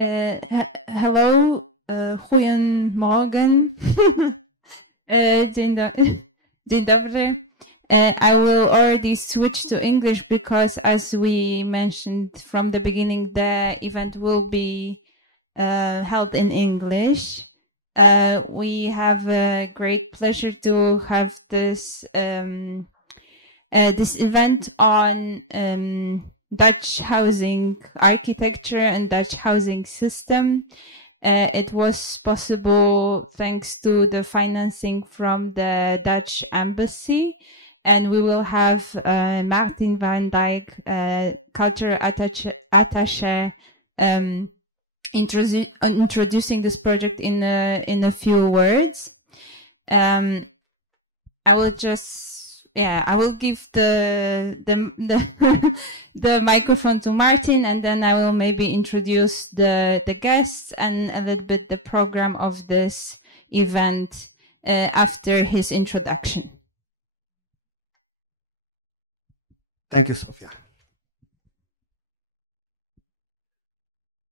Hello, goeiemorgen. Dzień dobry. I will already switch to English because, as we mentioned from the beginning, the event will be held in English. We have a great pleasure to have this this event on Dutch housing architecture and Dutch housing system. It was possible thanks to the financing from the Dutch embassy, and we will have Martin van Dijk, cultural attaché, introducing this project in a few words. I will just. Yeah, I will give the the microphone to Martin, and then I will maybe introduce the guests and a little bit the program of this event after his introduction. Thank you, Sofia.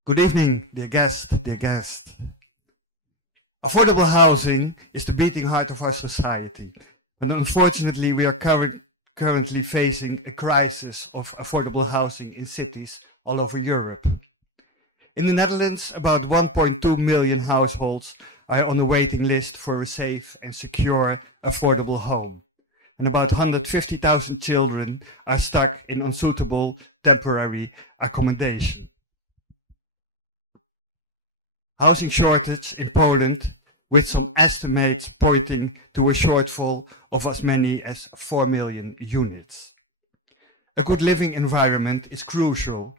Good evening, dear guest, dear guest. Affordable housing is the beating heart of our society. But unfortunately, we are currently facing a crisis of affordable housing in cities all over Europe. In the Netherlands, about 1.2 million households are on a waiting list for a safe and secure affordable home. And about 150,000 children are stuck in unsuitable temporary accommodation. Housing shortage in Poland, with some estimates pointing to a shortfall of as many as 4 million units. A good living environment is crucial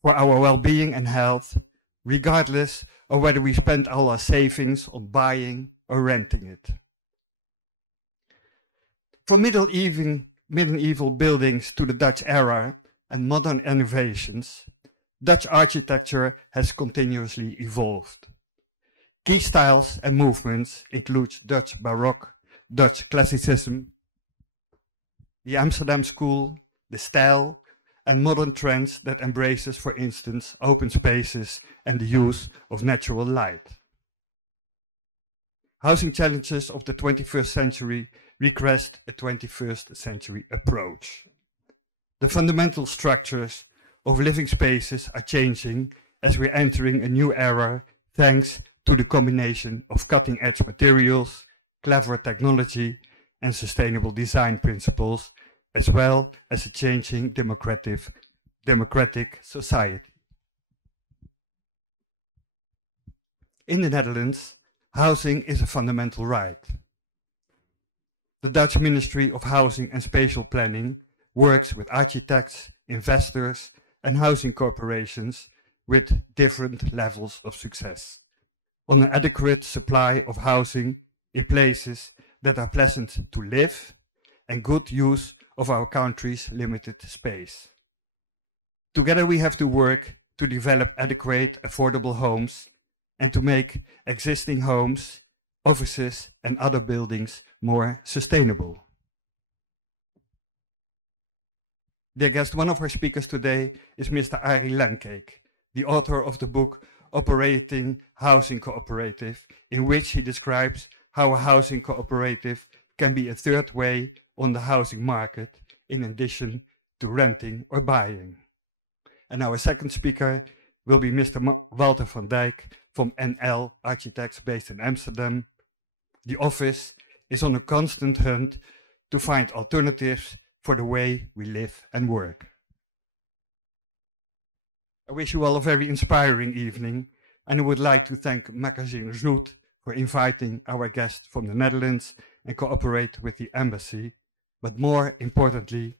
for our well-being and health, regardless of whether we spend all our savings on buying or renting it. From medieval buildings to the Dutch era and modern innovations, Dutch architecture has continuously evolved. Key styles and movements include Dutch Baroque, Dutch Classicism, the Amsterdam School, the style, and modern trends that embraces, for instance, open spaces and the use of natural light. Housing challenges of the 21st century request a 21st century approach. The fundamental structures of living spaces are changing as we're entering a new era thanks to the combination of cutting-edge materials, clever technology, and sustainable design principles, as well as a changing democratic society. In the Netherlands, housing is a fundamental right. The Dutch Ministry of Housing and Spatial Planning works with architects, investors, and housing corporations with different levels of success on an adequate supply of housing in places that are pleasant to live and good use of our country's limited space. Together we have to work to develop adequate, affordable homes and to make existing homes, offices and other buildings more sustainable. Dear guest, one of our speakers today is Mr. Arie Lengkeek, the author of the book Operating Housing Cooperative, in which he describes how a housing cooperative can be a third way on the housing market in addition to renting or buying. And our second speaker will be Mr. Walter van Dijk from NL Architects based in Amsterdam. The office is on a constant hunt to find alternatives for the way we live and work. I wish you all a very inspiring evening, and I would like to thank Magazine Zoet for inviting our guests from the Netherlands and cooperate with the embassy. But more importantly,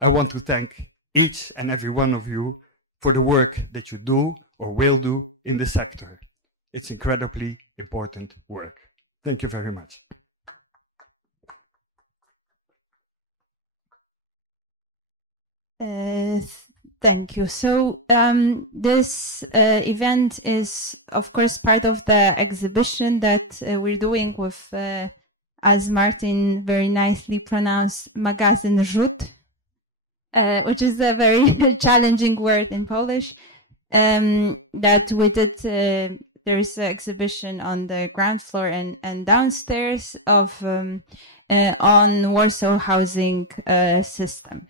I want to thank each and every one of you for the work that you do or will do in the sector. It's incredibly important work. Thank you very much. Thank you. So this event is, of course, part of the exhibition that we're doing with, as Martin very nicely pronounced, Magazyn Rzut, which is a very challenging word in Polish. that we did. There is an exhibition on the ground floor and downstairs of on Warsaw housing system.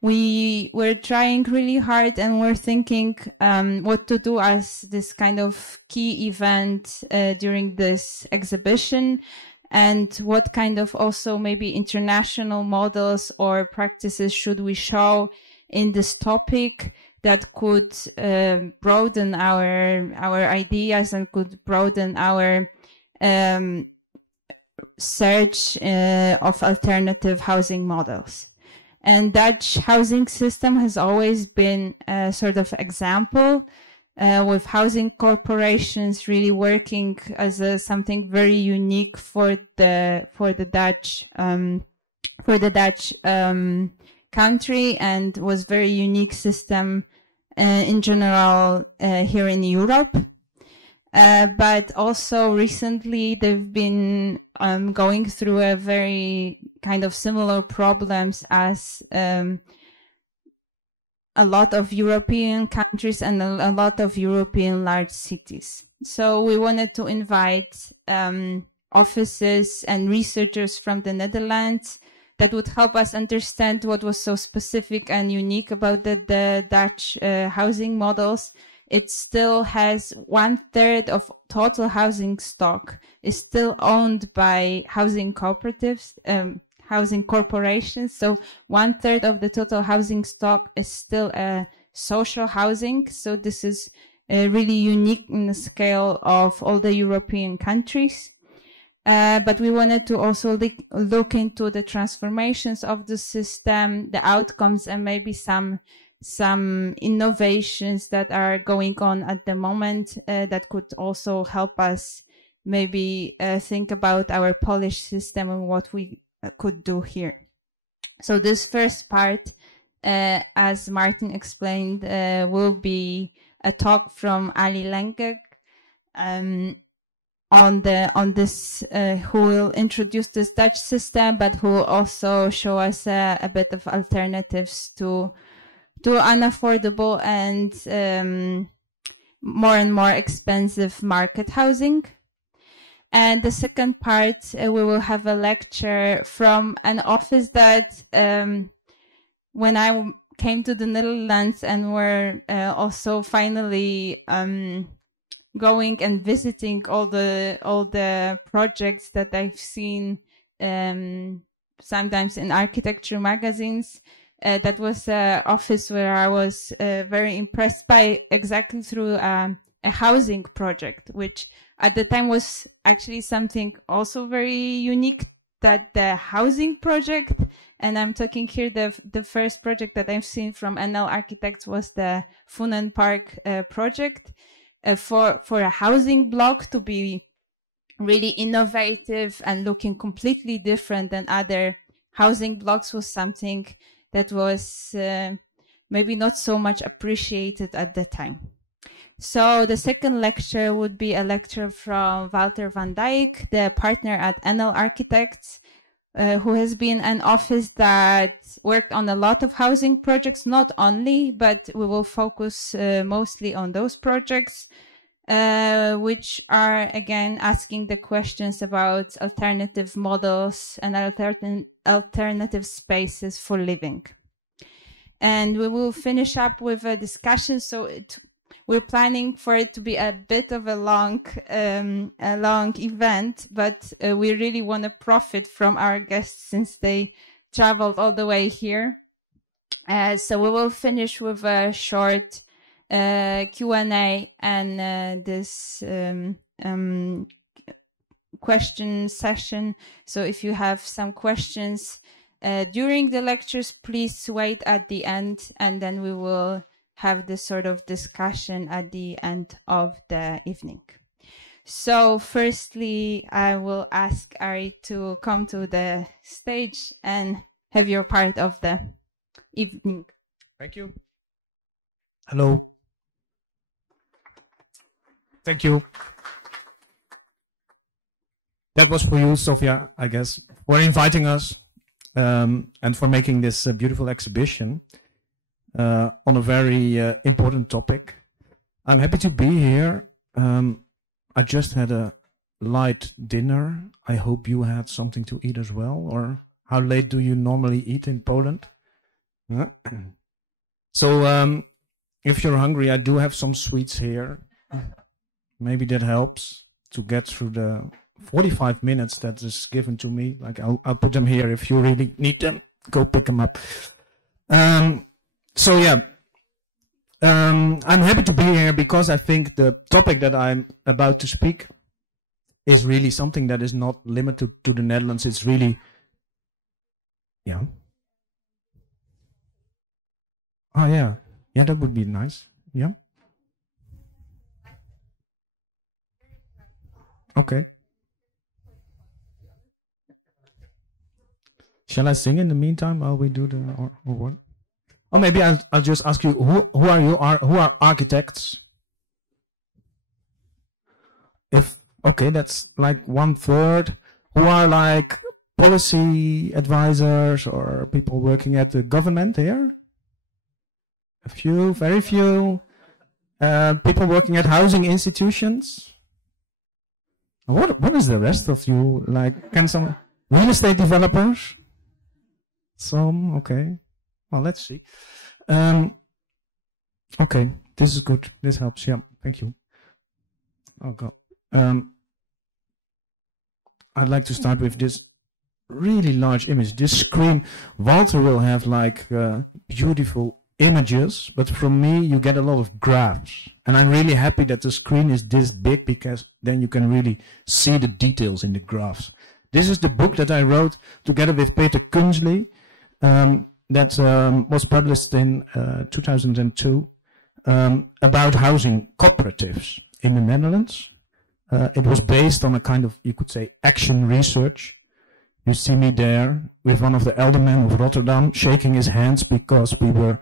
We were trying really hard and we're thinking what to do as this kind of key event during this exhibition, and what kind of also maybe international models or practices should we show in this topic that could broaden our ideas and could broaden our search of alternative housing models. And Dutch housing system has always been a sort of example, with housing corporations really working as something very unique for the Dutch country, and was very unique system in general here in Europe. But also recently they've been going through a very kind of similar problems as a lot of European countries and a lot of European large cities. So we wanted to invite offices and researchers from the Netherlands that would help us understand what was so specific and unique about the Dutch housing models. It still has 1/3 of total housing stock is still owned by housing cooperatives, housing corporations. So 1/3 of the total housing stock is still social housing. So this is really unique in the scale of all the European countries. But we wanted to also look into the transformations of the system, the outcomes, and maybe some innovations that are going on at the moment that could also help us maybe think about our Polish system and what we could do here. So this first part, as Martin explained, will be a talk from Arie Lengkeek on this, who will introduce this Dutch system, but who will also show us a bit of alternatives to unaffordable and more and more expensive market housing. And the second part, we will have a lecture from an office that when I came to the Netherlands and were also finally going and visiting all the projects that I've seen sometimes in architecture magazines. That was an office where I was very impressed by, exactly through a housing project, which at the time was actually something also very unique, that the housing project, and I'm talking here the first project that I've seen from NL Architects was the Funen Park project, for a housing block to be really innovative and looking completely different than other housing blocks was something that was maybe not so much appreciated at the time. So the second lecture would be a lecture from Walter van Dijk, the partner at NL Architects, who has been an office that worked on a lot of housing projects, not only, but we will focus mostly on those projects, which are, again, asking the questions about alternative models and alternative spaces for living. And we will finish up with a discussion. So we're planning for it to be a bit of a long event, but we really want to profit from our guests since they traveled all the way here. So we will finish with a short Q&A and this question session. So if you have some questions during the lectures, please wait at the end, and then we will have this sort of discussion at the end of the evening. So firstly, I will ask Arie to come to the stage and have your part of the evening. Thank you. Hello. Thank you. That was for you, Sofia, I guess, for inviting us and for making this beautiful exhibition on a very important topic. I'm happy to be here. I just had a light dinner. I hope you had something to eat as well. Or how late do you normally eat in Poland? So if you're hungry, I do have some sweets here. Maybe that helps to get through the 45 minutes that is given to me. Like I'll put them here. If you really need them, go pick them up. So yeah. I'm happy to be here because I think the topic that I'm about to speak is really something that is not limited to the Netherlands. It's really, yeah. Oh yeah, yeah, that would be nice. Yeah. Okay. Shall I sing in the meantime while we do the or what? Or maybe I'll just ask you who are you who are architects? If okay, that's like 1/3. Who are like policy advisors or people working at the government here? A few, very few. People working at housing institutions. What is the rest of you like? Can some real estate developers? Some, okay. Well, let's see. Okay, this is good. This helps. Yeah, thank you. Oh God. I'd like to start with this really large image. This screen, Walter will have like beautiful images, but from me you get a lot of graphs. And I'm really happy that the screen is this big because then you can really see the details in the graphs. This is the book that I wrote together with Peter Kunzli. That was published in 2002 about housing cooperatives in the Netherlands. It was based on a kind of, you could say, action research. You see me there with one of the aldermen of Rotterdam shaking his hands because we were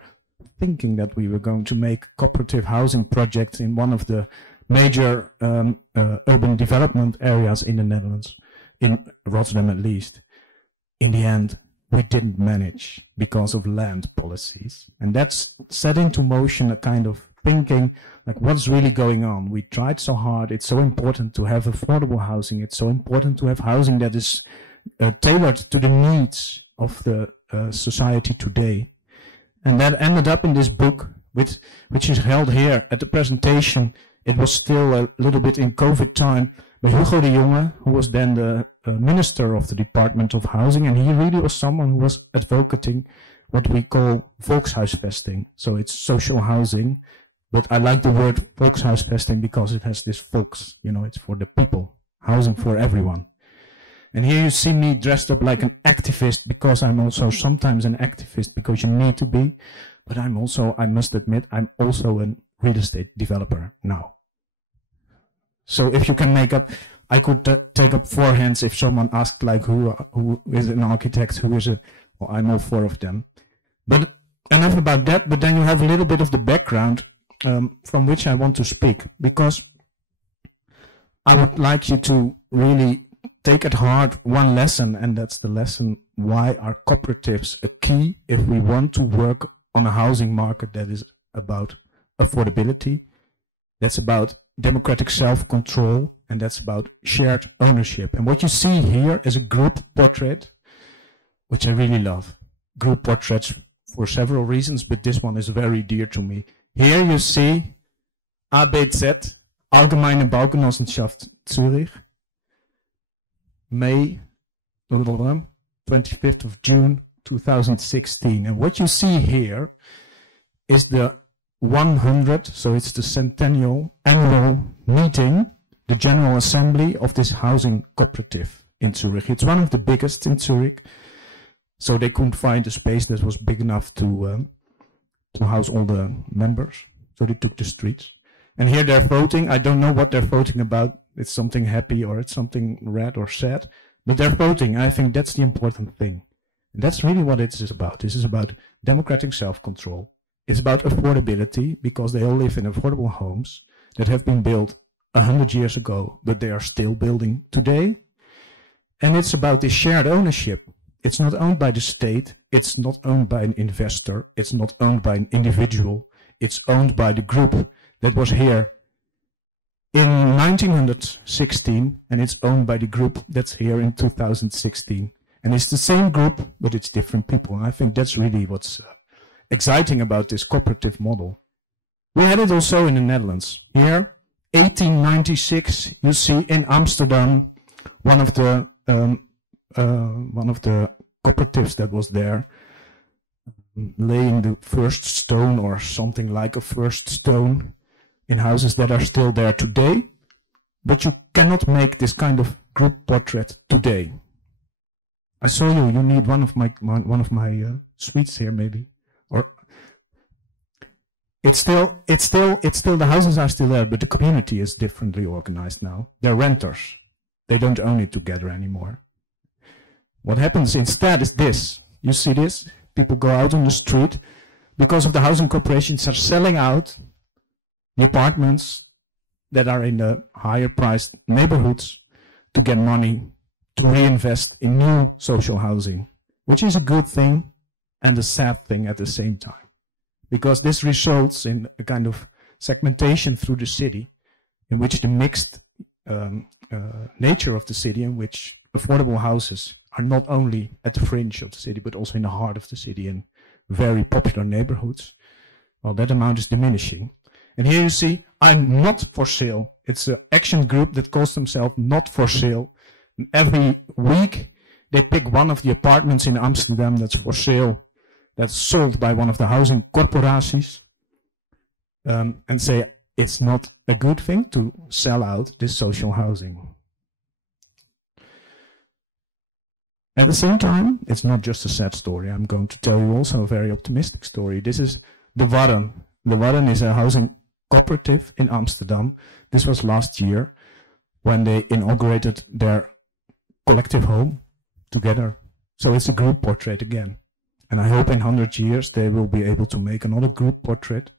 thinking that we were going to make cooperative housing projects in one of the major urban development areas in the Netherlands, in Rotterdam at least. In the end, we didn't manage because of land policies. And that's set into motion a kind of thinking, like what's really going on? We tried so hard. It's so important to have affordable housing. It's so important to have housing that is tailored to the needs of the society today. And that ended up in this book, which is held here at the presentation. It was still a little bit in COVID time by Hugo de Jonge, who was then the minister of the Department of Housing, and he really was someone who was advocating what we call volkshuisvesting. So it's social housing, but I like the word volkshuisvesting because it has this volks, you know, it's for the people, housing for everyone. And here you see me dressed up like an activist because I'm also sometimes an activist because you need to be, but I'm also, I must admit, I'm also a real estate developer now. So if you can make up, I could take up 4 hands if someone asked like who is an architect, who is a, well, I'm all 4 of them. But enough about that, but then you have a little bit of the background from which I want to speak, because I would like you to really take at heart one lesson, and that's the lesson why are cooperatives a key if we want to work on a housing market that is about affordability, that's about democratic self-control, and that's about shared ownership. And what you see here is a group portrait, which I really love. Group portraits for several reasons, but this one is very dear to me. Here you see ABZ, Allgemeine Baugenossenschaft Zurich, May, 25th of June, 2016. And what you see here is the 100, so it's the centennial annual meeting, the General Assembly of this housing cooperative in Zurich. It's one of the biggest in Zurich, so they couldn't find a space that was big enough to house all the members, so they took the streets. And here they're voting. I don't know what they're voting about. It's something happy or it's something red or sad, but they're voting. I think that's the important thing. And that's really what it is about. This is about democratic self-control. It's about affordability, because they all live in affordable homes that have been built 100 years ago, but they are still building today. And it's about this shared ownership. It's not owned by the state. It's not owned by an investor. It's not owned by an individual. It's owned by the group that was here in 1916, and it's owned by the group that's here in 2016. And it's the same group, but it's different people. And I think that's really what's exciting about this cooperative model. We had it also in the Netherlands. Here, 1896, you see in Amsterdam, one of the cooperatives that was there, laying the first stone or something like a first stone in houses that are still there today. But you cannot make this kind of group portrait today. I saw you. You need one of my suites here, maybe, or it's still the houses are still there, but the community is differently organized now. They're renters. They don't own it together anymore. What happens instead is this. You see this? People go out on the street because of the housing corporations are selling out the apartments that are in the higher priced neighborhoods to get money to reinvest in new social housing, which is a good thing and a sad thing at the same time. Because this results in a kind of segmentation through the city in which the mixed nature of the city, in which affordable houses are not only at the fringe of the city, but also in the heart of the city in very popular neighborhoods, well, that amount is diminishing. And here you see, I'm not for sale. It's an action group that calls themselves Not For Sale. And every week, they pick one of the apartments in Amsterdam that's for sale, that's sold by one of the housing corporaties, and say it's not a good thing to sell out this social housing. At the same time, it's not just a sad story. I'm going to tell you also a very optimistic story. This is the Warren. The Warren is a housing cooperative in Amsterdam. This was last year when they inaugurated their collective home together. So it's a group portrait again. And I hope in 100 years they will be able to make another group portrait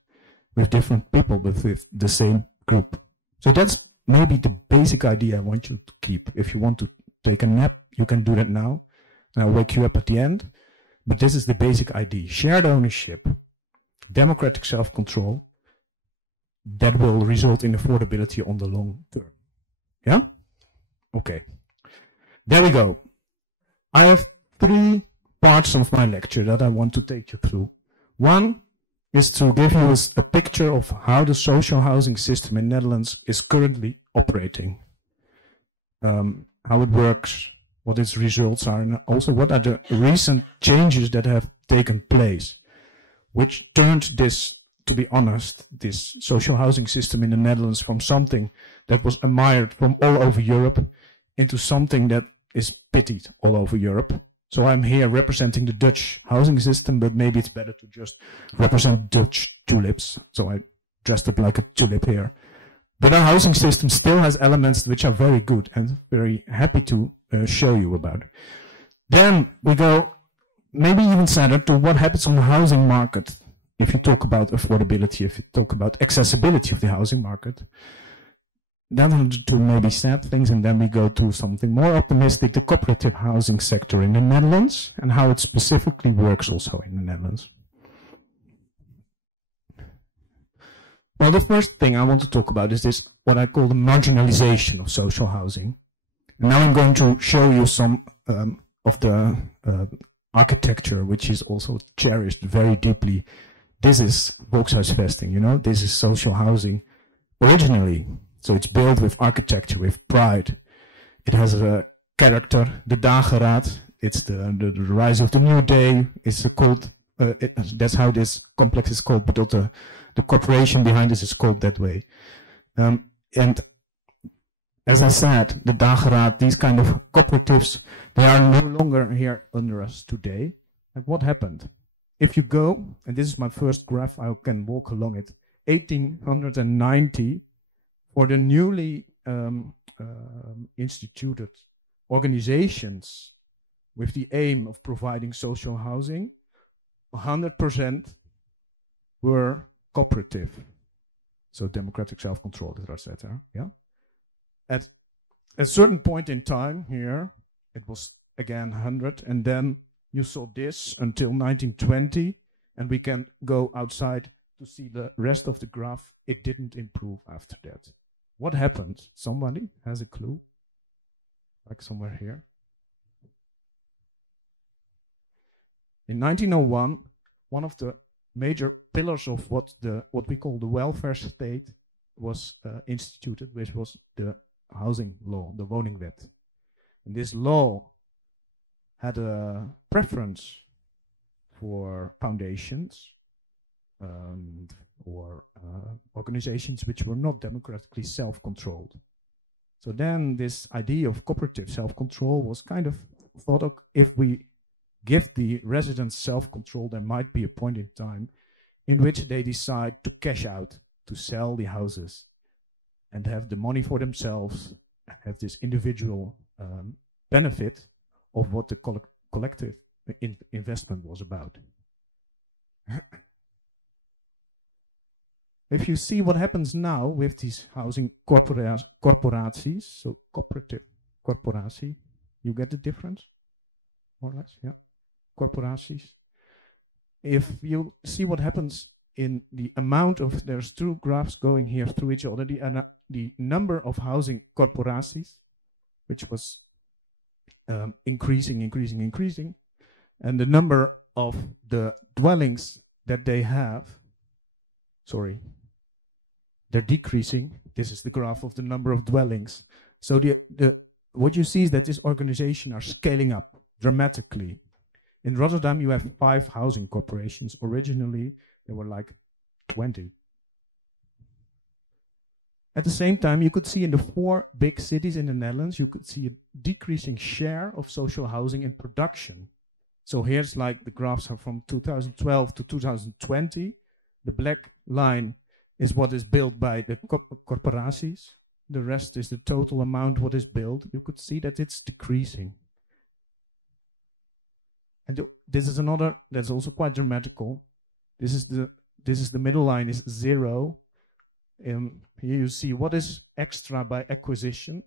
with different people, but with the same group. So that's maybe the basic idea I want you to keep. If you want to take a nap, you can do that now. And I'll wake you up at the end. But this is the basic idea. Shared ownership, democratic self-control, that will result in affordability on the long term. Yeah? Okay. There we go. I have 3 parts of my lecture that I want to take you through. One is to give you a picture of how the social housing system in Netherlands is currently operating. How it works, what its results are, and also what are the recent changes that have taken place, which turned this, to be honest, this social housing system in the Netherlands from something that was admired from all over Europe into something that is pitied all over Europe. So I'm here representing the Dutch housing system, but maybe it's better to just represent Dutch tulips. So I dressed up like a tulip here. But our housing system still has elements which are very good and very happy to show you about. Then we go maybe even sadder to what happens on the housing market. If you talk about affordability, if you talk about accessibility of the housing market, then to maybe sad things, and then we go to something more optimistic, the cooperative housing sector in the Netherlands, and how it specifically works also in the Netherlands. Well, the first thing I want to talk about is this, what I call the marginalization of social housing. And now I'm going to show you some of the architecture, which is also cherished very deeply. This is Volkshuisvesting, you know, this is social housing originally. So it's built with architecture, with pride. It has a character, the dageraad. It's the rise of the new day. It's called, that's how this complex is called, but the corporation behind this is called that way. And as I said, the dageraad, these kind of cooperatives, they are no longer here under us today. And what happened? If you go, and this is my first graph, I can walk along it, 1890, for the newly instituted organizations with the aim of providing social housing, 100% were cooperative. So democratic self-control, etc. Yeah. At a certain point in time here, it was again 100, and then you saw this until 1920, and we can go outside to see the rest of the graph, it didn't improve after that. What happened? Somebody has a clue? Like somewhere here. In 1901, one of the major pillars of what we call the welfare state was instituted, which was the housing law, the woningwet. And this law had a preference for foundations or organizations which were not democratically self-controlled. So then this idea of cooperative self-control was kind of thought of, if we give the residents self-control, there might be a point in time in which they decide to cash out, to sell the houses and have the money for themselves, and have this individual benefit of what the collective investment was about. If you see what happens now with these housing corporaties, so cooperative corporatie, you get the difference? More or less, yeah. Corporaties. If you see what happens in the amount of, there's two graphs going here through each other, the number of housing corporaties, which was increasing, and the number of the dwellings that they have, sorry, they're decreasing. This is the graph of the number of dwellings. So what you see is that this organization are scaling up dramatically. In Rotterdam, you have 5 housing corporations. Originally, there were like 20. At the same time, you could see in the 4 big cities in the Netherlands, you could see a decreasing share of social housing in production. So here's like the graphs are from 2012 to 2020. The black line is what is built by the corporaties. The rest is the total amount what is built. You could see that it's decreasing. And this is another that's also quite dramatical. This is the middle line is 0. Here you see what is extra by acquisition,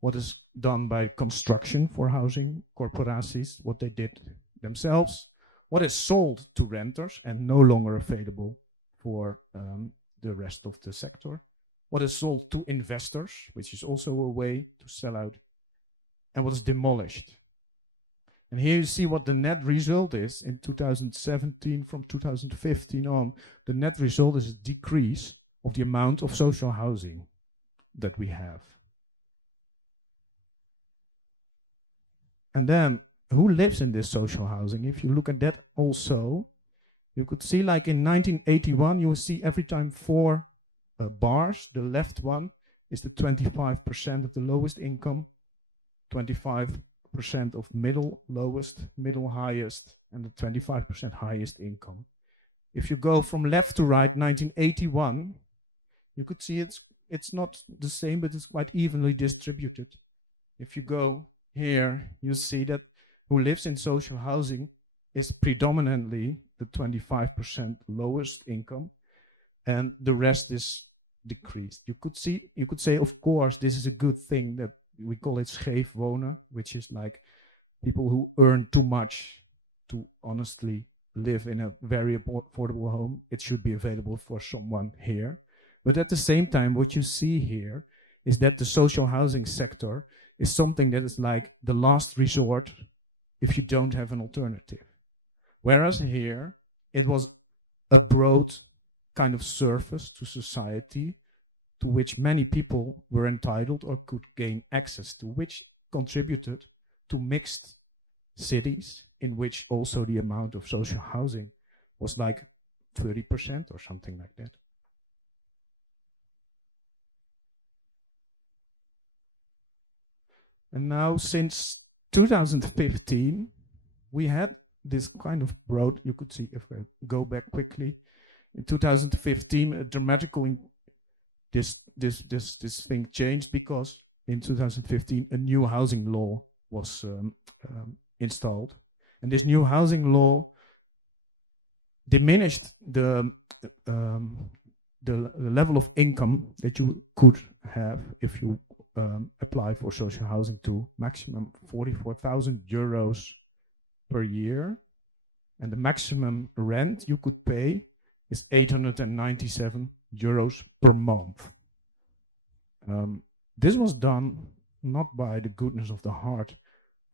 what is done by construction for housing corporaties, what they did themselves, what is sold to renters and no longer available for the rest of the sector, what is sold to investors, which is also a way to sell out, and what is demolished. And here you see what the net result is in 2017 from 2015 on. The net result is a decrease of the amount of social housing that we have. And then, who lives in this social housing? If you look at that also, you could see like in 1981, you will see every time 4 bars. The left one is the 25% of the lowest income, 25% of middle lowest, middle highest, and the 25% highest income. If you go from left to right, 1981, you could see it's not the same, but it's quite evenly distributed. If you go here, you see that who lives in social housing is predominantly the 25% lowest income, and the rest is decreased. You could say, of course, this is a good thing, that we call it scheef wonen, which is like people who earn too much to honestly live in a very affordable home. It should be available for someone here. But at the same time, what you see here is that the social housing sector is something that is like the last resort if you don't have an alternative. Whereas here, it was a broad kind of service to society to which many people were entitled or could gain access to, which contributed to mixed cities in which also the amount of social housing was like 30% or something like that. And now since 2015, we had this kind of broad, you could see if I go back quickly, in 2015, a dramatical this thing changed because in 2015 a new housing law was installed, and this new housing law diminished the level of income that you could have if you apply for social housing to maximum 44,000 euros per year, and the maximum rent you could pay is 897 euros per month. This was done not by the goodness of the heart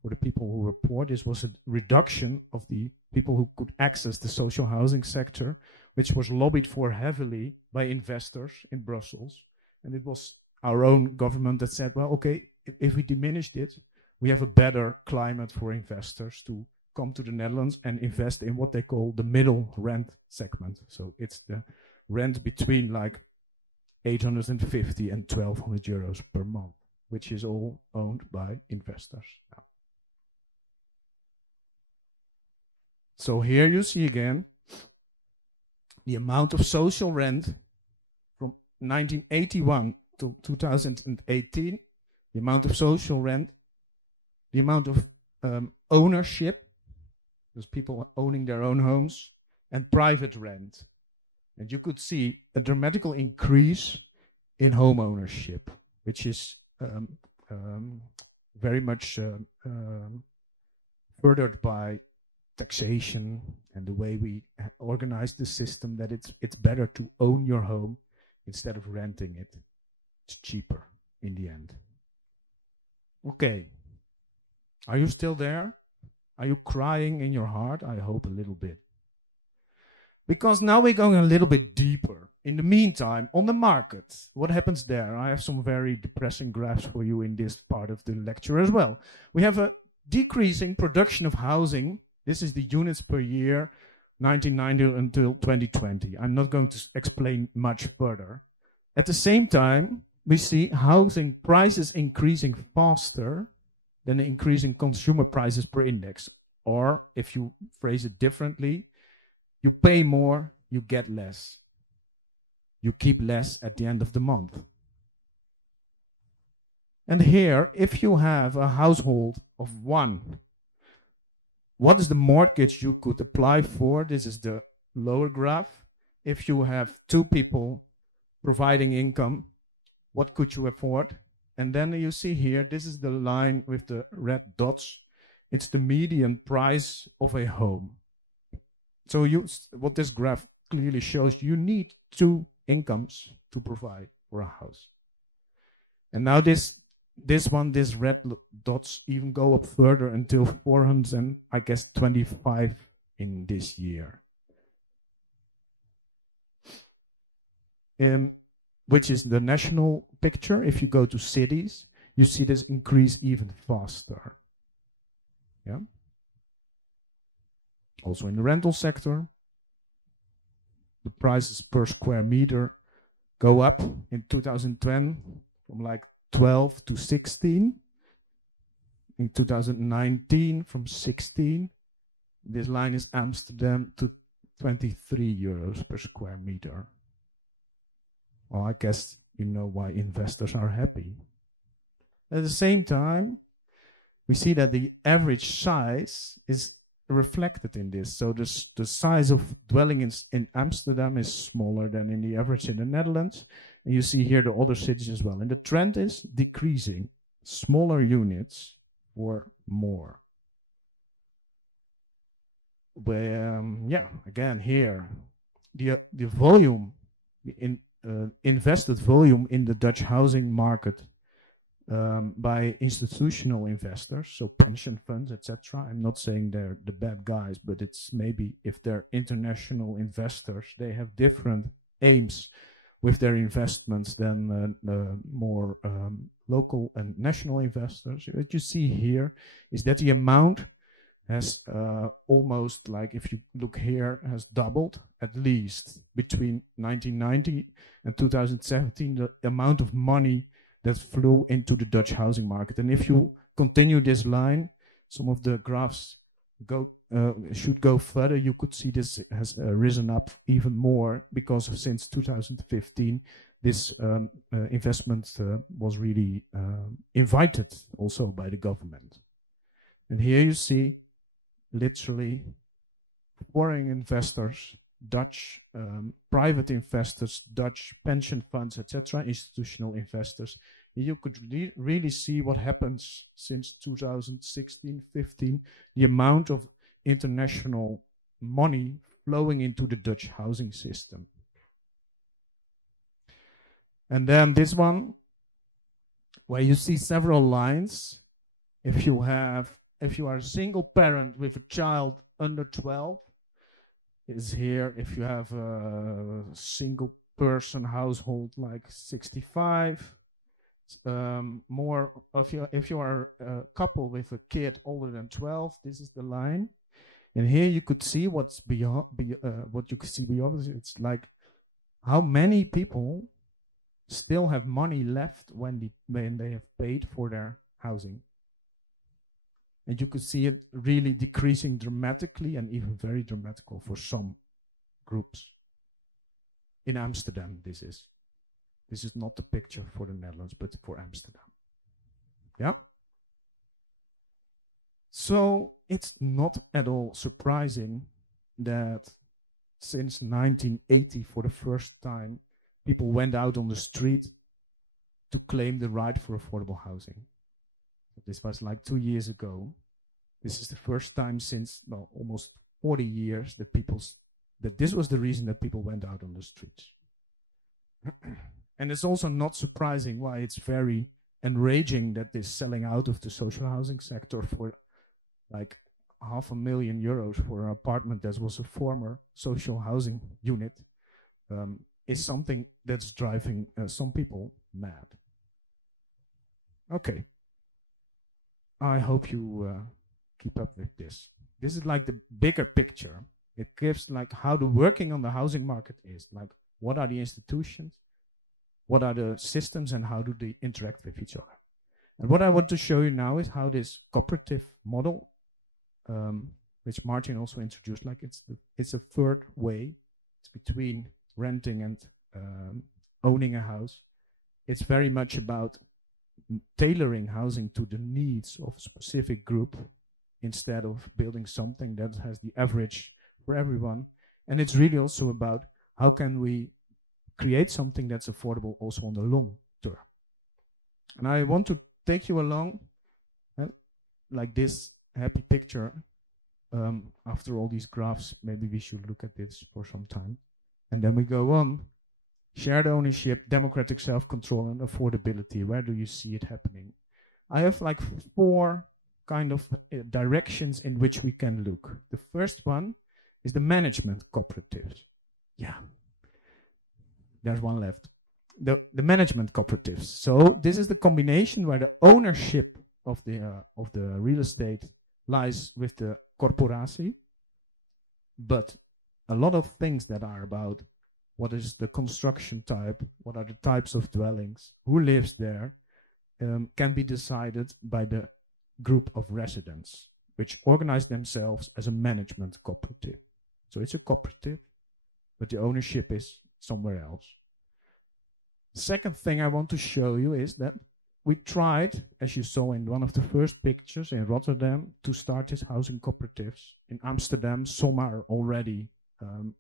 for the people who were poor. This was a reduction of the people who could access the social housing sector, which was lobbied for heavily by investors in Brussels. And it was our own government that said, well, okay, if we diminished it, we have a better climate for investors to come to the Netherlands and invest in what they call the middle rent segment. So it's the rent between like 850 and 1,200 euros per month, which is all owned by investors now. So here you see again the amount of social rent from 1981 to 2018, the amount of social rent, the amount of ownership, those people owning their own homes, and private rent. And you could see a dramatical increase in home ownership, which is very much furthered by taxation and the way we organize the system, that it's better to own your home instead of renting it. It's cheaper in the end. Okay. Are you still there? Are you crying in your heart? I hope a little bit. Because now we're going a little bit deeper. In the meantime, on the market, what happens there? I have some very depressing graphs for you in this part of the lecture as well. We have a decreasing production of housing. This is the units per year, 1990 until 2020. I'm not going to explain much further. At the same time, we see housing prices increasing faster than the increasing consumer prices per index. Or, if you phrase it differently, you pay more, you get less. You keep less at the end of the month. And here, if you have a household of one, what is the mortgage you could apply for? This is the lower graph. If you have two people providing income, what could you afford? And then you see here, this is the line with the red dots. It's the median price of a home. So what this graph clearly shows, you need two incomes to provide for a house. And now this red dots even go up further until 400 and I guess 25 in this year. Which is the national picture. If you go to cities, you see this increase even faster. Yeah. Also in the rental sector, the prices per square meter go up in 2010 from like 12 to 16. In 2019 from 16. This line is Amsterdam to 23 euros per square meter. Well, I guess you know why investors are happy. At the same time, we see that the average size is reflected in this. So the size of dwelling in Amsterdam is smaller than in the average in the Netherlands. And you see here the other cities as well. And the trend is decreasing. Smaller units for more. But, yeah, again here, the volume, invested volume in the Dutch housing market by institutional investors, so pension funds, etc. I'm not saying they're the bad guys, but it's maybe if they're international investors, they have different aims with their investments than more local and national investors. What you see here is that the amount has almost, like if you look here, has doubled at least between 1990 and 2017, the amount of money that flew into the Dutch housing market. And if you continue this line, some of the graphs should go further. You could see this has risen up even more because since 2015, this investment was really invited also by the government. And here you see literally foreign investors, Dutch private investors, Dutch pension funds, etc., institutional investors. You could really see what happens since 2016-15, the amount of international money flowing into the Dutch housing system. And then this one, where you see several lines. If you are a single parent with a child under 12, is here. If you have a single person household like 65, more if you are a couple with a kid older than 12, this is the line. And here you could see what's beyond, what you could see beyond. It's like how many people still have money left when they have paid for their housing. And you could see it really decreasing dramatically, and even very dramatical for some groups. In Amsterdam, this is not the picture for the Netherlands, but for Amsterdam. Yeah? So it's not at all surprising that since 1980, for the first time, people went out on the street to claim the right for affordable housing. This was like 2 years ago. This is the first time since, well, almost 40 years that this was the reason that people went out on the streets. And it's also not surprising why it's very enraging that this selling out of the social housing sector for like €500,000 for an apartment that was a former social housing unit is something that's driving some people mad. Okay. I hope you keep up with this. This is like the bigger picture. It gives like how the working on the housing market is. Like what are the institutions? What are the systems and how do they interact with each other? And what I want to show you now is how this cooperative model, which Martin also introduced, like it's a third way. It's between renting and owning a house. It's very much about tailoring housing to the needs of a specific group instead of building something that has the average for everyone. And it's really also about how can we create something that's affordable also on the long term. And I want to take you along like this happy picture. After all these graphs, maybe we should look at this for some time. And then we go on. Shared ownership, democratic self-control, and affordability. Where do you see it happening? I have like 4 kind of directions in which we can look. The first one is the management cooperatives. Yeah. There's one left. The management cooperatives. So this is the combination where the ownership of the real estate lies with the corporatie, but a lot of things that are about what is the construction type, what are the types of dwellings, who lives there, can be decided by the group of residents, which organize themselves as a management cooperative. So it's a cooperative, but the ownership is somewhere else. The second thing I want to show you is that we tried, as you saw in one of the first pictures in Rotterdam, to start these housing cooperatives. In Amsterdam, some are already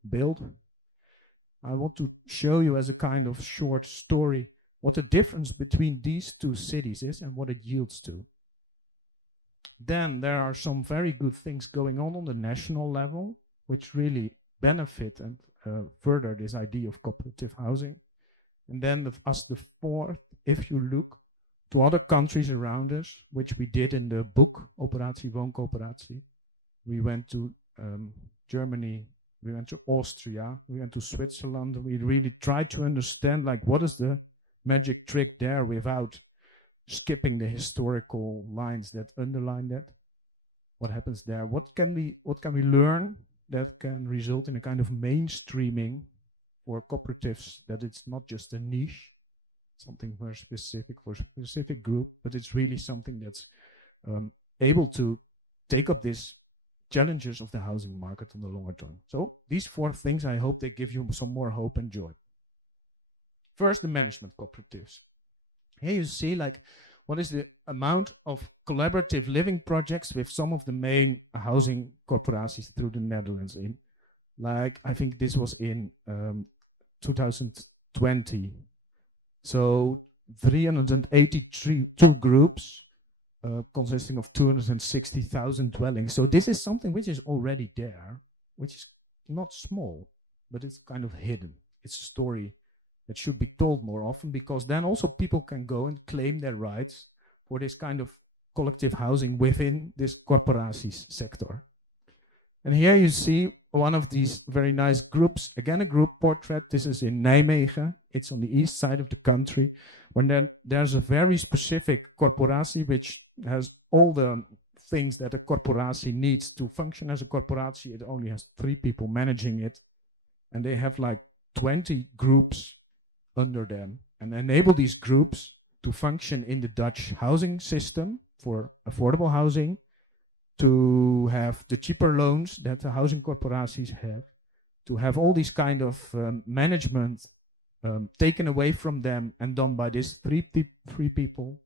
built. I want to show you as a kind of short story what the difference between these 2 cities is and what it yields to. Then there are some very good things going on the national level, which really benefit and further this idea of cooperative housing. And then as the fourth, if you look to other countries around us, which we did in the book, Operatie Wooncoöperatie, we went to Germany, we went to Austria, we went to Switzerland. We really tried to understand, like, what is the magic trick there without skipping the historical lines that underline that. What happens there? What can we learn that can result in a kind of mainstreaming for cooperatives, that it's not just a niche, something very specific for a specific group, but it's really something that's able to take up these challenges of the housing market on the longer term. So these 4 things, I hope they give you some more hope and joy. First, the management cooperatives. Here you see, like, what is the amount of collaborative living projects with some of the main housing corporaties through the Netherlands in, like, I think this was in 2020. So 382 groups consisting of 260,000 dwellings. So this is something which is already there, which is not small, but it's kind of hidden. It's a story that should be told more often, because then also people can go and claim their rights for this kind of collective housing within this corporaties sector. And here you see one of these very nice groups, again a group portrait. This is in Nijmegen. It's on the east side of the country, when then there's a very specific corporatie which has all the things that a corporatie needs to function as a corporatie. It only has 3 people managing it, and they have like 20 groups under them, and enable these groups to function in the Dutch housing system for affordable housing, to have the cheaper loans that the housing corporaties have, to have all these kind of management taken away from them and done by these three people,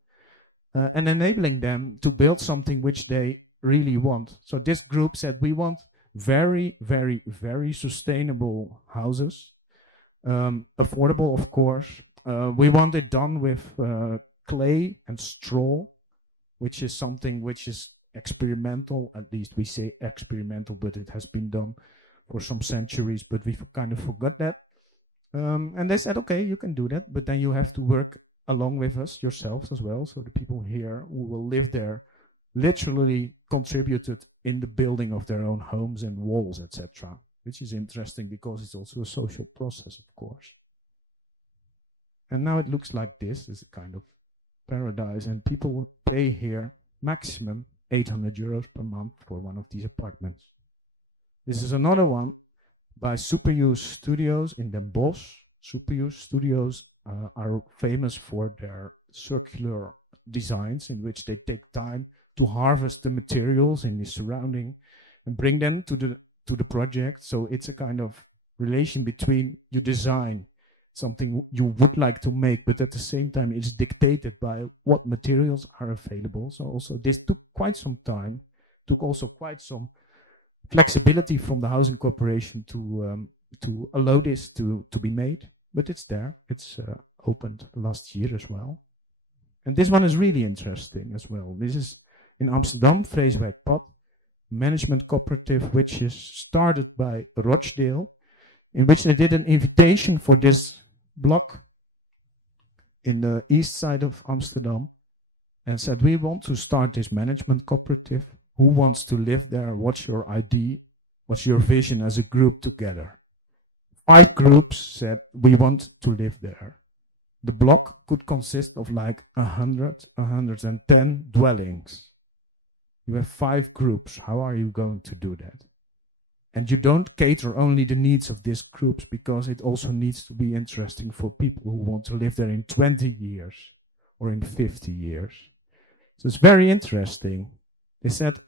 and enabling them to build something which they really want. So this group said, we want very, very, very sustainable houses, affordable, of course. We want it done with clay and straw, which is something which is experimental. At least we say experimental, but it has been done for some centuries, but we kind of forgot that. And they said, okay, you can do that, but then you have to work along with us yourselves as well. So the people here who will live there literally contributed in the building of their own homes and walls, etc., which is interesting because it's also a social process, of course. And now it looks like this. It's a kind of paradise, and people will pay here maximum 800 euros per month for one of these apartments. This is another one by Superuse Studios in Den Bosch. Superuse Studios are famous for their circular designs, in which they take time to harvest the materials in the surrounding and bring them to the project. So it's a kind of relation between you design something you would like to make, but at the same time it's dictated by what materials are available. So also this took quite some time, took also quite some flexibility from the housing corporation to allow this to be made, but it's there. It's opened last year as well. And this one is really interesting as well. This is in Amsterdam, Vreeswijkpad, management cooperative, which is started by Rochdale, in which they did an invitation for this block in the east side of Amsterdam and said, we want to start this management cooperative. Who wants to live there? What's your ID? What's your vision as a group together? 5 groups said, we want to live there. The block could consist of like 100, 110 dwellings. You have 5 groups. How are you going to do that? And you don't cater only the needs of these groups, because it also needs to be interesting for people who want to live there in 20 years or in 50 years. So it's very interesting. They said,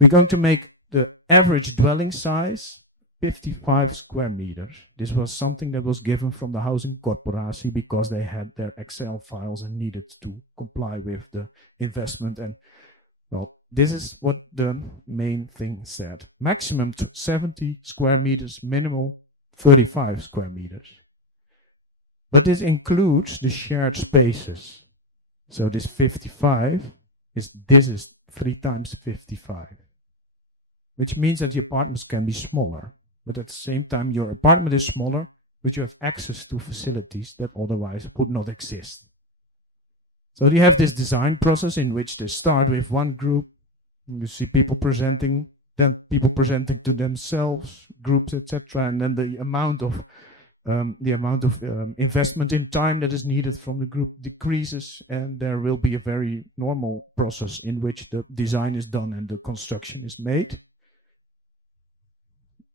we're going to make the average dwelling size 55 square meters. This was something that was given from the housing corporatie because they had their Excel files and needed to comply with the investment. And well, this is what the main thing said. Maximum 70 square meters, minimal 35 square meters. But this includes the shared spaces. So this 55 is 3 times 55. Which means that the apartments can be smaller. But at the same time, your apartment is smaller, but you have access to facilities that otherwise would not exist. So you have this design process in which they start with one group. You see people presenting, then people presenting to themselves, groups, etc. And then the amount of investment in time that is needed from the group decreases, and there will be a very normal process in which the design is done and the construction is made.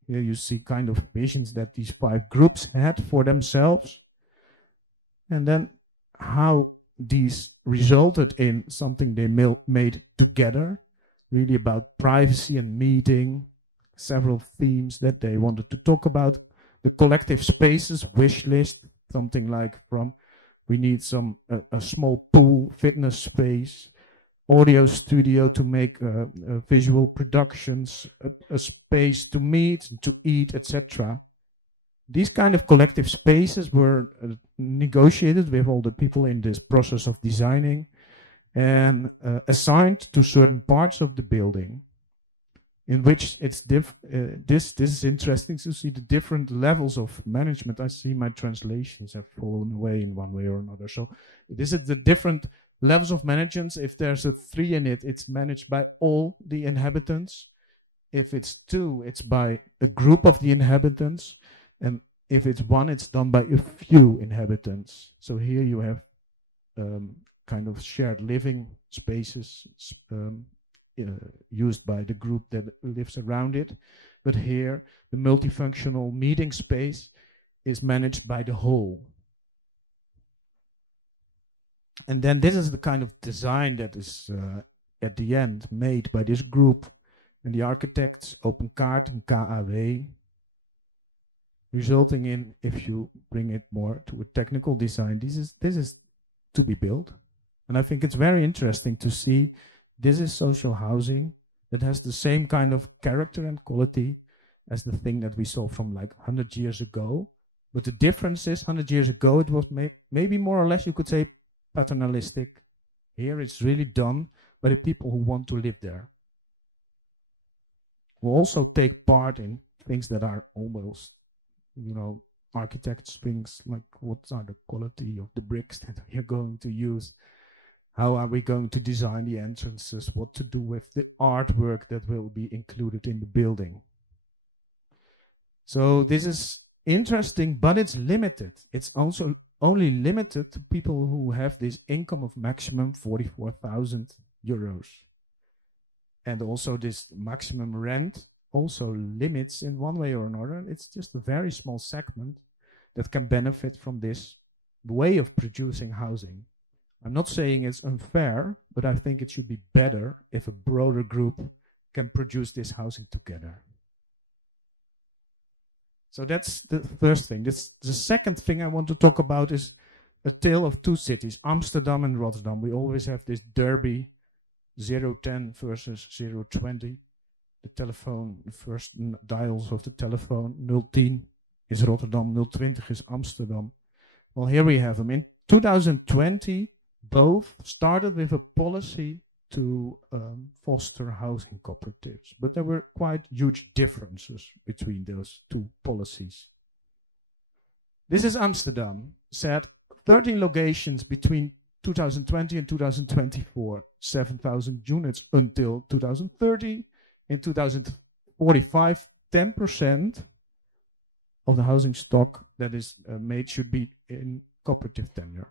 Here you see kind of visions that these 5 groups had for themselves, and then how these resulted in something they made together, really about privacy and meeting, several themes that they wanted to talk about. The collective spaces wish list, something like from we need a small pool, fitness space, audio studio to make visual productions, a space to meet and to eat, etc. These kind of collective spaces were negotiated with all the people in this process of designing and assigned to certain parts of the building. in which it's this is interesting to see the different levels of management. I see my translations have fallen away in one way or another. So this is the different levels of management. If there's a 3 in it, it's managed by all the inhabitants. If it's 2, it's by a group of the inhabitants. And if it's 1, it's done by a few inhabitants. So here you have kind of shared living spaces used by the group that lives around it. But here, the multifunctional meeting space is managed by the whole. And then this is the kind of design that is at the end made by this group and the architects Open Kaart and KAW, resulting in, if you bring it more to a technical design, this is to be built. And I think it's very interesting to see this is social housing that has the same kind of character and quality as the thing that we saw from like 100 years ago. But the difference is 100 years ago it was maybe more or less, you could say, paternalistic. Here it's really done by the people who want to live there, who also take part in things that are almost, you know, architects' things like what are the quality of the bricks that we are going to use, how are we going to design the entrances, what to do with the artwork that will be included in the building. So this is interesting, but it's limited. It's also only limited to people who have this income of maximum 44,000 euros. And also this maximum rent also limits in one way or another. It's just a very small segment that can benefit from this way of producing housing. I'm not saying it's unfair, but I think it should be better if a broader group can produce this housing together. So that's the first thing. The second thing I want to talk about is a tale of two cities, Amsterdam and Rotterdam. We always have this derby, 010 versus 020. The telephone, the first dials of the telephone, 010 is Rotterdam, 020 is Amsterdam. Well, here we have them. In 2020, both started with a policy to foster housing cooperatives. But there were quite huge differences between those two policies. This is Amsterdam, said 13 locations between 2020 and 2024, 7,000 units until 2030. In 2045, 10% of the housing stock that is made should be in cooperative tenure.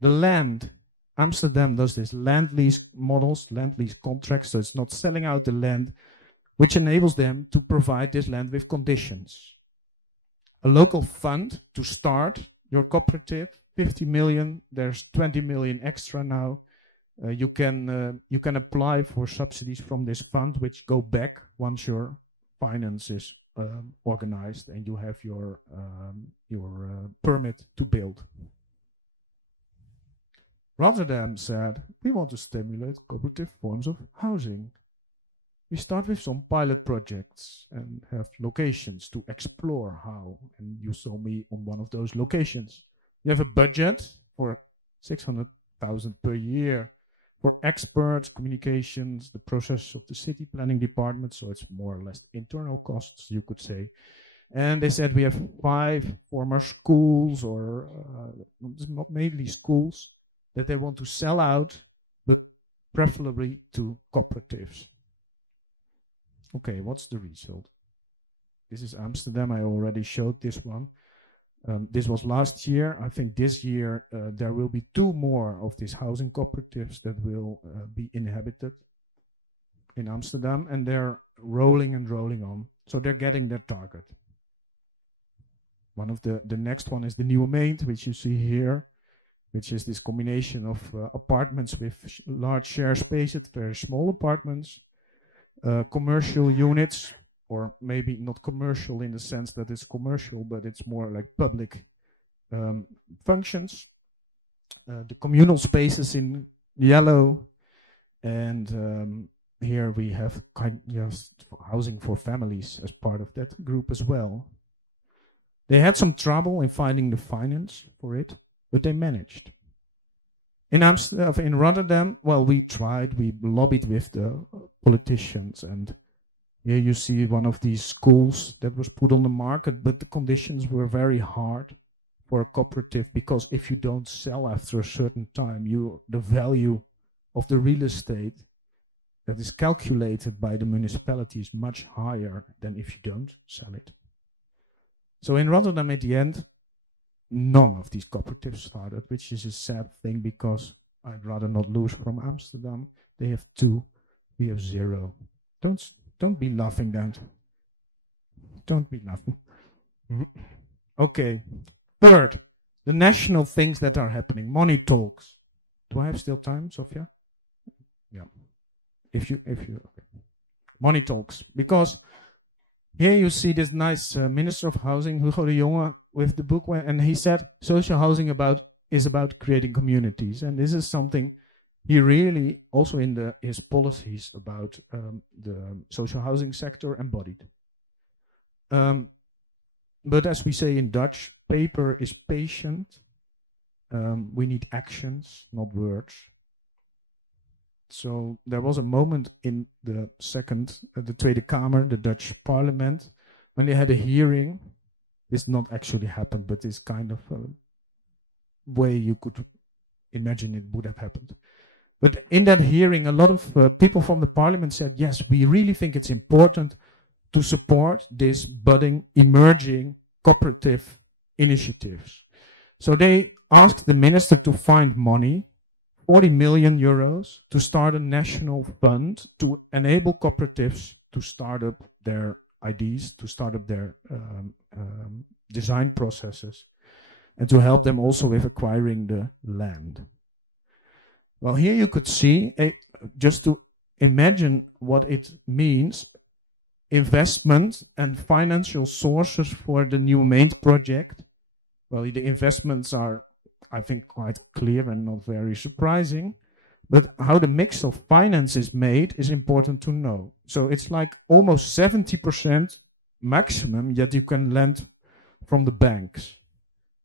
The land, Amsterdam does this land lease models, land lease contracts, so it's not selling out the land, which enables them to provide this land with conditions. A local fund to start your cooperative, 50 million, there's 20 million extra now. You can apply for subsidies from this fund, which go back once your finance is organized and you have your permit to build. Rotterdam said, we want to stimulate cooperative forms of housing. We start with some pilot projects and have locations to explore how. And you saw me on one of those locations. You have a budget for 600,000 per year for experts, communications, the process of the city planning department. So it's more or less internal costs, you could say. And they said we have 5 former schools, or not mainly schools, that they want to sell out, but preferably to cooperatives. Okay, what's the result? This is Amsterdam. I already showed this one. This was last year. I think this year there will be 2 more of these housing cooperatives that will be inhabited in Amsterdam, and they're rolling and rolling on. So they're getting their target. One of the next one is the Nieuwe Meent, which you see here, which is this combination of apartments with large share space, very small apartments, commercial units, or maybe not commercial in the sense that it's commercial, but it's more like public functions. The communal spaces in yellow, and here we have housing for families as part of that group as well. They had some trouble in finding the finance for it, but they managed. In Amsterdam, in Rotterdam, well, we lobbied with the politicians, and Here you see one of these schools that was put on the market, but the conditions were very hard for a cooperative, because if you don't sell after a certain time, the value of the real estate that is calculated by the municipality is much higher than if you don't sell it. So in Rotterdam, at the end, none of these cooperatives started, which is a sad thing, because I'd rather not lose from Amsterdam. They have 2, we have 0. Don't be laughing, Dan. Don't be laughing. Okay. Third, the national things that are happening. Money talks. Do I have still time, Sofia? Yeah. If you, okay. Money talks. Because here you see this nice Minister of Housing, Hugo de Jonge, with the book, and he said social housing is about creating communities. And this is something he really, also in his policies about the social housing sector, embodied. But as we say in Dutch, paper is patient. We need actions, not words. So there was a moment in the Tweede Kamer, the Dutch Parliament, when they had a hearing. This not actually happened, but it's kind of a way you could imagine it would have happened. But in that hearing, a lot of people from the parliament said, yes, we really think it's important to support this budding, emerging cooperative initiatives. So they asked the minister to find money, 40 million euros, to start a national fund to enable cooperatives to start up their ideas, to start up their design processes, and to help them also with acquiring the land. Well, here you could see, just to imagine what it means, investment and financial sources for the new main project. Well, the investments are, I think, quite clear and not very surprising. But how the mix of finance is made is important to know. So it's like almost 70% maximum that you can lend from the banks.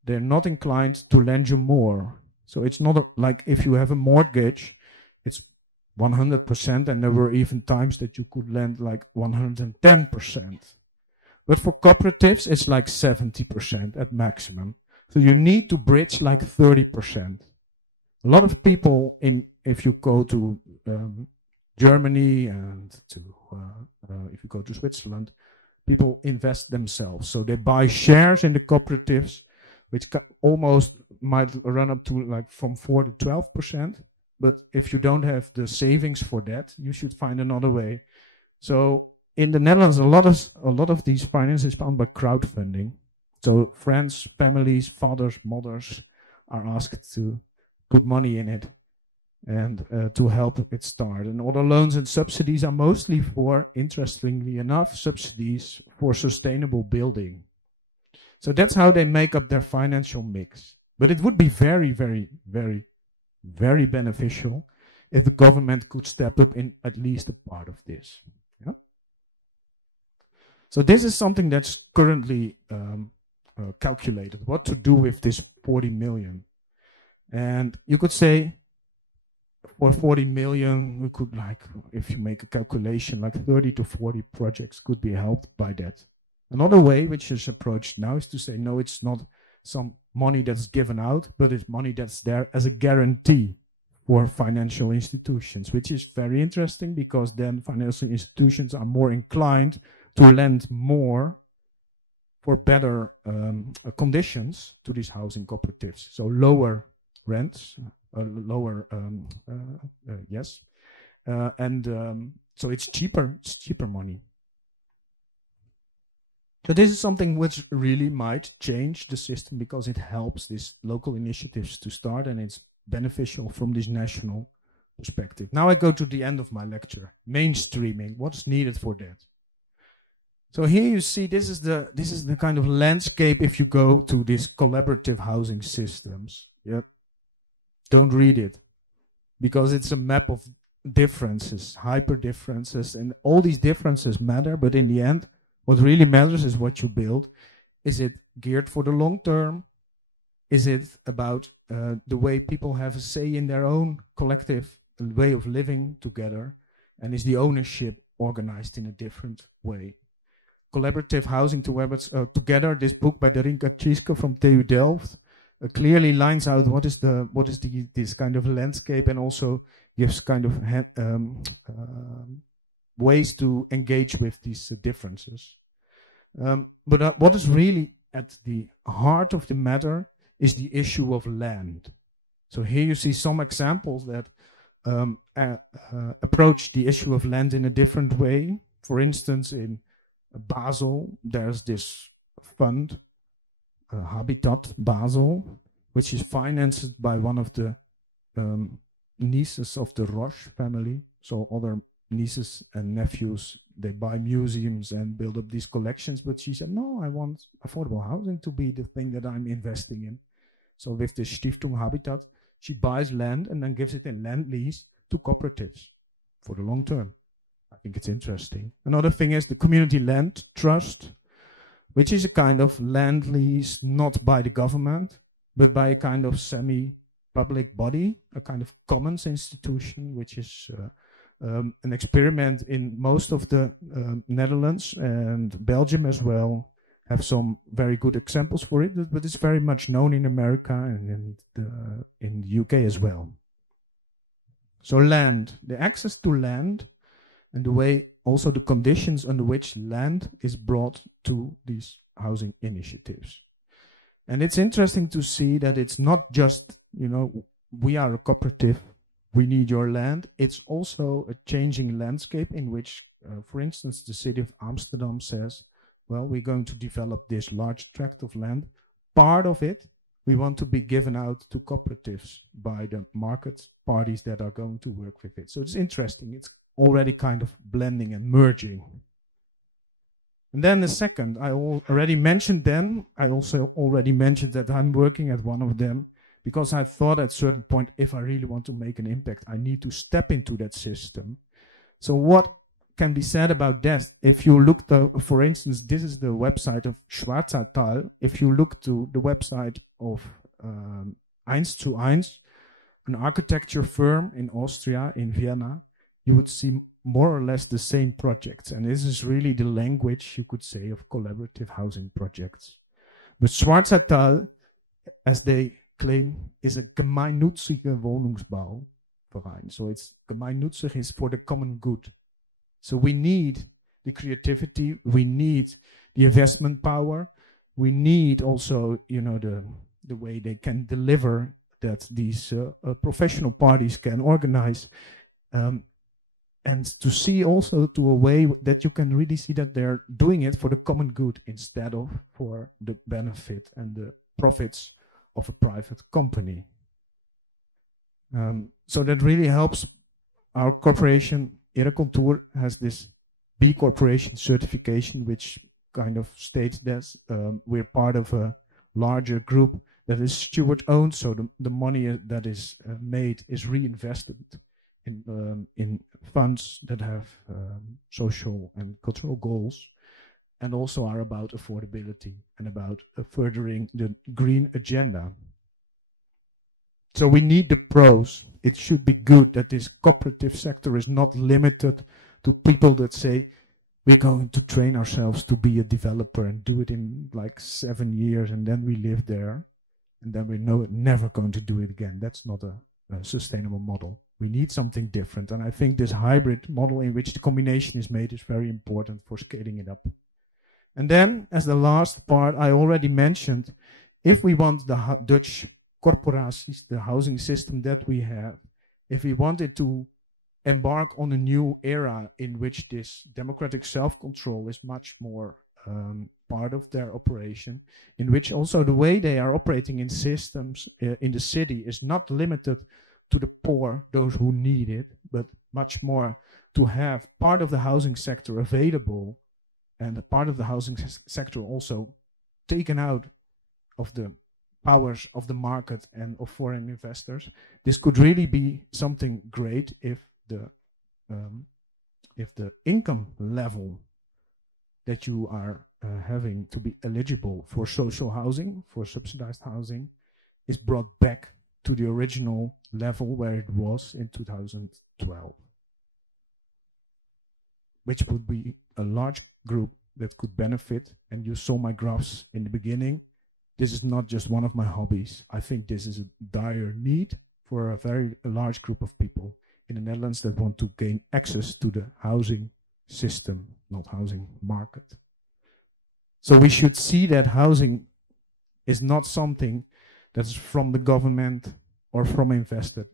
They're not inclined to lend you more. So it's not like if you have a mortgage, it's 100%, and there were even times that you could lend like 110%. But for cooperatives, it's like 70% at maximum. So you need to bridge like 30%. A lot of people, if you go to Germany and if you go to Switzerland, people invest themselves. So they buy shares in the cooperatives, which almost might run up to like from 4 to 12%. But if you don't have the savings for that, you should find another way. So in the Netherlands, a lot of these finance is found by crowdfunding. So friends, families, fathers, mothers are asked to put money in it and to help it start. And other loans and subsidies are mostly for, interestingly enough, subsidies for sustainable building. So that's how they make up their financial mix. But it would be very, very, very, very beneficial if the government could step up in at least a part of this. Yeah? So this is something that's currently calculated, what to do with this 40 million. And you could say for 40 million, we could, like, if you make a calculation, like 30 to 40 projects could be helped by that. Another way which is approached now is to say, no, it's not some money that's given out, but it's money that's there as a guarantee for financial institutions, which is very interesting because then financial institutions are more inclined to lend more for better conditions to these housing cooperatives. So lower rents, lower, yes. So it's cheaper money. So this is something which really might change the system because it helps these local initiatives to start and it's beneficial from this national perspective. Now I go to the end of my lecture. Mainstreaming, what's needed for that? So here you see this is the kind of landscape if you go to these collaborative housing systems. Yep. Don't read it because it's a map of differences, hyper differences, and all these differences matter, but in the end, what really matters is what you build. Is it geared for the long term? Is it about the way people have a say in their own collective way of living together? And is the ownership organized in a different way. Collaborative housing together, this book by Darinka Tjiske from TU Delft clearly lines out what is this kind of landscape, and also gives kind of ways to engage with these differences. But what is really at the heart of the matter is the issue of land. So here you see some examples that approach the issue of land in a different way. For instance, in Basel, there's this fund, Habitat Basel, which is financed by one of the nieces of the Roche family. So other nieces and nephews, they buy museums and build up these collections. But she said, no, I want affordable housing to be the thing that I'm investing in. So with the Stiftung Habitat, she buys land and then gives it in land lease to cooperatives for the long term. I think it's interesting. Another thing is the Community Land Trust, which is a kind of land lease not by the government, but by a kind of semi-public body, a kind of commons institution, which is an experiment in most of the Netherlands and Belgium as well. Have some very good examples for it, but it's very much known in America and in the UK as well. So land, the access to land, and the way also the conditions under which land is brought to these housing initiatives. And it's interesting to see that it's not just, we are a cooperative, we need your land. It's also a changing landscape in which, for instance, the city of Amsterdam says, well, we're going to develop this large tract of land. Part of it, we want to be given out to cooperatives by the market parties that are going to work with it. So it's interesting. It's already kind of blending and merging. And then the second, I already mentioned them. I also already mentioned that I'm working at one of them because I thought at a certain point, if I really want to make an impact, I need to step into that system. So what can be said about that? If you look to, for instance, this is the website of Schwarzertal. If you look to the website of 1&1, an architecture firm in Austria, in Vienna, you would see more or less the same projects. And this is really the language, you could say, of collaborative housing projects. But Schwarzertal, as they claim, is a gemeinnützige Wohnungsbauverein. So it's gemeinnützig is for the common good. So we need the creativity, we need the investment power, we need also, the way they can deliver that these professional parties can organize, and to see also to a way that you can really see that they're doing it for the common good instead of for the benefit and the profits of a private company. So that really helps our corporation. Erecontour has this B Corporation certification, which kind of states that we're part of a larger group that is steward-owned, so the money that is made is reinvested in funds that have social and cultural goals, and also are about affordability and about furthering the green agenda. So we need the pros. It should be good that this cooperative sector is not limited to people that say, we're going to train ourselves to be a developer and do it in like 7 years and then we live there and then we know it never going to do it again. That's not a sustainable model. We need something different. And I think this hybrid model in which the combination is made is very important for scaling it up. And then as the last part, I already mentioned, if we want the Dutch corporaties, the housing system that we have, if we wanted to embark on a new era in which this democratic self-control is much more part of their operation, in which also the way they are operating in systems in the city is not limited to the poor, those who need it, but much more to have part of the housing sector available and a part of the housing sector also taken out of the powers of the market and of foreign investors. This could really be something great if the income level that you are having to be eligible for social housing, for subsidized housing, is brought back to the original level where it was in 2012. which would be a large group that could benefit. And you saw my graphs in the beginning. This is not just one of my hobbies. I think this is a dire need for a very large group of people in the Netherlands that want to gain access to the housing system, not housing market. So we should see that housing is not something that's from the government or from invested,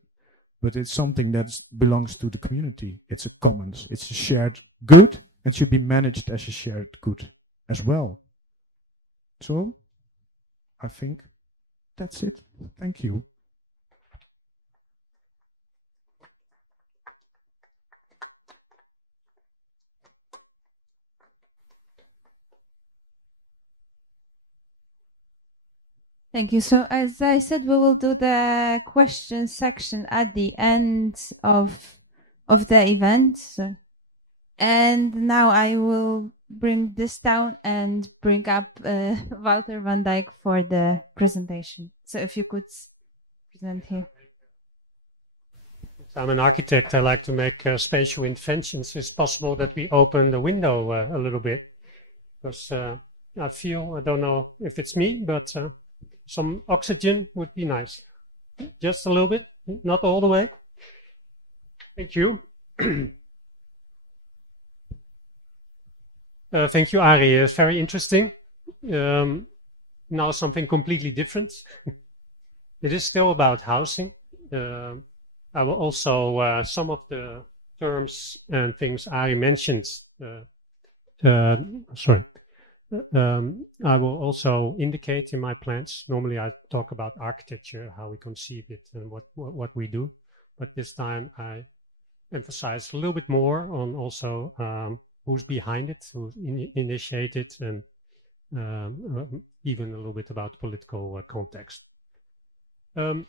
but it's something that belongs to the community. It's a commons. It's a shared good and should be managed as a shared good as well. So I think that's it. Thank you. Thank you. So as I said, we will do the question section at the end of the event. So, and now I will bring this down and bring up Wouter van Dijk for the presentation. So if you could present here. I'm an architect. I like to make spatial interventions. It's possible that we open the window a little bit because I feel, I don't know if it's me, but some oxygen would be nice. Just a little bit, not all the way. Thank you. Thank you, Arie. It's very interesting. Now something completely different. It is still about housing. I will also, some of the terms and things Arie mentioned, I will also indicate in my plans. Normally I talk about architecture, how we conceive it and what we do. But this time I emphasize a little bit more on also who's behind it, who initiated, and even a little bit about political context. And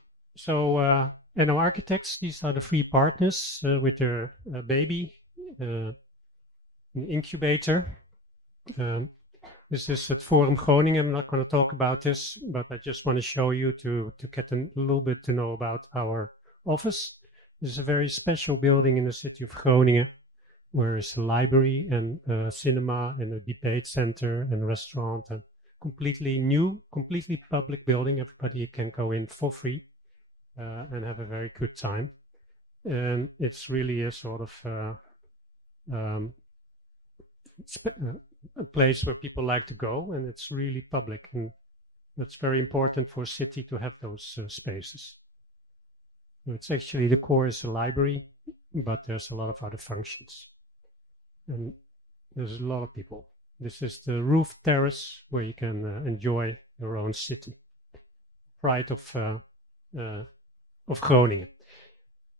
our architects, these are the three partners with their baby, an incubator. This is at Forum Groningen. I'm not going to talk about this, but I just want to show you to get a little bit to know about our office. This is a very special building in the city of Groningen, where is a library and a cinema and a debate center and a restaurant, and completely new, completely public building. Everybody can go in for free and have a very good time. And it's really a sort of a place where people like to go, and it's really public, and that's very important for a city to have those spaces. It's actually, the core is a library, but there's a lot of other functions, and there's a lot of people. This is the roof terrace where you can enjoy your own city. Pride of Groningen.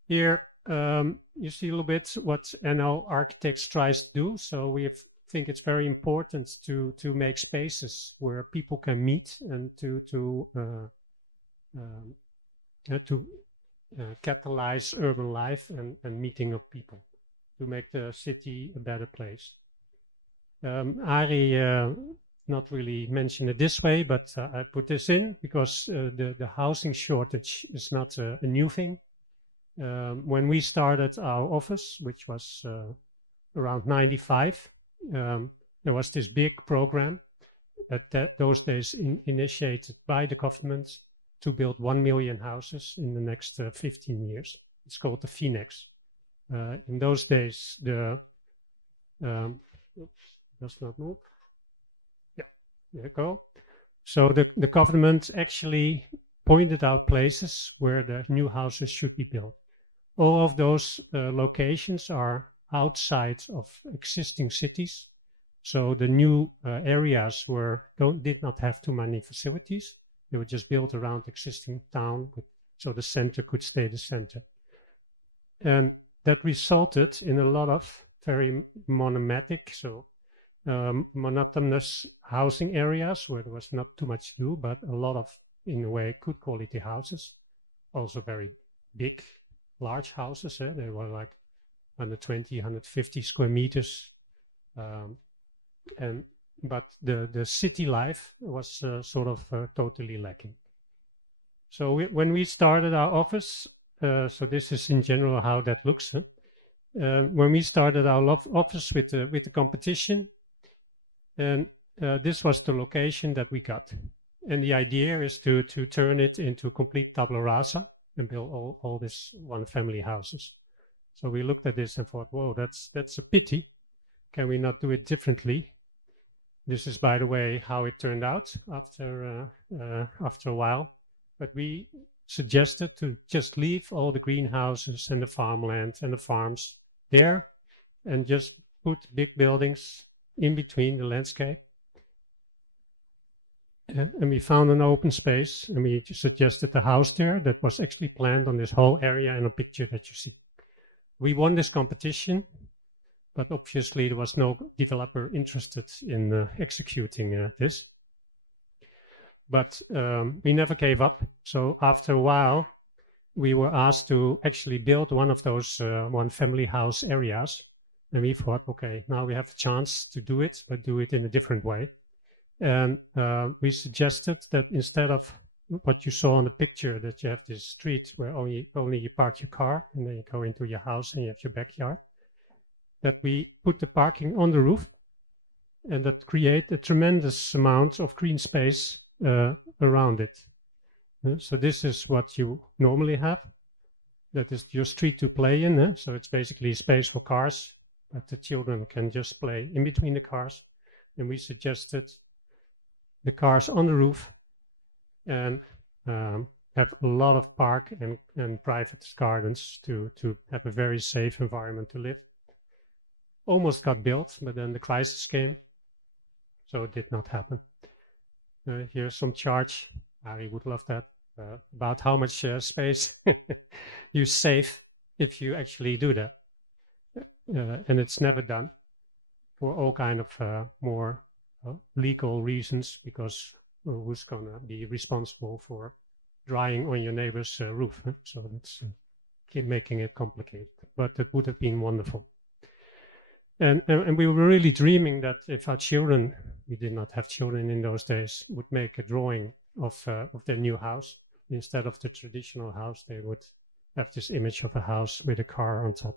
Here you see a little bit what NL Architects tries to do. So we think it's very important to make spaces where people can meet and to catalyze urban life and meeting of people, to make the city a better place. Arie not really mentioned it this way, but I put this in because the housing shortage is not a new thing. When we started our office, which was around 95, there was this big program those days initiated by the government to build 1 million houses in the next 15 years. It's called the FINEX. In those days, the oops, does not move. Yeah, there you go. So the government actually pointed out places where the new houses should be built. All of those locations are outside of existing cities. So the new areas did not have too many facilities. They were just built around existing town, so the center could stay the center. And that resulted in a lot of very monomatic, so monotonous housing areas where there was not too much to do, but a lot of, in a way, good quality houses. Also very big, large houses. They were like 120, 150 square meters. But the city life was sort of totally lacking. So when we started our office, so this is in general how that looks. when we started our office with the competition, and this was the location that we got. And the idea is to turn it into complete tabula rasa and build all these one-family houses. So we looked at this and thought, whoa, that's a pity. Can we not do it differently? This is, by the way, how it turned out after a while. But we suggested to just leave all the greenhouses and the farmland and the farms there and just put big buildings in between the landscape. And we found an open space, and we suggested a house there that was actually planned on this whole area in a picture that you see. We won this competition, but obviously there was no developer interested in executing this. But we never gave up. So after a while, we were asked to actually build one of those one-family house areas. And we thought, okay, now we have a chance to do it, but do it in a different way. And we suggested that instead of what you saw on the picture, that you have this street where only you park your car and then you go into your house and you have your backyard, that we put the parking on the roof, and that create a tremendous amount of green space around it. So this is what you normally have. That is your street to play in. So it's basically space for cars, but the children can just play in between the cars. And we suggested the cars on the roof and have a lot of park and private gardens to have a very safe environment to live. Almost got built, but then the crisis came, so it did not happen. Here's some charts. Arie would love that, about how much space you save if you actually do that. And it's never done for all kind of more legal reasons, because who's going to be responsible for drying on your neighbor's roof? So that's making it complicated, but it would have been wonderful. And we were really dreaming that if our children, we did not have children in those days, would make a drawing of their new house. Instead of the traditional house, they would have this image of a house with a car on top.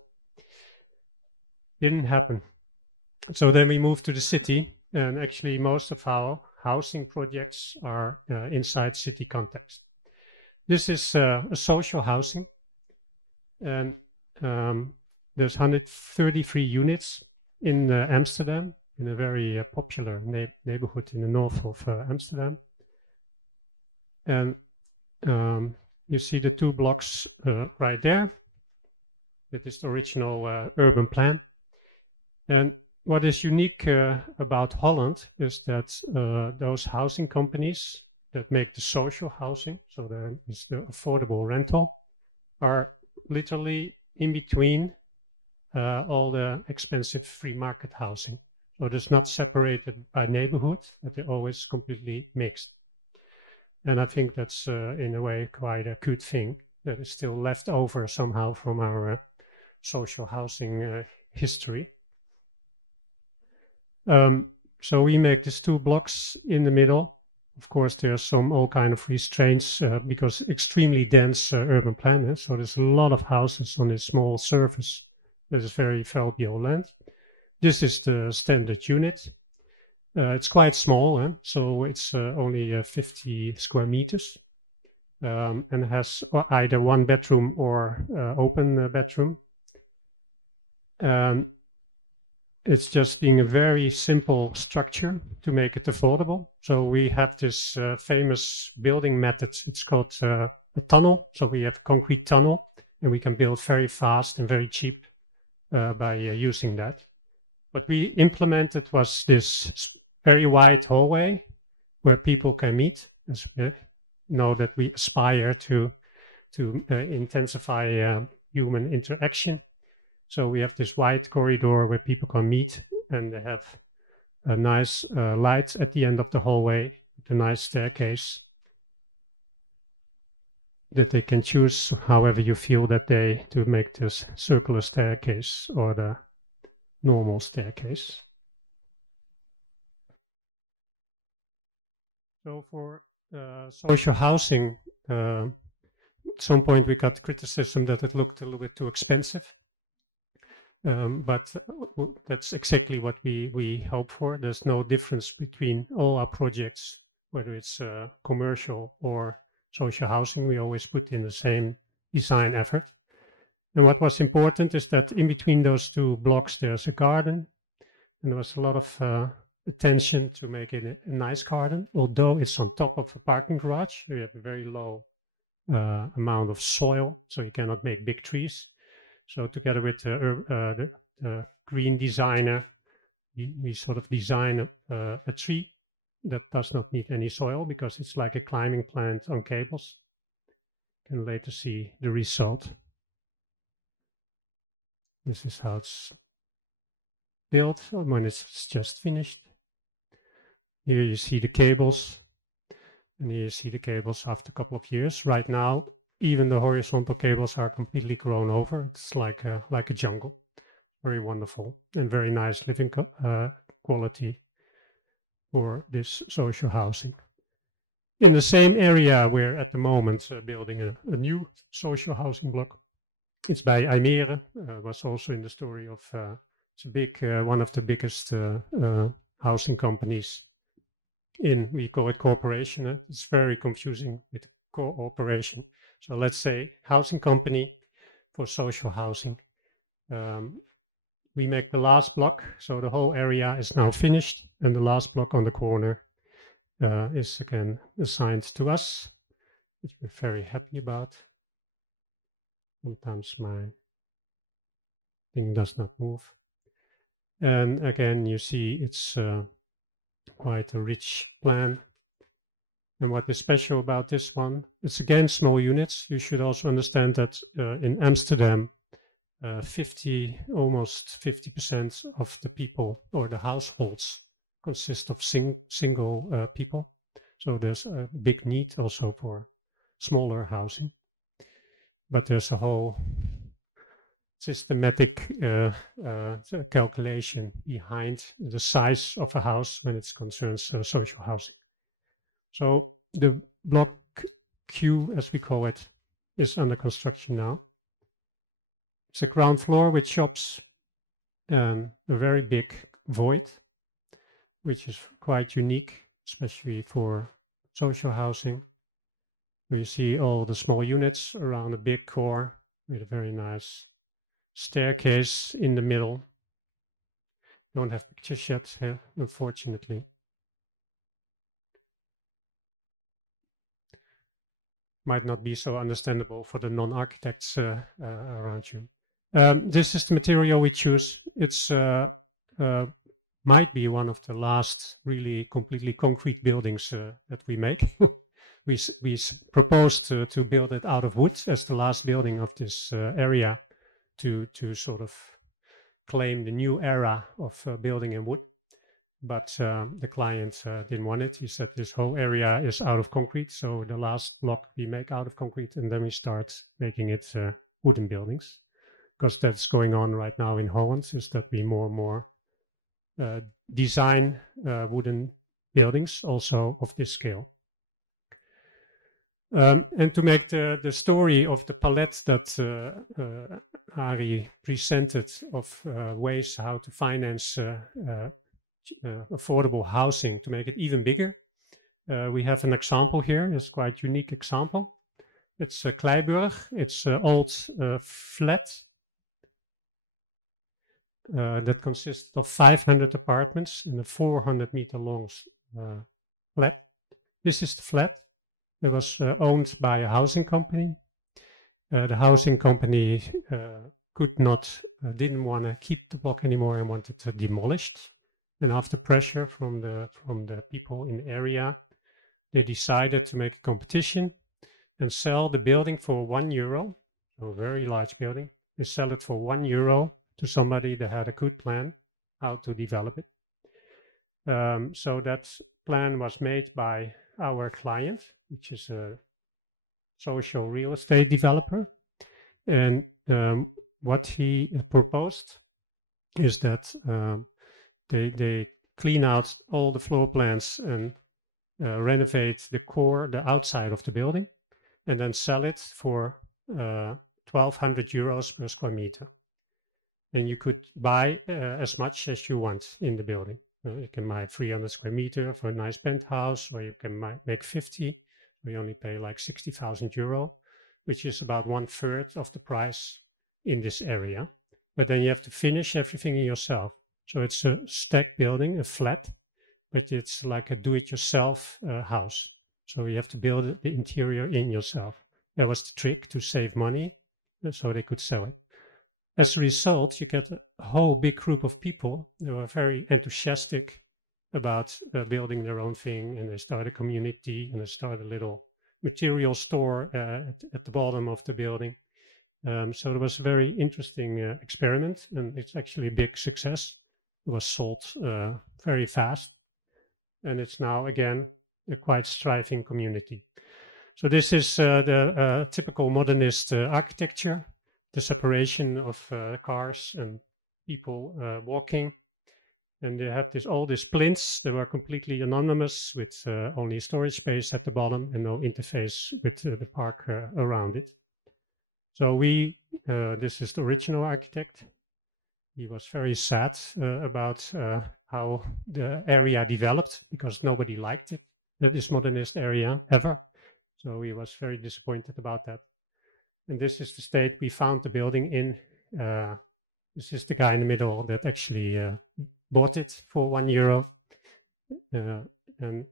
Didn't happen. So then we moved to the city, and actually most of our housing projects are inside city context. This is a social housing, and there's 133 units in Amsterdam, in a very popular neighborhood in the north of Amsterdam. And you see the two blocks right there. That is the original urban plan. And what is unique about Holland is that those housing companies that make the social housing, so there is the affordable rental, are literally in between all the expensive free market housing. So it's not separated by neighborhood, but they're always completely mixed. And I think that's in a way quite a good thing that is still left over somehow from our social housing history. So we make these two blocks in the middle. Of course, there's all kind of restraints because extremely dense urban plan. So there's a lot of houses on this small surface. That is very valuable land. This is the standard unit. It's quite small, so it's only 50 square meters, and has either one bedroom or open bedroom. It's just being a very simple structure to make it affordable. So we have this famous building method. It's called a tunnel. So we have a concrete tunnel, and we can build very fast and very cheap by using that. What we implemented was this very wide hallway where people can meet, as we know that we aspire to intensify human interaction. So we have this wide corridor where people can meet, and they have a nice light at the end of the hallway, with a nice staircase that they can choose however you feel that day to make this circular staircase or the normal staircase. So for social housing, at some point we got criticism that it looked a little bit too expensive. but that's exactly what we hope for. There's no difference between all our projects, whether it's commercial or social housing. We always put in the same design effort. And what was important is that in between those two blocks, there's a garden. And there was a lot of attention to make it a nice garden. Although it's on top of a parking garage, we have a very low amount of soil, so you cannot make big trees. So together with the green designer, we sort of design a tree that does not need any soil because it's like a climbing plant on cables. You can later see the result. This is how it's built when it's just finished. Here you see the cables, and here you see the cables after a couple of years. Right now, even the horizontal cables are completely grown over. It's like a jungle. Very wonderful and very nice living quality for this social housing. In the same area, we're at the moment building a new social housing block. It's by Almere. Was also in the story of it's a big one of the biggest housing companies. We call it corporation. It's very confusing with cooperation. So let's say housing company for social housing. We make the last block, so the whole area is now finished, and the last block on the corner is again assigned to us, which we're very happy about. Sometimes my thing does not move. And again, you see it's quite a rich plan. And what is special about this one, it's again small units. You should also understand that in Amsterdam, almost 50% of the people or the households consist of single people. So there's a big need also for smaller housing. But there's a whole systematic calculation behind the size of a house when it concerns social housing. So the block Q, as we call it, is under construction now. It's a ground floor with shops, a very big void, which is quite unique, especially for social housing. You see all the small units around a big core with a very nice staircase in the middle. Don't have pictures yet, unfortunately. Might not be so understandable for the non-architects around you. This is the material we choose. It's might be one of the last really completely concrete buildings that we make. we proposed to build it out of wood as the last building of this area to sort of claim the new era of building in wood. But the client didn't want it. He said this whole area is out of concrete, so the last block we make out of concrete, and then we start making it wooden buildings. Because that's going on right now in Holland, is that we more and more design wooden buildings also of this scale. And to make the story of the palette that Arie presented of ways how to finance affordable housing, to make it even bigger, we have an example here. It's quite a unique example. It's Kleiburg. It's an old flat that consists of 500 apartments in a 400-meter long flat. This is the flat. It was owned by a housing company. The housing company didn't want to keep the block anymore and wanted it demolished. And after pressure from the people in the area, they decided to make a competition and sell the building for €1. So a very large building. They sell it for €1 to somebody that had a good plan how to develop it. So that plan was made by our client, which is a social real estate developer. And what he proposed is that they clean out all the floor plans and renovate the outside of the building, and then sell it for €1,200 per square meter. and you could buy as much as you want in the building. You can buy 300 square meter for a nice penthouse, or you can make 50. We only pay like 60,000 euro, which is about 1/3 of the price in this area. But then you have to finish everything yourself. So it's a stack building, a flat, but it's like a do-it-yourself house. So you have to build the interior in yourself. That was the trick, to save money, so they could sell it. As a result, you get a whole big group of people who are very enthusiastic about building their own thing, and they start a community, and they start a little material store at the bottom of the building. So it was a very interesting experiment, and it's actually a big success. It was sold very fast, and it's now again a quite thriving community. So this is the typical modernist architecture, the separation of cars and people walking. And they have all these plinths that were completely anonymous, with only storage space at the bottom and no interface with the park around it. So this is the original architect. He was very sad about how the area developed, because nobody liked it, this modernist area, ever. So he was very disappointed about that. And this is the state we found the building in. This is the guy in the middle that actually bought it for €1. And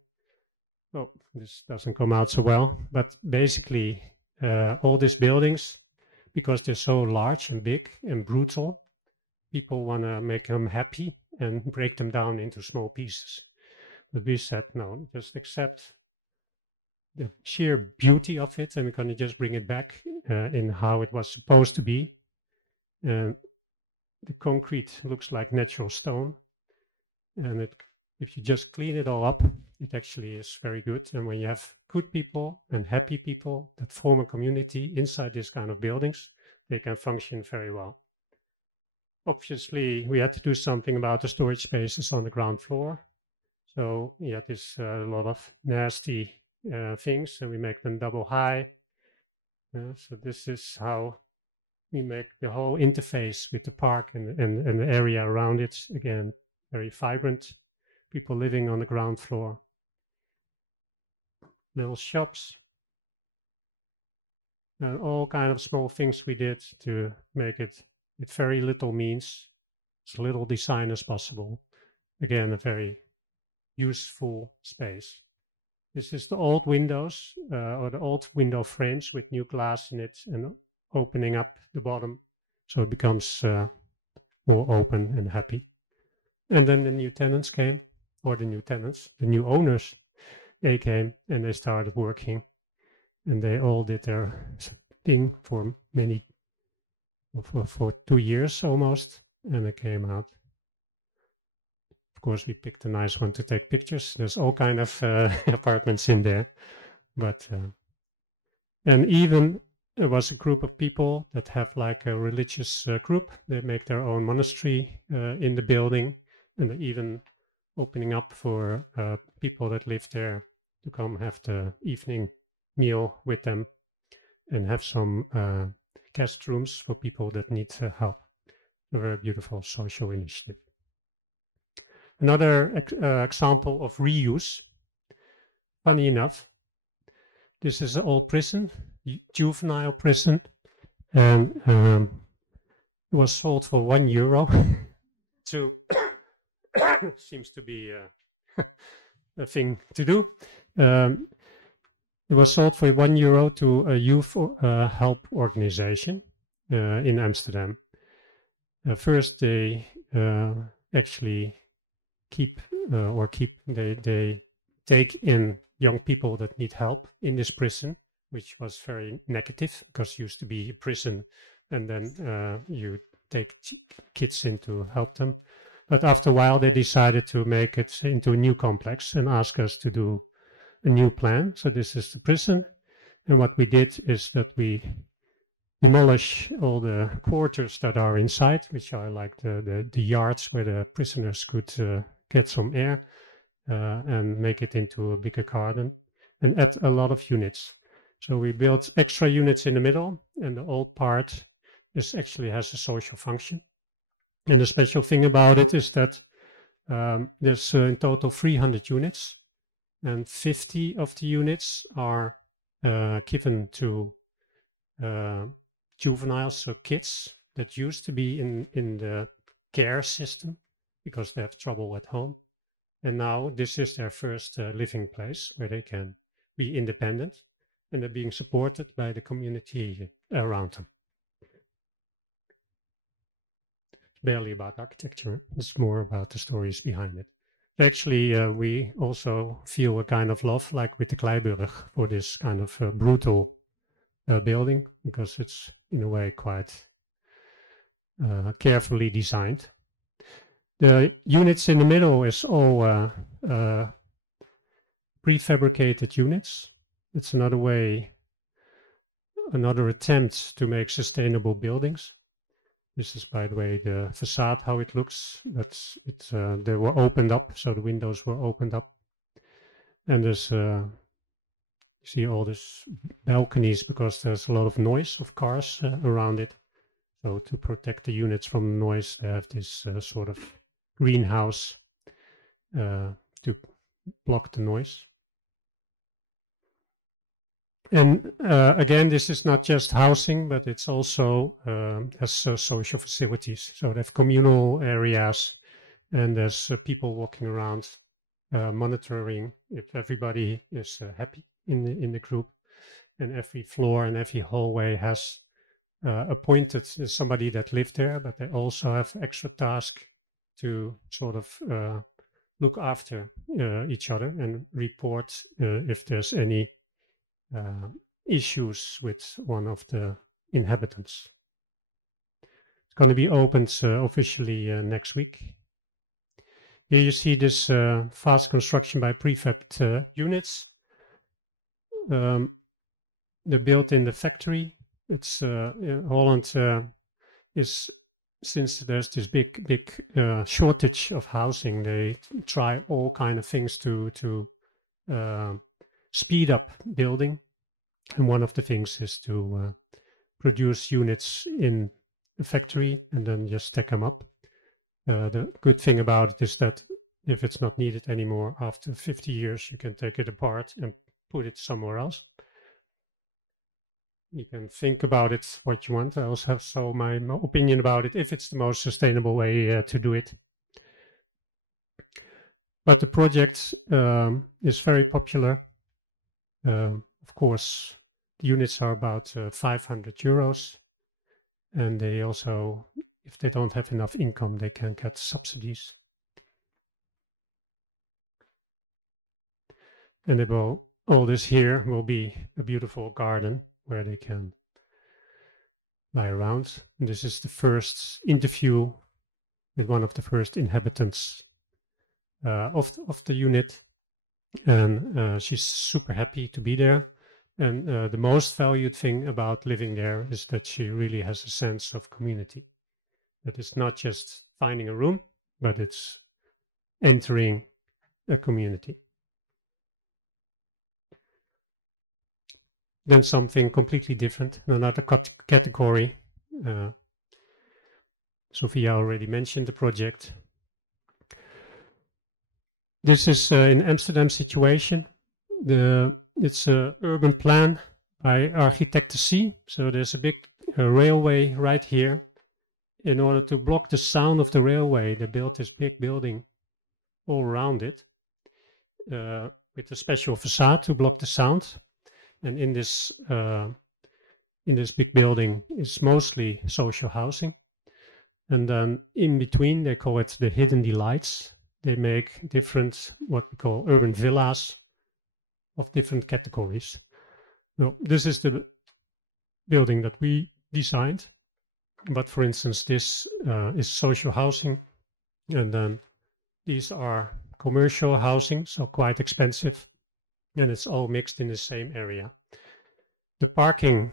oh, this doesn't come out so well. But basically, all these buildings, because they're so large and big and brutal, people want to make them happy and break them down into small pieces. But we said, no, just accept the sheer beauty of it, and we're going to just bring it back in how it was supposed to be. The concrete looks like natural stone, and if you just clean it all up, it actually is very good. And when you have good people and happy people that form a community inside this kind of buildings, they can function very well. Obviously, we had to do something about the storage spaces on the ground floor. So yeah, there's a lot of nasty things, and we make them double high. So this is how we make the whole interface with the park and the area around it, again, very vibrant. People living on the ground floor. Little shops. And all kind of small things we did to make it with very little means, as little design as possible. Again, a very useful space. This is the old windows, or the old window frames with new glass in it, and opening up the bottom so it becomes more open and happy. And then the new tenants came, or the new owners, they came and they started working, and they all did their thing for 2 years almost, and it came out. Of course, we picked a nice one to take pictures. There's all kind of apartments in there, but and even there was a group of people that have like a religious group. They make their own monastery in the building, and they're even opening up for people that live there to come have the evening meal with them, and have some guest rooms for people that need help. A very beautiful social initiative. Another example of reuse. Funny enough, this is an old prison, juvenile prison, and it was sold for €1 to seems to be a thing to do. It was sold for €1 to a youth help organization in Amsterdam. First, they actually they take in young people that need help in this prison, which was very negative, because it used to be a prison, and then you take kids in to help them. But after a while, they decided to make it into a new complex and ask us to do a new plan. So this is the prison, and what we did is that we demolish all the quarters that are inside, which are like the yards where the prisoners could get some air, and make it into a bigger garden, and add a lot of units. So we built extra units in the middle, and the old part actually has a social function. And the special thing about it is that there's in total 300 units, and 50 of the units are given to juveniles, so kids that used to be in the care system because they have trouble at home. And now this is their first living place where they can be independent, and they're being supported by the community around them. It's barely about architecture. It's more about the stories behind it. Actually, we also feel a kind of love, like with the Kleiburg, for this kind of brutal building, because it's in a way quite carefully designed. The units in the middle is all prefabricated units. It's another way, another attempt to make sustainable buildings. This is, by the way, the facade, how it looks. They were opened up, so the windows were opened up. And there's, you see all these balconies because there's a lot of noise of cars around it. So to protect the units from noise, they have this sort of greenhouse to block the noise. And again, this is not just housing, but it's also has social facilities. So they have communal areas, and there's people walking around, monitoring if everybody is happy in the group. And every floor and every hallway has appointed somebody that lived there, but they also have extra task to sort of look after each other and report if there's any issues with one of the inhabitants. It's going to be opened officially next week. Here you see this fast construction by prefabbed units. They're built in the factory. It's Holland is, since there's this big shortage of housing, they try all kind of things to speed up building. And one of the things is to produce units in the factory and then just stack them up. The good thing about it is that if it's not needed anymore, after 50 years, you can take it apart and put it somewhere else. You can think about it what you want. I also have my opinion about it, if it's the most sustainable way to do it. But the project is very popular. Of course, the units are about 500 euros. And they also, if they don't have enough income, they can get subsidies. And they will, all this here will be a beautiful garden where they can lie around. And this is the first interview with one of the first inhabitants of the unit. And she's super happy to be there. And the most valued thing about living there is that she really has a sense of community. That it's not just finding a room, but it's entering a community. Then something completely different, another category. Sophia already mentioned the project. This is in Amsterdam situation. It's an urban plan by Architects Arie. So there's a big railway right here. In order to block the sound of the railway, they built this big building all around it with a special facade to block the sound. And in this big building is mostly social housing. And then in between, they call it the hidden delights. They make different, what we call urban villas of different categories. Now, this is the building that we designed. But for instance, this is social housing. And then these are commercial housing, so quite expensive. And it's all mixed in the same area. The parking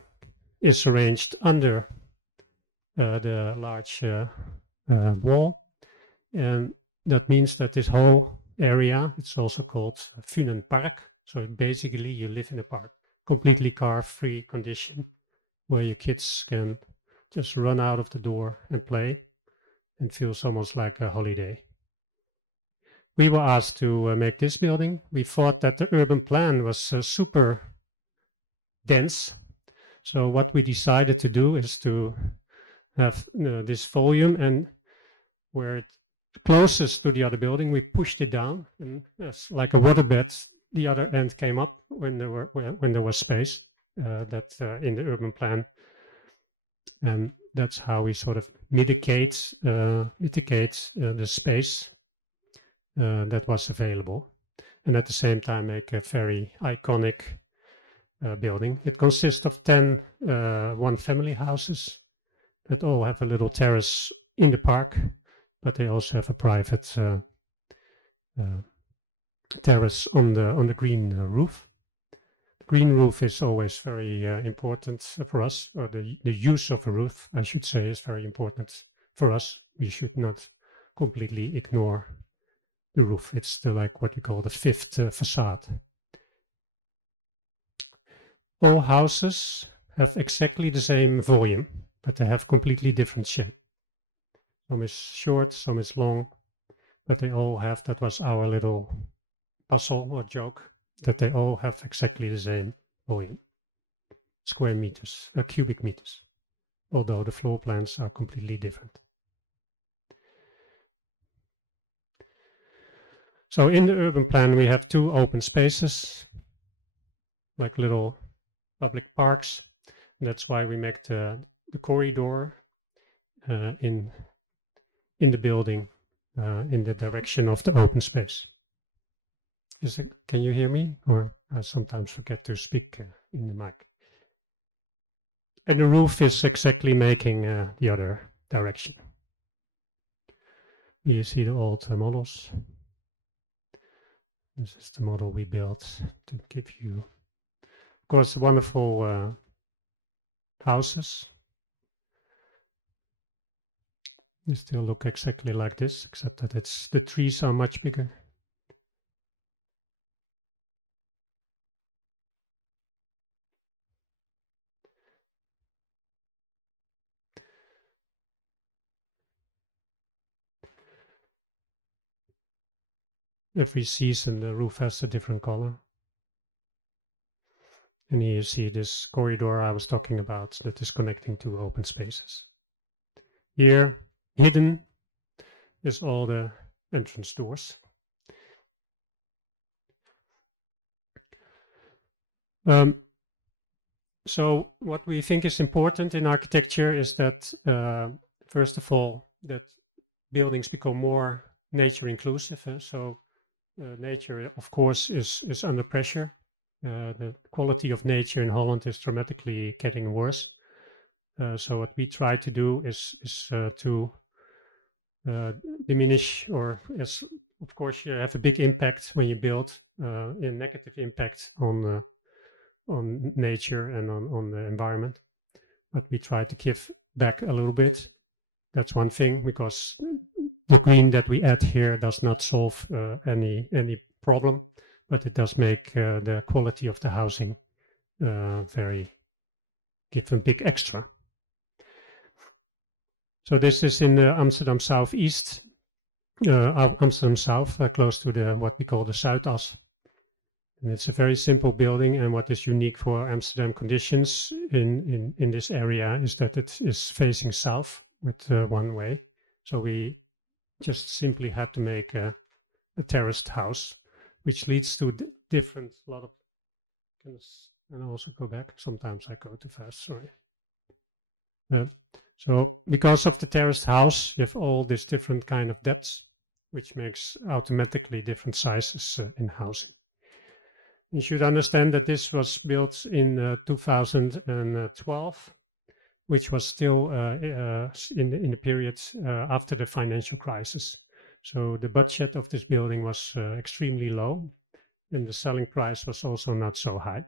is arranged under the large wall. And that means that this whole area, it's also called Funenpark. So basically you live in a park, completely car-free condition, where your kids can just run out of the door and play. and feels almost like a holiday. We were asked to make this building. We thought that the urban plan was super dense. So what we decided to do is to have this volume, and where it's closest to the other building, we pushed it down, and like a waterbed, the other end came up when there was space that in the urban plan, and that's how we sort of mitigate the space that was available, and at the same time make a very iconic building. It consists of 10 one-family houses that all have a little terrace in the park, but they also have a private terrace on the green roof. The green roof is always very important for us, or the use of a roof, I should say, is very important for us. We should not completely ignore the roof. It's like what we call the fifth facade. All houses have exactly the same volume, but they have completely different shape. Some is short, some is long, but they all have, that was our little puzzle or joke, that they all have exactly the same volume. Square meters, cubic meters, although the floor plans are completely different. So in the urban plan we have 2 open spaces, like little public parks. That's why we make the corridor in the building in the direction of the open space. Can you hear me? Or I sometimes forget to speak in the mic. And the roof is exactly making the other direction. You see the old models. This is the model we built to give you, of course, wonderful houses. They still look exactly like this, except that the trees are much bigger. Every season the roof has a different color. And here you see this corridor I was talking about that is connecting 2 open spaces. Here, hidden, is all the entrance doors. So what we think is important in architecture is that, first of all, that buildings become more nature inclusive. So nature, of course, is under pressure. The quality of nature in Holland is dramatically getting worse. So what we try to do is to diminish, or of course you have a big impact when you build, a negative impact on nature and on the environment. But we try to give back a little bit. That's one thing, because the green that we add here does not solve any problem, but it does make the quality of the housing give a big extra. So this is in Amsterdam Southeast, Amsterdam South, close to what we call the Zuidas. And it's a very simple building, and what is unique for Amsterdam conditions in this area is that it is facing south with one way. So we just simply had to make a terraced house, which leads to lot of, and also go back. Sometimes I go too fast, sorry. So because of the terraced house, you have all these different kind of depths, which makes automatically different sizes in housing. You should understand that this was built in 2012, which was still in the period after the financial crisis. So the budget of this building was extremely low, and the selling price was also not so high.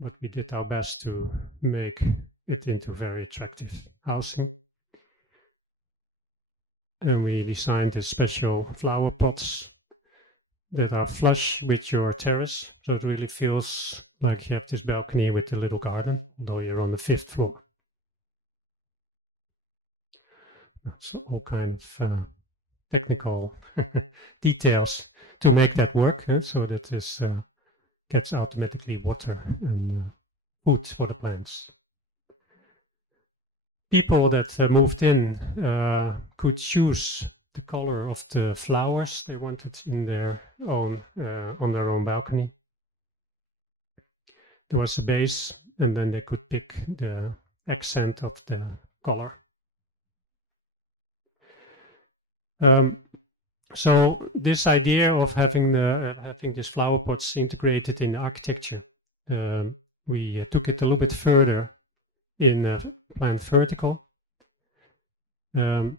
But we did our best to make it into very attractive housing. And we designed these special flower pots that are flush with your terrace, so it really feels like you have this balcony with a little garden, although you're on the 5th floor. so all kind of technical details to make that work, so that this gets automatically water and food for the plants. People that moved in could choose the color of the flowers they wanted in their own on their own balcony. There was a base, and then they could pick the accent of the color. So this idea of having these flower pots integrated in architecture, we took it a little bit further in Plant Vertical. I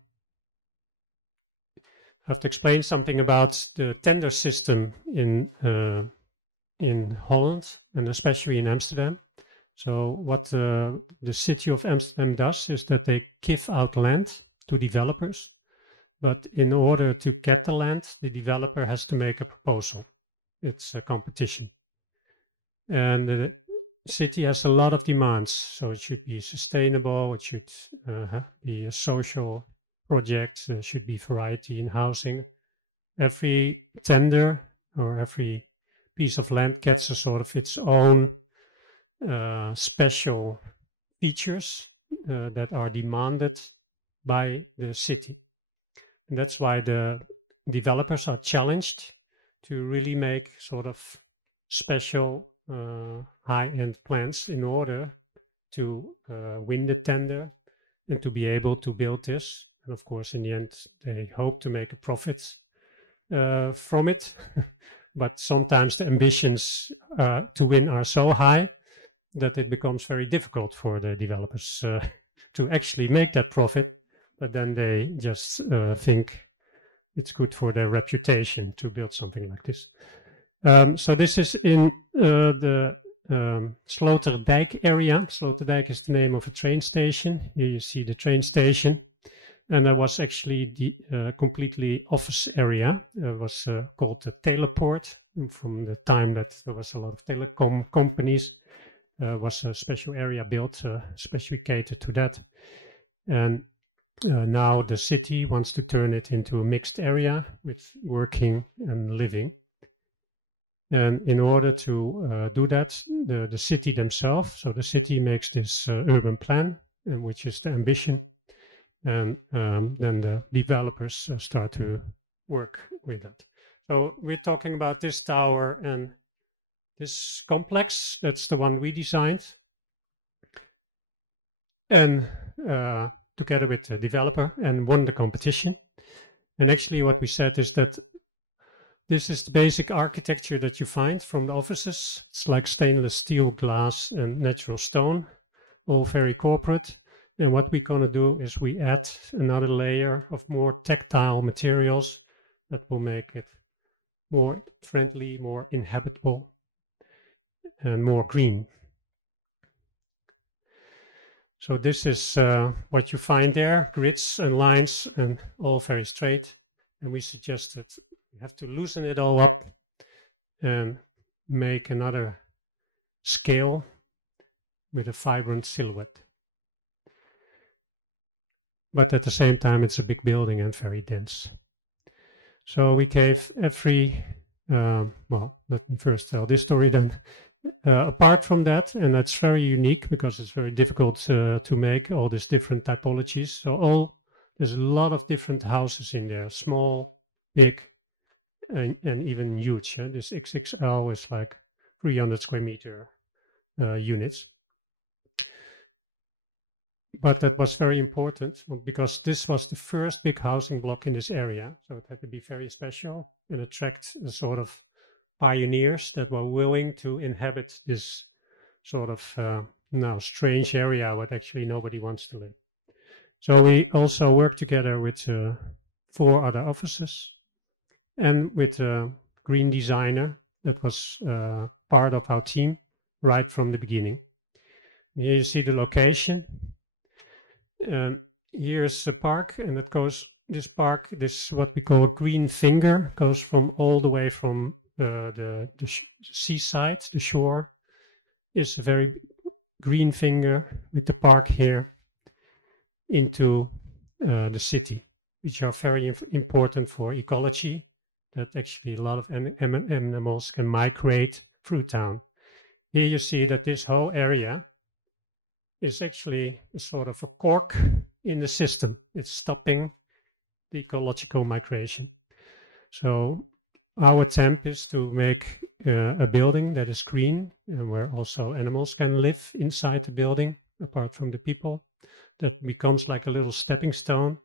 have to explain something about the tender system in Holland, and especially in Amsterdam. So what the city of Amsterdam does is that they give out land to developers, but in order to get the land, the developer has to make a proposal. It's a competition. And the city has a lot of demands, so it should be sustainable, it should be a social project, there should be variety in housing. Every tender or every piece of land gets a sort of its own special features that are demanded by the city. And that's why the developers are challenged to really make sort of special high-end plans in order to win the tender and to be able to build this. And of course, in the end, they hope to make a profit from it. But sometimes the ambitions to win are so high that it becomes very difficult for the developers to actually make that profit. But then they just think it's good for their reputation to build something like this. So this is in the Sloterdijk area. Sloterdijk is the name of a train station. Here you see the train station. And that was actually the completely office area. It was called the Teleport. From the time that there was a lot of telecom companies, was a special area built, especially catered to that. And now the city wants to turn it into a mixed area with working and living. And in order to do that, the city themselves, so the city makes this urban plan, which is the ambition. And then the developers start to work with that. So we're talking about this tower and this complex. That's the one we designed. And together with the developer, and won the competition. And actually what we said is that this is the basic architecture that you find from the offices. It's like stainless steel, glass, and natural stone, all very corporate. And what we're going to do is we add another layer of more tactile materials that will make it more friendly, more inhabitable, and more green. So this is what you find there, grids and lines, and all very straight. And we suggested you have to loosen it all up and make another scale with a vibrant silhouette. But at the same time, it's a big building and very dense. So we gave every, well, let me first tell this story then. Apart from that, and that's very unique because it's very difficult to make all these different typologies. So there's a lot of different houses in there, small, big, and even huge. This XXL is like 300 square meter units. But that was very important because this was the first big housing block in this area. So it had to be very special and attract a sort of pioneers that were willing to inhabit this sort of now strange area where actually nobody wants to live. So we also worked together with 4 other offices and with a green designer that was part of our team right from the beginning. Here you see the location. Here's a park, and it goes, this park, this what we call a green finger, goes from all the way from the seaside, the shore, is a very green finger with the park here into the city, which are very important for ecology, that actually a lot of animals can migrate through town. Here you see that this whole area is actually a sort of a cork in the system. It's stopping the ecological migration. So our attempt is to make a building that is green and where also animals can live inside the building, apart from the people. That becomes like a little stepping stone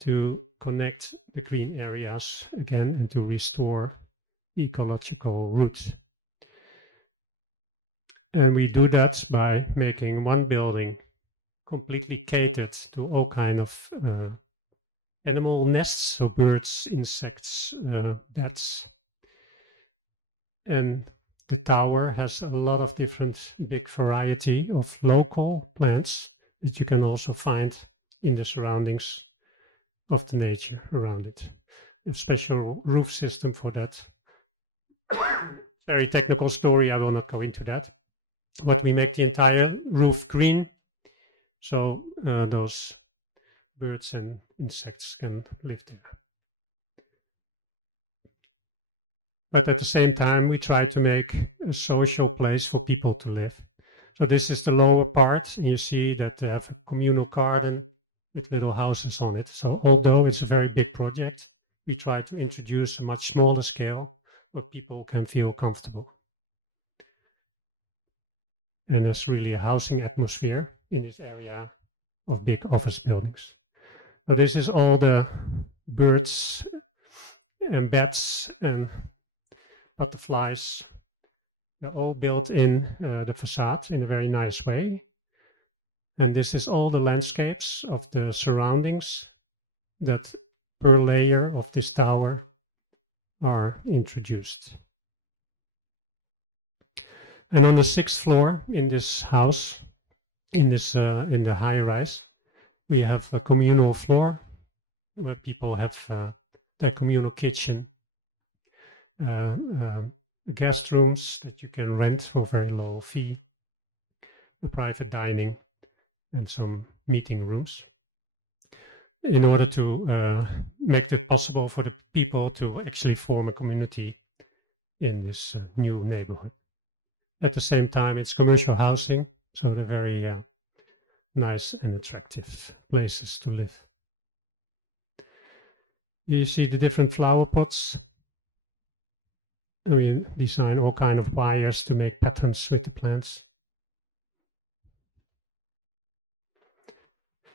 to connect the green areas again and to restore ecological roots. And we do that by making one building completely catered to all kind of animal nests, so birds, insects, bats. And the tower has a lot of different big variety of local plants that you can also find in the surroundings of the nature around it. A special roof system for that. Very technical story, I will not go into that. But we make the entire roof green, so those birds and insects can live there. But at the same time, we try to make a social place for people to live. So this is the lower part, and you see that they have a communal garden with little houses on it. So although it's a very big project, we try to introduce a much smaller scale where people can feel comfortable. And there's really a housing atmosphere in this area of big office buildings. So this is all the birds and bats and butterflies. They're all built in the facade in a very nice way. And this is all the landscapes of the surroundings that per layer of this tower are introduced. And on the 6th floor in this house, in the high rise, we have a communal floor where people have their communal kitchen, guest rooms that you can rent for a very low fee, a private dining, and some meeting rooms, in order to make it possible for the people to actually form a community in this new neighborhood. At the same time, it's commercial housing, so they're very nice and attractive places to live. You see the different flower pots. We design all kind of wires to make patterns with the plants.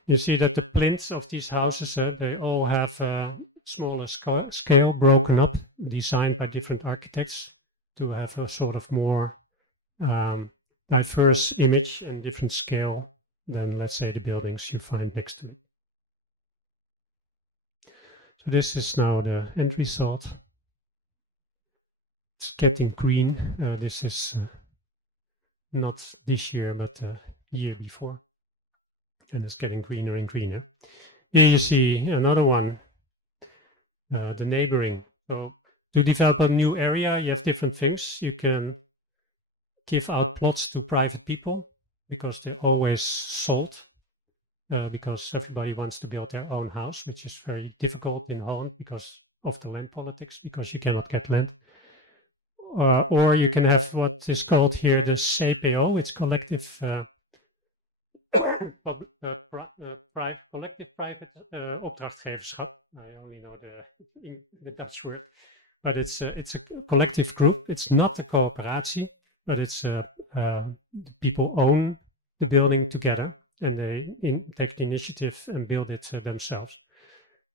You see that the plinths of these houses, they all have a smaller scale broken up, designed by different architects to have a sort of more diverse image and different scale than, let's say, the buildings you find next to it. So this is now the end result. It's getting green. This is not this year, but the year before. And it's getting greener and greener. Here you see another one, the neighboring. So to develop a new area, you have different things. You can give out plots to private people because they're always sold, because everybody wants to build their own house, which is very difficult in Holland because of the land politics, because you cannot get land. Or you can have what is called here the CPO, it's collective collective private opdrachtgeverschap. I only know the Dutch word, but it's a collective group. It's not a coöperatie, but it's the people own the building together, and they take the initiative and build it themselves.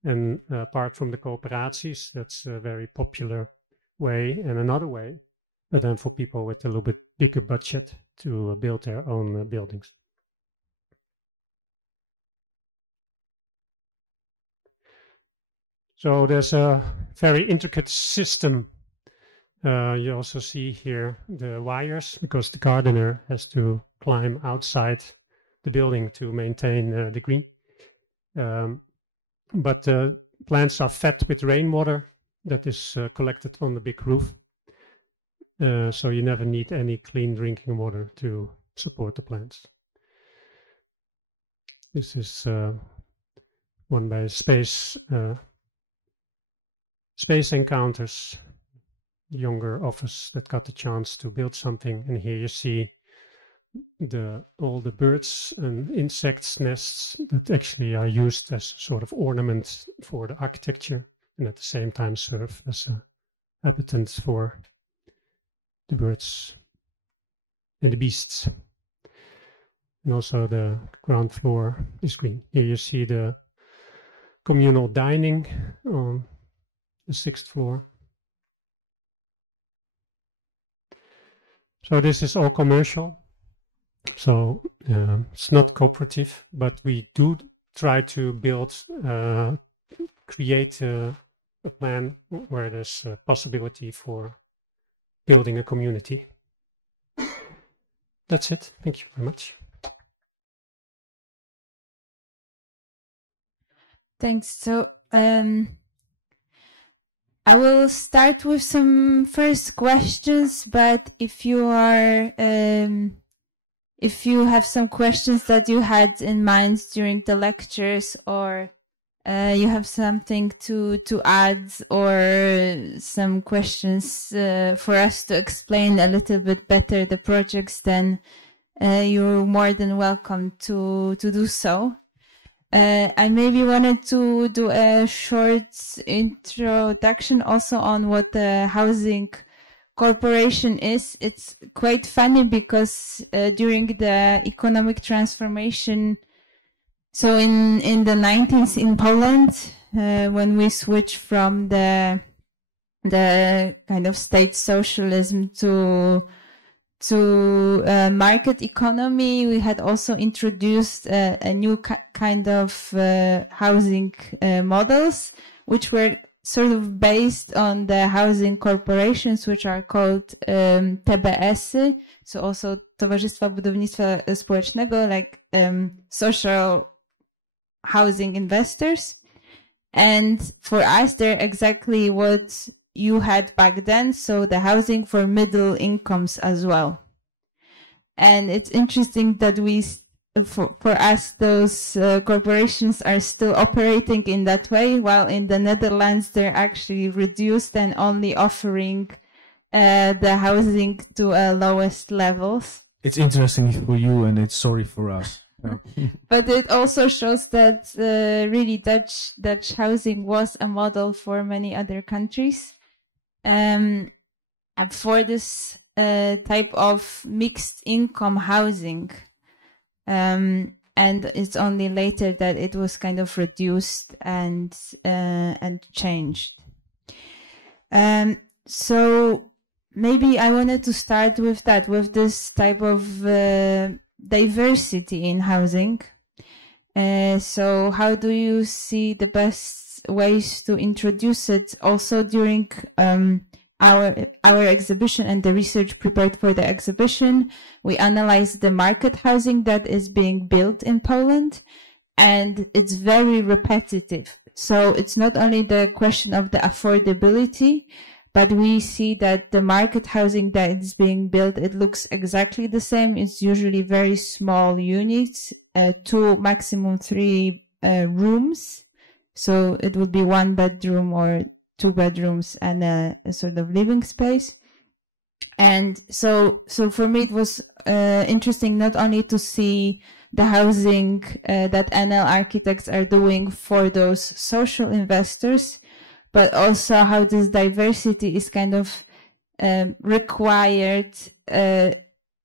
And apart from the coöperaties, that's a very popular way, and another way, but then for people with a little bit bigger budget to build their own buildings. So there's a very intricate system. You also see here the wires, because the gardener has to climb outside the building to maintain the green. But plants are fed with rainwater that is collected on the big roof. So you never need any clean drinking water to support the plants. This is one by Space Encounters, younger office that got the chance to build something. And here you see all the birds and insects nests that actually are used as a sort of ornament for the architecture, and at the same time serve as a habitat for the birds and the beasts. And also the ground floor is green. Here you see the communal dining on the 6th floor. So this is all commercial. So it's not cooperative, but we do try to create a plan where there's a possibility for building a community. That's it. Thank you very much. Thanks. So I will start with some first questions, but if you have some questions that you had in mind during the lectures, or you have something to add, or some questions for us to explain a little bit better the projects, then you're more than welcome to do so. I maybe wanted to do a short introduction also on what the housing corporation is. It's quite funny because during the economic transformation, so in the 90s in Poland, when we switched from the kind of state socialism to market economy, we had also introduced a new kind of housing models, which were sort of based on the housing corporations, which are called TBS-y, so also Towarzystwa Budownictwa Społecznego, like social housing investors. And for us, they're exactly what you had back then, so the housing for middle incomes as well. And it's interesting that for us, those corporations are still operating in that way, while in the Netherlands, they're actually reduced and only offering the housing to lowest levels. It's interesting for you and it's sorry for us. But it also shows that really Dutch housing was a model for many other countries. And for this type of mixed income housing, and it's only later that it was kind of reduced and changed. So maybe I wanted to start with that, with this type of diversity in housing. So how do you see the best ways to introduce it also during our exhibition and the research prepared for the exhibition? We analyzed the market housing that is being built in Poland, and it's very repetitive. So it's not only the question of the affordability, but we see that the market housing that is being built, it looks exactly the same. It's usually very small units, 2, maximum 3 rooms. So it would be 1 bedroom or 2 bedrooms and a sort of living space. And so for me, it was interesting not only to see the housing that NL architects are doing for those social investors, but also how this diversity is kind of required.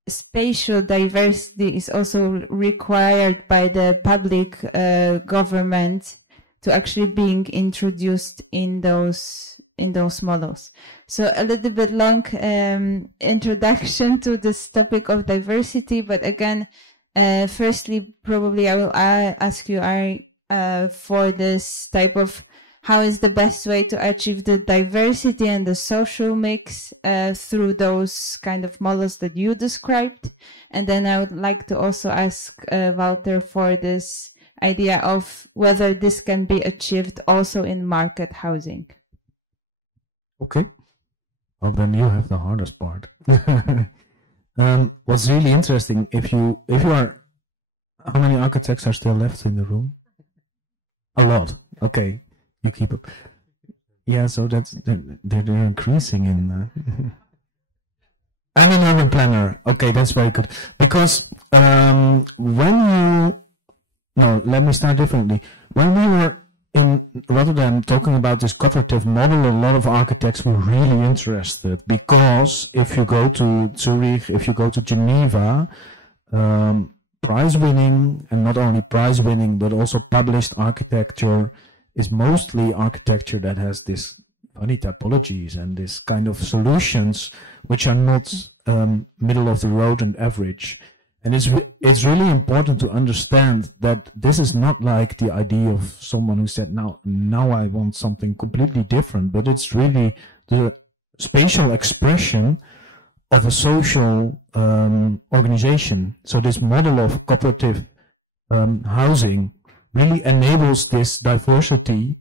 Spatial diversity is also required by the public government to actually being introduced in those models. So a little bit long introduction to this topic of diversity, but again, firstly, probably I will ask you, Arie, for this type of how is the best way to achieve the diversity and the social mix through those kind of models that you described? And then I would like to also ask Walter for this idea of whether this can be achieved also in market housing. Okay. Well, then you have the hardest part. What's really interesting, if you are, how many architects are still left in the room? A lot. Okay, you keep up. Yeah, so they're increasing in. I'm an urban planner. Okay, that's very good. Because let me start differently. When we were in Rotterdam talking about this cooperative model, a lot of architects were really interested, because if you go to Zurich, if you go to Geneva, prize-winning, and not only prize-winning, but also published architecture is mostly architecture that has this funny typologies and this kind of solutions which are not middle of the road and average. And it's really important to understand that this is not like the idea of someone who said, now I want something completely different, but it's really the spatial expression of a social organization. So this model of cooperative housing really enables this diversity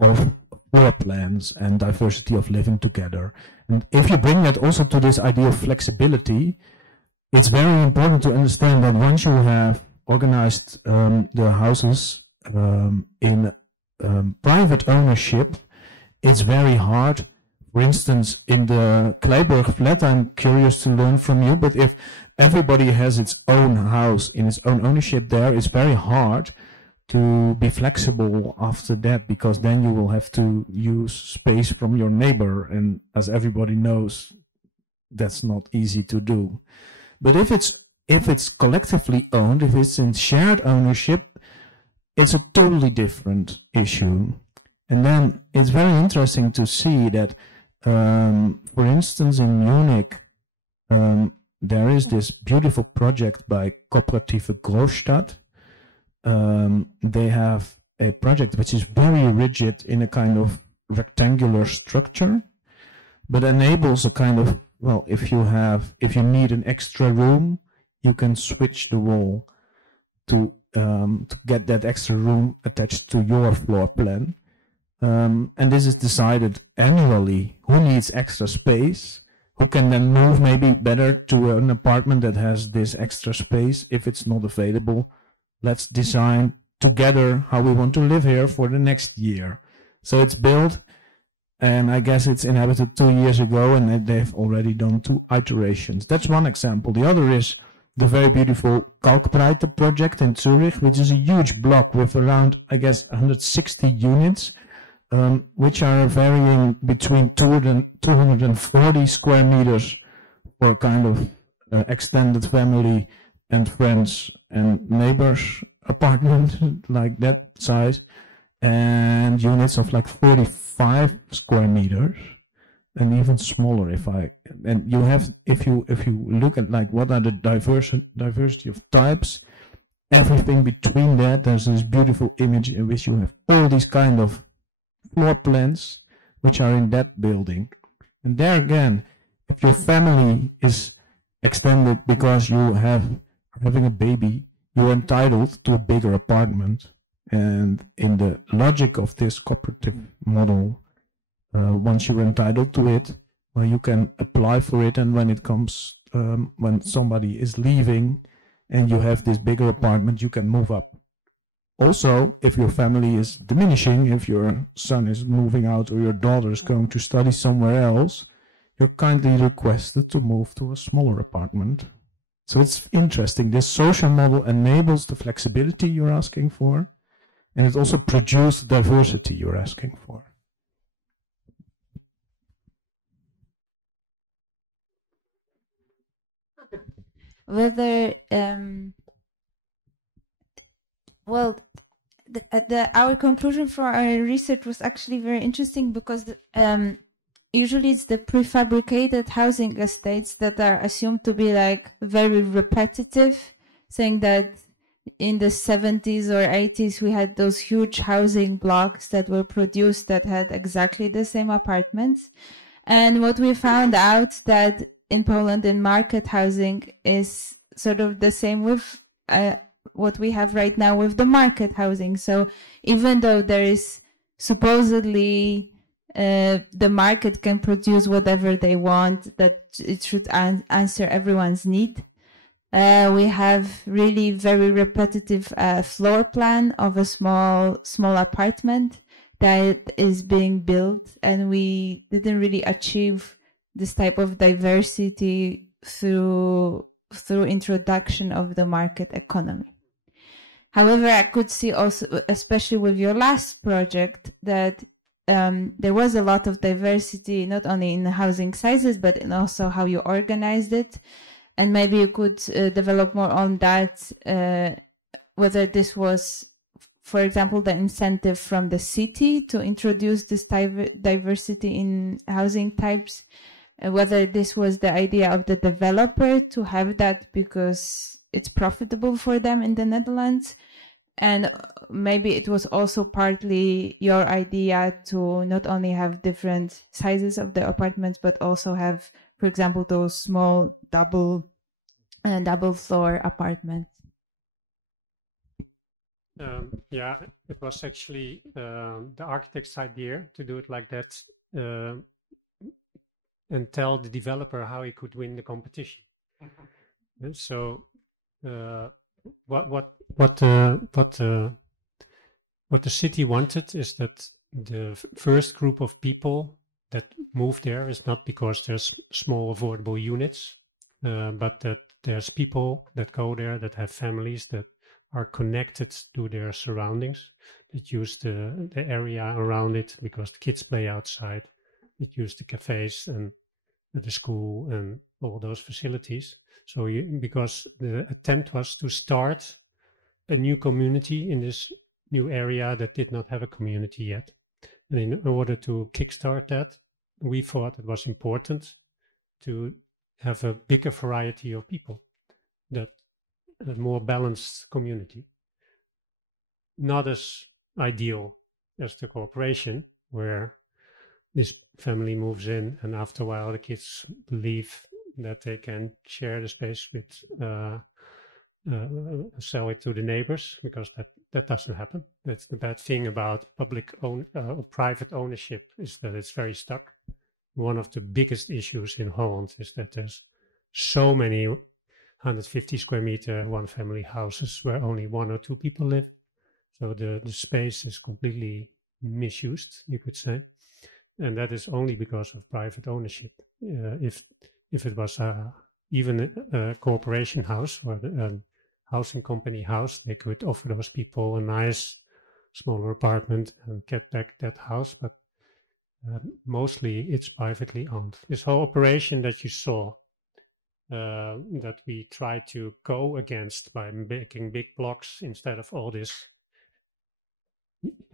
of floor plans and diversity of living together. And if you bring that also to this idea of flexibility, it's very important to understand that once you have organized the houses in private ownership, it's very hard. For instance, in the Kleiburg flat, I'm curious to learn from you, but if everybody has its own house in its own ownership there, it's very hard to be flexible after that, because then you will have to use space from your neighbor, and as everybody knows, that's not easy to do. But if it's collectively owned, if it's in shared ownership, it's a totally different issue. And then it's very interesting to see that, for instance, in Munich, there is this beautiful project by Cooperative Großstadt. They have a project which is very rigid in a kind of rectangular structure, but enables a kind of, well, if you need an extra room, you can switch the wall to get that extra room attached to your floor plan. And this is decided annually. Who needs extra space? Who can then move maybe better to an apartment that has this extra space? If it's not available, let's design together how we want to live here for the next year. So it's built, and I guess it's inhabited 2 years ago, and they've already done 2 iterations. That's one example. The other is the very beautiful Kalkbreite project in Zurich, which is a huge block with around, I guess, 160 units, which are varying between 240 square meters for a kind of extended family and friends and neighbors apartment, like that size, and units of like 45 square meters, and even smaller. If you look at like what are the diversity of types, everything between that, there's this beautiful image in which you have all these kind of floor plans which are in that building. And there again, if your family is extended because you have having a baby, you're entitled to a bigger apartment. And in the logic of this cooperative model, once you're entitled to it, well, you can apply for it, and when it comes, when somebody is leaving and you have this bigger apartment, you can move up. Also, if your family is diminishing, if your son is moving out or your daughter is going to study somewhere else, you're kindly requested to move to a smaller apartment. So it's interesting. This social model enables the flexibility you're asking for, and it also produces the diversity you're asking for. Whether our conclusion for our research was actually very interesting, because usually it's the prefabricated housing estates that are assumed to be like very repetitive, saying that in the 70s or 80s we had those huge housing blocks that were produced that had exactly the same apartments. And what we found out that in Poland, in market housing, is sort of the same with what we have right now with the market housing. So even though there is supposedly the market can produce whatever they want, that it should answer everyone's need, We have really very repetitive floor plan of a small apartment that is being built, and we didn't really achieve this type of diversity through introduction of the market economy. However, I could see also, especially with your last project, that there was a lot of diversity, not only in the housing sizes, but in also how you organized it. And maybe you could develop more on that, whether this was, for example, the incentive from the city to introduce this diversity in housing types, whether this was the idea of the developer to have that because it's profitable for them in the Netherlands. And maybe it was also partly your idea to not only have different sizes of the apartments, but also have, for example, those small double floor apartments. Yeah, it was actually the architect's idea to do it like that and tell the developer how he could win the competition. And so what the city wanted is that the first group of people that move there is not because there's small affordable units, but that there's people that go there that have families that are connected to their surroundings, that use the area around it because the kids play outside, that use the cafes and the school and all those facilities. So because the attempt was to start a new community in this new area that did not have a community yet. And in order to kickstart that, we thought it was important to have a bigger variety of people, that a more balanced community. Not as ideal as the corporation, where this family moves in and after a while the kids believe that they can share the space with, sell it to the neighbors, because that doesn't happen. That's the bad thing about private ownership, is that it's very stuck. One of the biggest issues in Holland is that there's so many 150 square meter one family houses where only one or two people live. So the space is completely misused, you could say. And that is only because of private ownership. If it was even a corporation house or a housing company house, they could offer those people a nice smaller apartment and get back that house. But mostly it's privately owned. This whole operation that you saw, that we try to go against by making big blocks instead of all this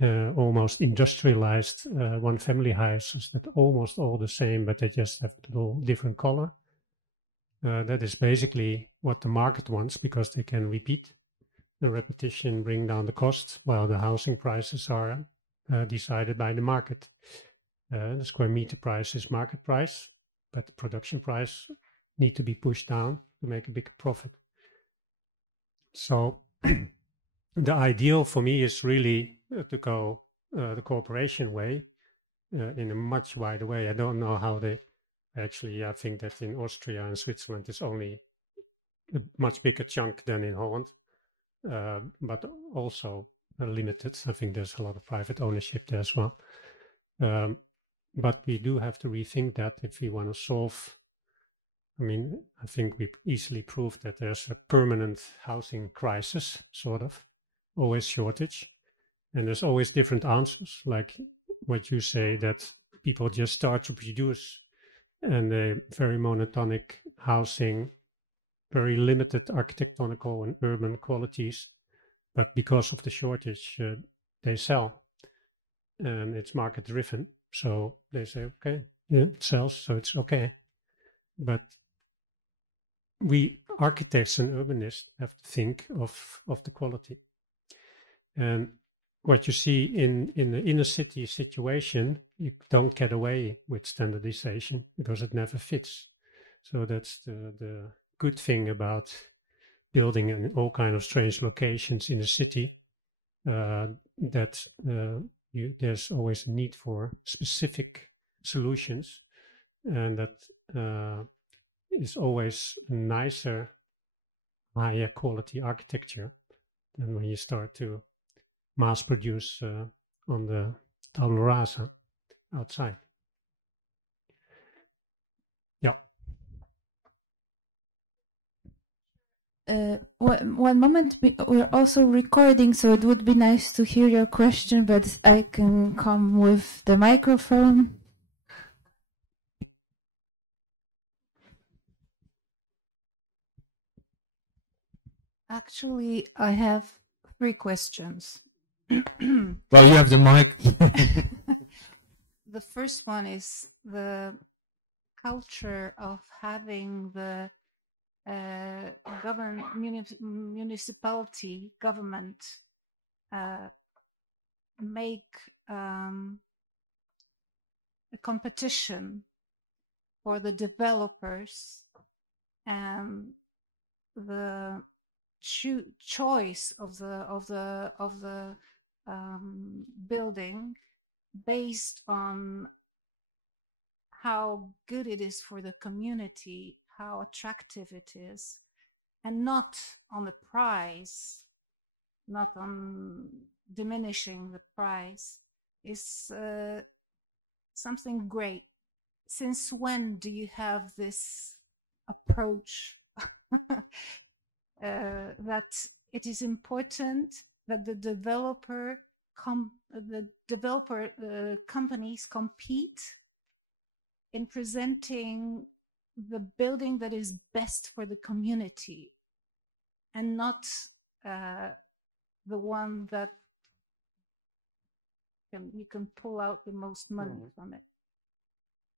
almost industrialized one family houses that almost all the same, but they just have a little different color. That is basically what the market wants, because they can repeat the repetition, bring down the cost, while the housing prices are decided by the market. The square meter price is market price, but the production price need to be pushed down to make a bigger profit. So the ideal for me is really to go the corporation way in a much wider way. I don't know how they actually, I think that in Austria and Switzerland it's only a much bigger chunk than in Holland, but also limited. I think there's a lot of private ownership there as well. But we do have to rethink that if we want to solve. I mean, I think we easily proved that there's a permanent housing crisis, sort of, always shortage. And there's always different answers, like what you say, that people just start to produce and a very monotonic housing, very limited architectonical and urban qualities. But because of the shortage, they sell. And it's market driven. So they say, okay, yeah, it sells, so it's okay. But we architects and urbanists have to think of the quality. And what you see in the inner city situation, you don't get away with standardization because it never fits. So that's the good thing about building in all kind of strange locations in the city, that there's always a need for specific solutions, and that is always nicer higher quality architecture than when you start to mass produce on the tabula rasa outside. Yeah. One moment, we're also recording, so it would be nice to hear your question, but I can come with the microphone. Actually, I have 3 questions. Well, you have the mic. The first one is the culture of having the municipality government make a competition for the developers and the choice of the building based on how good it is for the community, how attractive it is, and not on the price, not on diminishing the price, is something great. Since when do you have this approach that it is important that the developer companies compete in presenting the building that is best for the community and not the one that you can pull out the most money from it?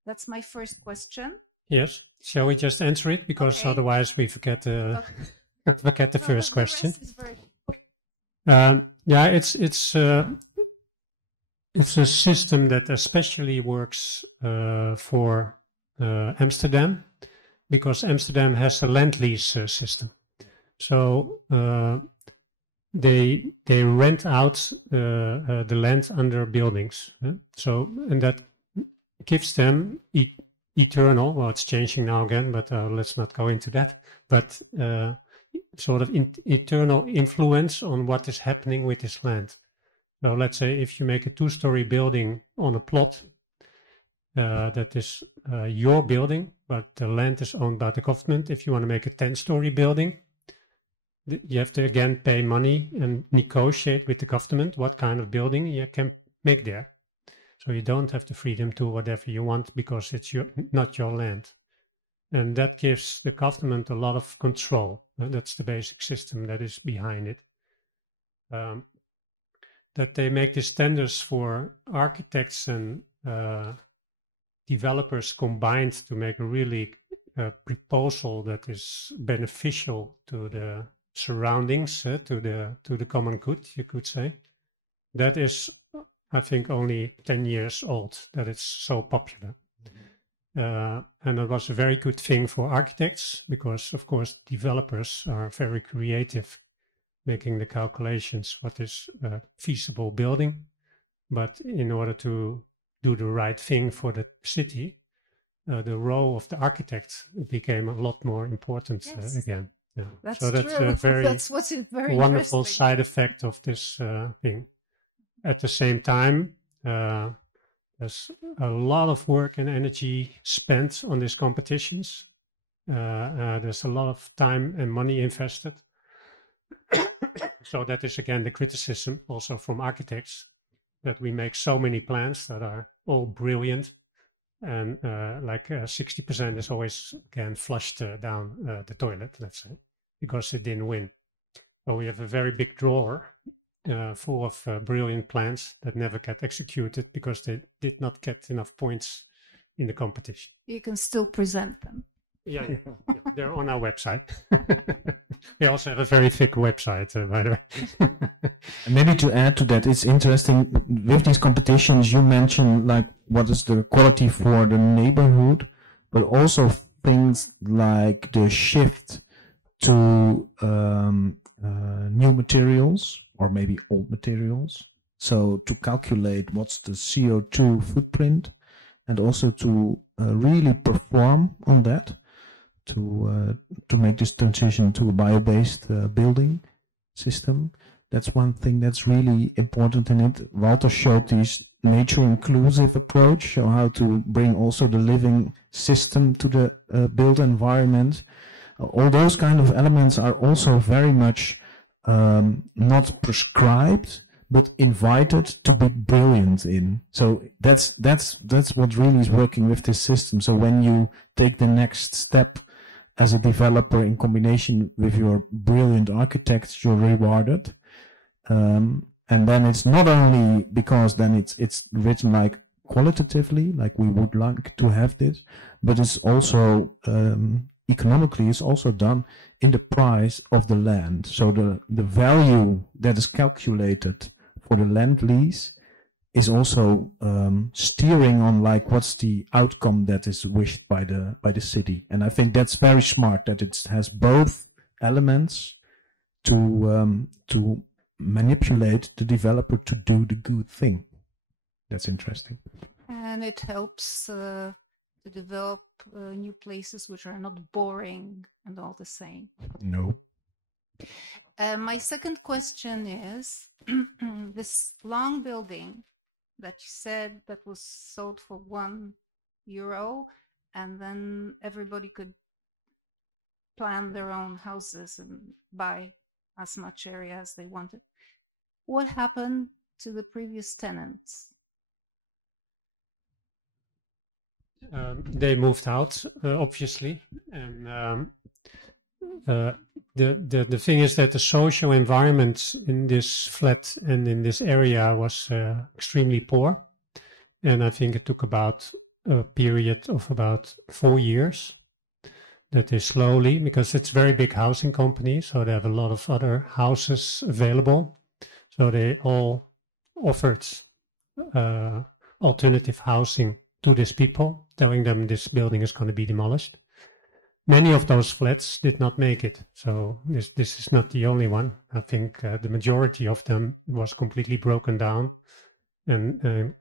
That's my first question. Yes. Shall we just answer it? Because Okay. otherwise we forget the first question. The rest is very quick. Yeah, it's a system that especially works for Amsterdam, because Amsterdam has a land lease system. So they rent out the land under buildings. So, and that gives them eternal. Well, it's changing now again, but let's not go into that. But sort of eternal influence on what is happening with this land. So let's say if you make a 2-story building on a plot, that is your building, but the land is owned by the government. If you want to make a 10-story building, you have to again pay money and negotiate with the government what kind of building you can make there. So you don't have the freedom to whatever you want because it's not your land. And that gives the government a lot of control. That's the basic system that is behind it. That they make the standards for architects and developers combined to make a really proposal that is beneficial to the surroundings, to the common good, you could say. That is, I think, only 10 years old, that it's so popular. And it was a very good thing for architects because, of course, developers are very creative, making the calculations what is a feasible building. But in order to do the right thing for the city, the role of the architect became a lot more important again. Yeah. That's so that's true. a very, That's what's very wonderful interesting. side effect of this thing. At the same time, there's a lot of work and energy spent on these competitions. There's a lot of time and money invested. So that is again the criticism also from architects, that we make so many plans that are all brilliant, and 60% is always again flushed down the toilet, let's say, because it didn't win. So we have a very big drawer full of brilliant plans that never get executed because they did not get enough points in the competition. You can still present them. Yeah. They're on our website. We also have a very thick website, by the way. And maybe to add to that, it's interesting with these competitions. You mentioned like what is the quality for the neighborhood, but also things like the shift to new materials or maybe old materials. So to calculate what's the CO2 footprint, and also to really perform on that. to make this transition to a bio-based building system. That's one thing that's really important in it. Walter showed this nature-inclusive approach, so how to bring also the living system to the built environment. All those kind of elements are also very much not prescribed, but invited to be brilliant in. So that's what really is working with this system. So when you take the next step as a developer in combination with your brilliant architects, you're rewarded. And then it's not only because then it's written like qualitatively, like we would like to have this, but it's also economically it's also done in the price of the land. So the value that is calculated for the land lease is also steering on like what's the outcome that is wished by the city. And I think that's very smart that it has both elements to manipulate the developer to do the good thing. That's interesting. And it helps to develop new places which are not boring and all the same. No. My second question is, this long building that you said that was sold for €1, and then everybody could plan their own houses and buy as much area as they wanted. What happened to the previous tenants? They moved out, obviously, and the thing is that the social environment in this flat and in this area was extremely poor, and I think it took about a period of about 4 years that they slowly, because it's a very big housing company, so they have a lot of other houses available, so they all offered alternative housing to these people, telling them this building is going to be demolished. Many of those flats did not make it, so this is not the only one. I think the majority of them was completely broken down and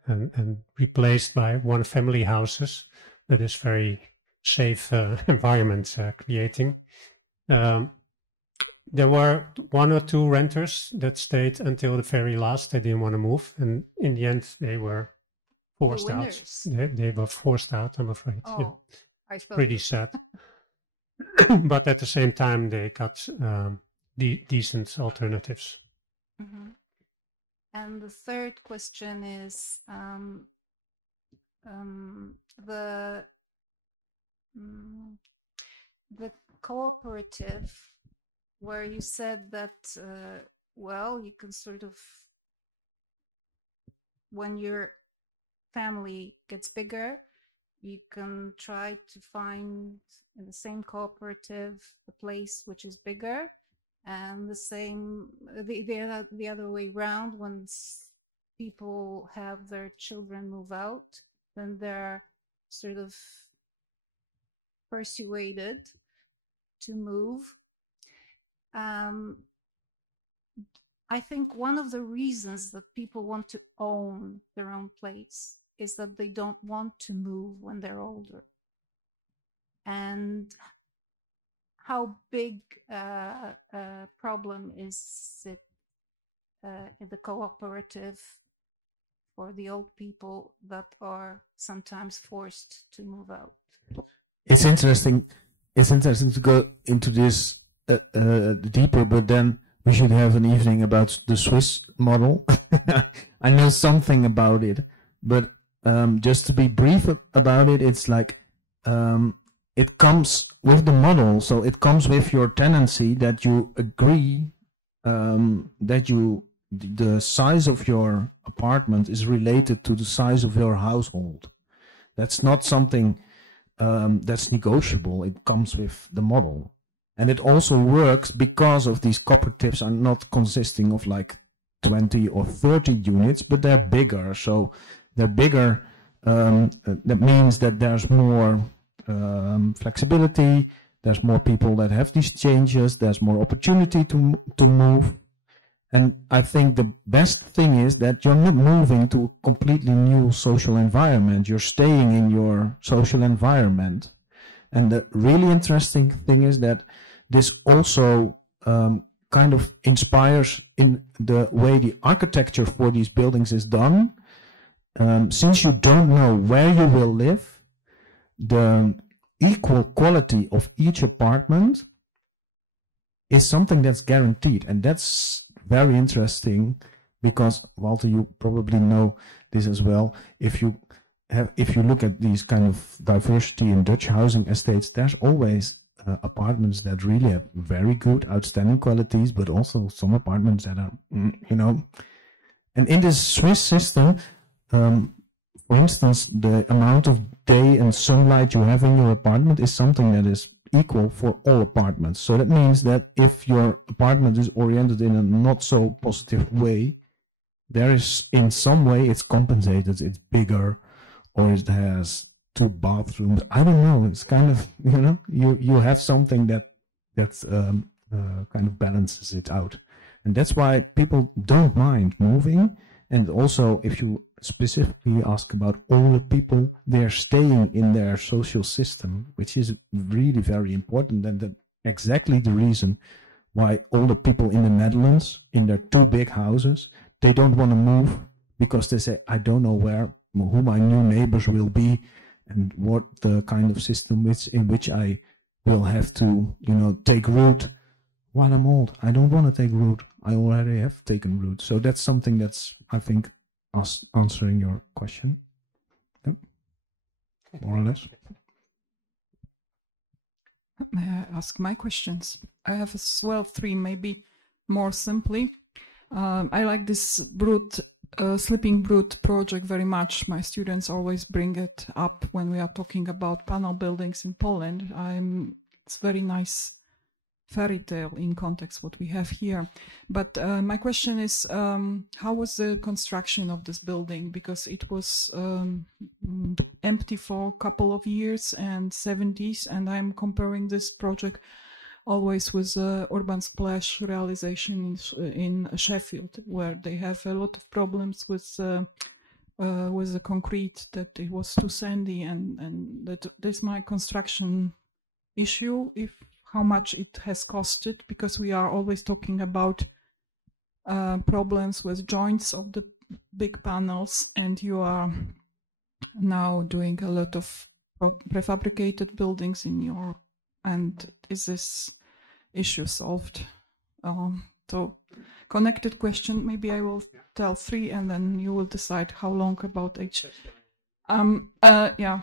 replaced by one-family houses that is very safe environment creating. There were 1 or 2 renters that stayed until the very last. They didn't want to move, and in the end they were forced out. They were forced out, I'm afraid. Oh, yeah. I thought Pretty sad. But at the same time, they got decent alternatives. Mm-hmm. And the third question is the cooperative, where you said that, well, you can sort of, when your family gets bigger, you can try to find in the same cooperative a place which is bigger, and the same the other way around. Once people have their children move out, then they're sort of persuaded to move. I think one of the reasons that people want to own their own place is that they don't want to move when they're older. And how big a problem is it in the cooperative for the old people that are sometimes forced to move out? It's interesting. It's interesting to go into this deeper, but then we should have an evening about the Swiss model. I know something about it, but just to be brief about it, it's like it comes with the model. So it comes with your tenancy that you agree that the size of your apartment is related to the size of your household. That's not something that's negotiable. It comes with the model. And it also works because of these cooperatives are not consisting of like 20 or 30 units, but they're bigger. So they're bigger. That means that there's more flexibility. There's more people that have these changes. There's more opportunity to move. And I think the best thing is that you're not moving to a completely new social environment. You're staying in your social environment. And the really interesting thing is that this also kind of inspires in the way the architecture for these buildings is done. Since you don't know where you will live, the equal quality of each apartment is something that's guaranteed. And that's very interesting because, Walter, you probably know this as well. If you look at these kind of diversity in Dutch housing estates, there's always apartments that really have very good, outstanding qualities, but also some apartments that are, you know. And in this Swiss system, for instance, the amount of day and sunlight you have in your apartment is something that is equal for all apartments. So that means that if your apartment is oriented in a not so positive way, there is in some way it's compensated, it's bigger, or it has 2 bathrooms. I don't know. It's kind of, you know, you have something that's kind of balances it out. And that's why people don't mind moving. And also, if you specifically ask about older people, they're staying in their social system, which is really very important. And that's exactly the reason why older people in the Netherlands, in their 2 big houses, they don't want to move because they say, I don't know who my new neighbors will be and what the kind of system in which I will have to, you know, take root while I'm old. I don't want to take root. I already have taken root. So that's something that's, I think, answering your question. Yep. More or less. May I ask my questions? I have as well 3, maybe more simply. I like this sleeping brute project very much. My students always bring it up when we are talking about panel buildings in Poland. It's very nice fairy tale in context what we have here. But my question is, how was the construction of this building? Because it was empty for a couple of years and 70s, and I'm comparing this project always with urban splash realization in Sheffield, where they have a lot of problems with the concrete, that it was too sandy, and that this my construction issue, how much it has costed, because we are always talking about problems with joints of the big panels, and you are now doing a lot of prefabricated buildings in your, and is this issue solved? So connected question, maybe I will tell 3 and then you will decide how long about each. Yeah,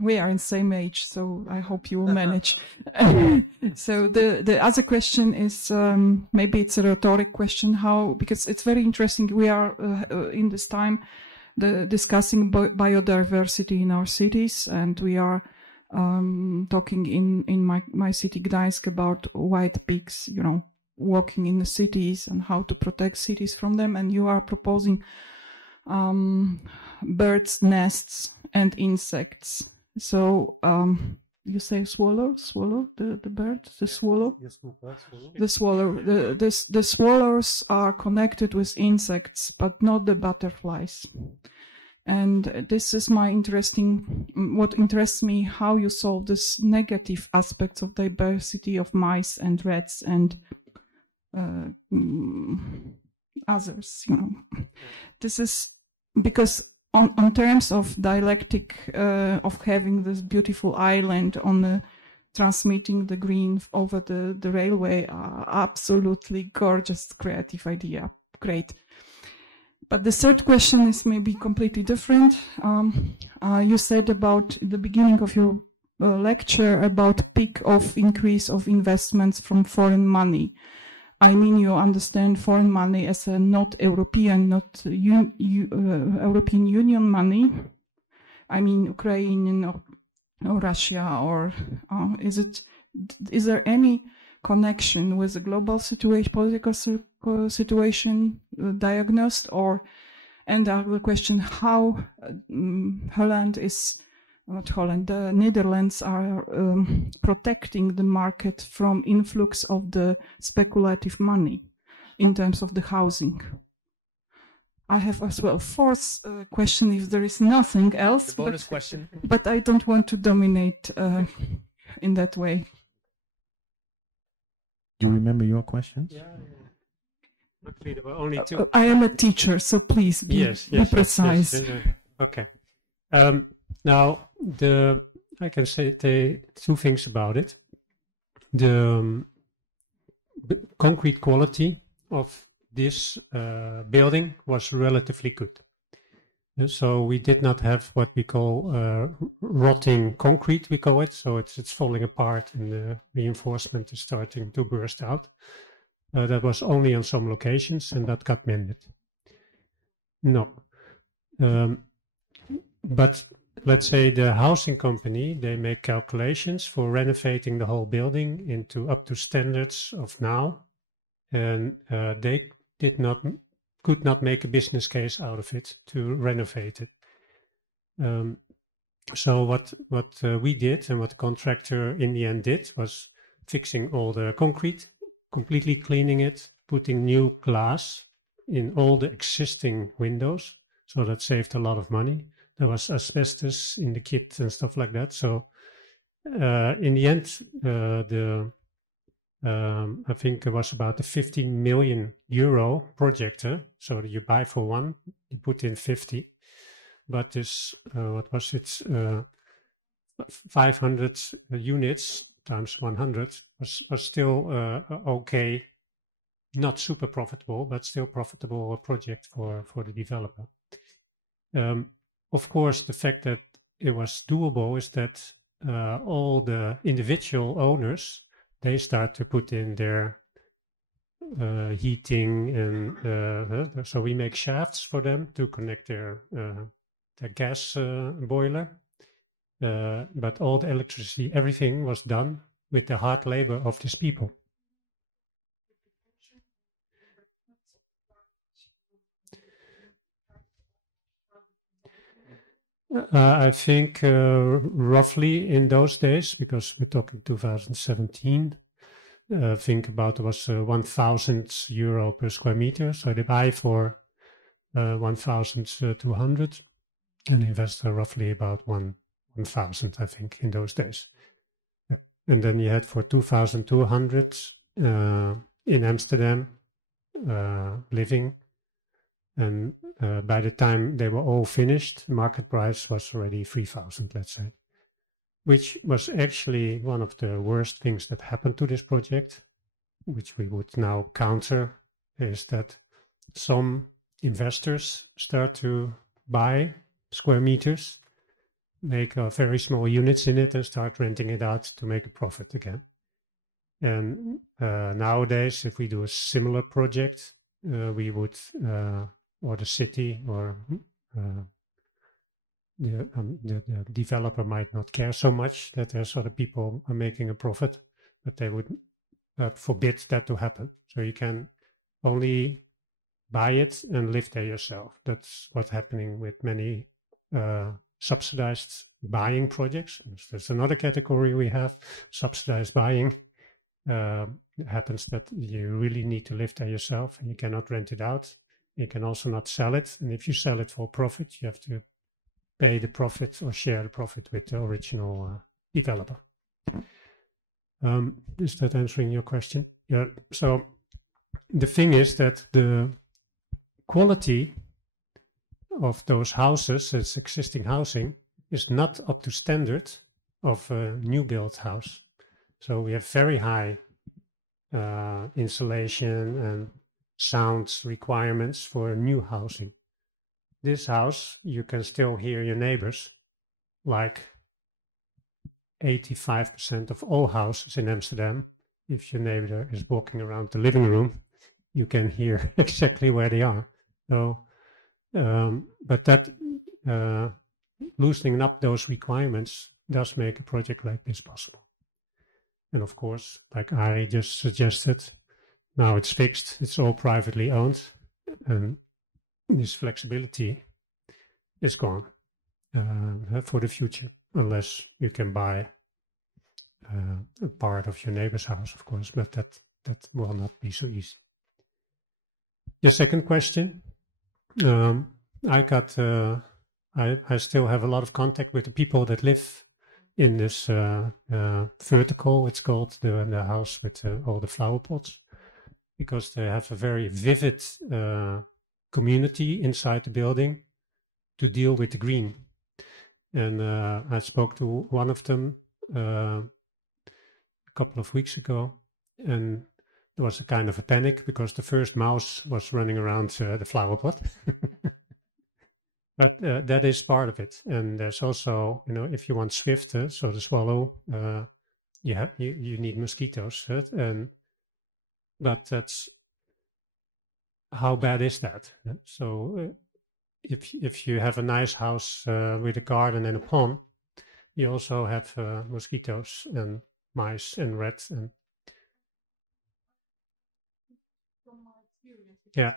we are in same age, so I hope you will manage. So the other question is, maybe it's a rhetoric question, because it's very interesting. We are in this time discussing biodiversity in our cities, and we are talking in my city Gdańsk about white pigs, you know, walking in the cities and how to protect cities from them, and you are proposing birds' nests and insects. So you say swallow, the bird, the swallow. Yes, the swallow. The swallows are connected with insects, but not the butterflies. And this is what interests me, how you solve this negative aspects of diversity of mice and rats and others, you know. This is because on terms of dialectic of having this beautiful island on the transmitting the green over the railway, absolutely gorgeous, creative idea, great. But the 3rd question is maybe completely different. You said about the beginning of your lecture about peak of increase of investments from foreign money. I mean, you understand foreign money as a not European, not European Union money. I mean, Ukraine or Russia, or is there any connection with the global situation, political situation diagnosed, and the question how the Netherlands are protecting the market from influx of the speculative money in terms of the housing. I have as well fourth question if there is nothing else. The bonus question. But I don't want to dominate in that way. Do you remember your questions? Yeah. Luckily, there were only two. I am a teacher, so please be, be precise. Yes. Okay. Now, I can say two things about it. The concrete quality of this building was relatively good. So we did not have what we call rotting concrete, we call it. So it's falling apart and the reinforcement is starting to burst out. That was only on some locations and that got mended. No. But let's say the housing company, they make calculations for renovating the whole building into up to standards of now. And they could not make a business case out of it to renovate it. So what we did and what the contractor in the end did was fixing all the concrete, completely cleaning it, putting new glass in all the existing windows. So that saved a lot of money. There was asbestos in the kit and stuff like that. So in the end, I think it was about a 15 million euro project. So you buy for one, you put in 50. But this, what was it? 500 units times 100 was still okay. Not super profitable, but still profitable project for the developer. Of course, the fact that it was doable is that all the individual owners, they start to put in their heating and so we make shafts for them to connect their gas boiler. But all the electricity, everything was done with the hard labor of these people. I think roughly in those days, because we're talking 2017, think about it was 1,000 euro per square meter. So they buy for 1,200 and invest roughly about 1,000, I think, in those days. Yeah. And then you had for 2,200 in Amsterdam living. And by the time they were all finished, market price was already 3,000, let's say, which was actually one of the worst things that happened to this project, which we would now counter, is that some investors start to buy square meters, make very small units in it and start renting it out to make a profit again. And nowadays, if we do a similar project, we would... or the city or the developer might not care so much that there's other people are making a profit, but they would forbid that to happen. So you can only buy it and live there yourself. That's what's happening with many subsidized buying projects. There's another category we have, subsidized buying. It happens that you really need to live there yourself and you cannot rent it out. You can also not sell it. And if you sell it for profit, you have to pay the profit or share the profit with the original developer. Is that answering your question? Yeah. So the thing is that the quality of those houses, its existing housing, is not up to standard of a new built house. So we have very high insulation and sound requirements for new housing. This house, you can still hear your neighbors, like 85% of all houses in Amsterdam. If your neighbor is walking around the living room, you can hear exactly where they are. So, but that loosening up those requirements does make a project like this possible. And of course, like I just suggested, now it's fixed, it's all privately owned, and this flexibility is gone for the future, unless you can buy a part of your neighbor's house, of course, but that will not be so easy. Your second question? I got I still have a lot of contact with the people that live in this vertical. It's called the house with all the flower pots, because they have a very vivid community inside the building to deal with the green. And I spoke to one of them a couple of weeks ago, and there was a kind of a panic because the first mouse was running around the flower pot. But that is part of it. And there's also, you know, if you want swift, so the swallow, you need mosquitoes. But that's, how bad is that? So if you have a nice house with a garden and a pond, you also have mosquitoes and mice and rats. And yeah.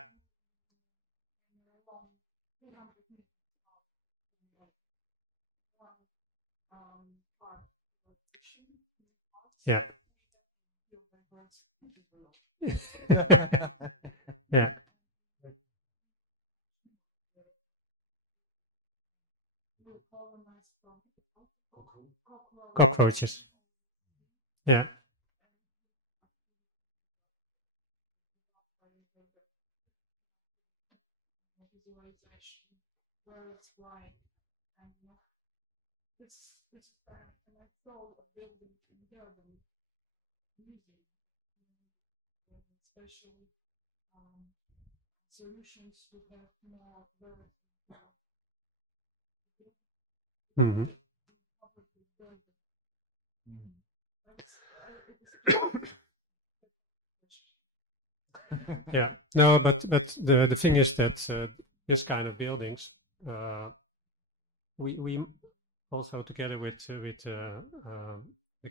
Yeah. Yeah. Cockroaches. Yeah. Mm-hmm. Yeah, no, but the thing is that this kind of buildings, we also together with the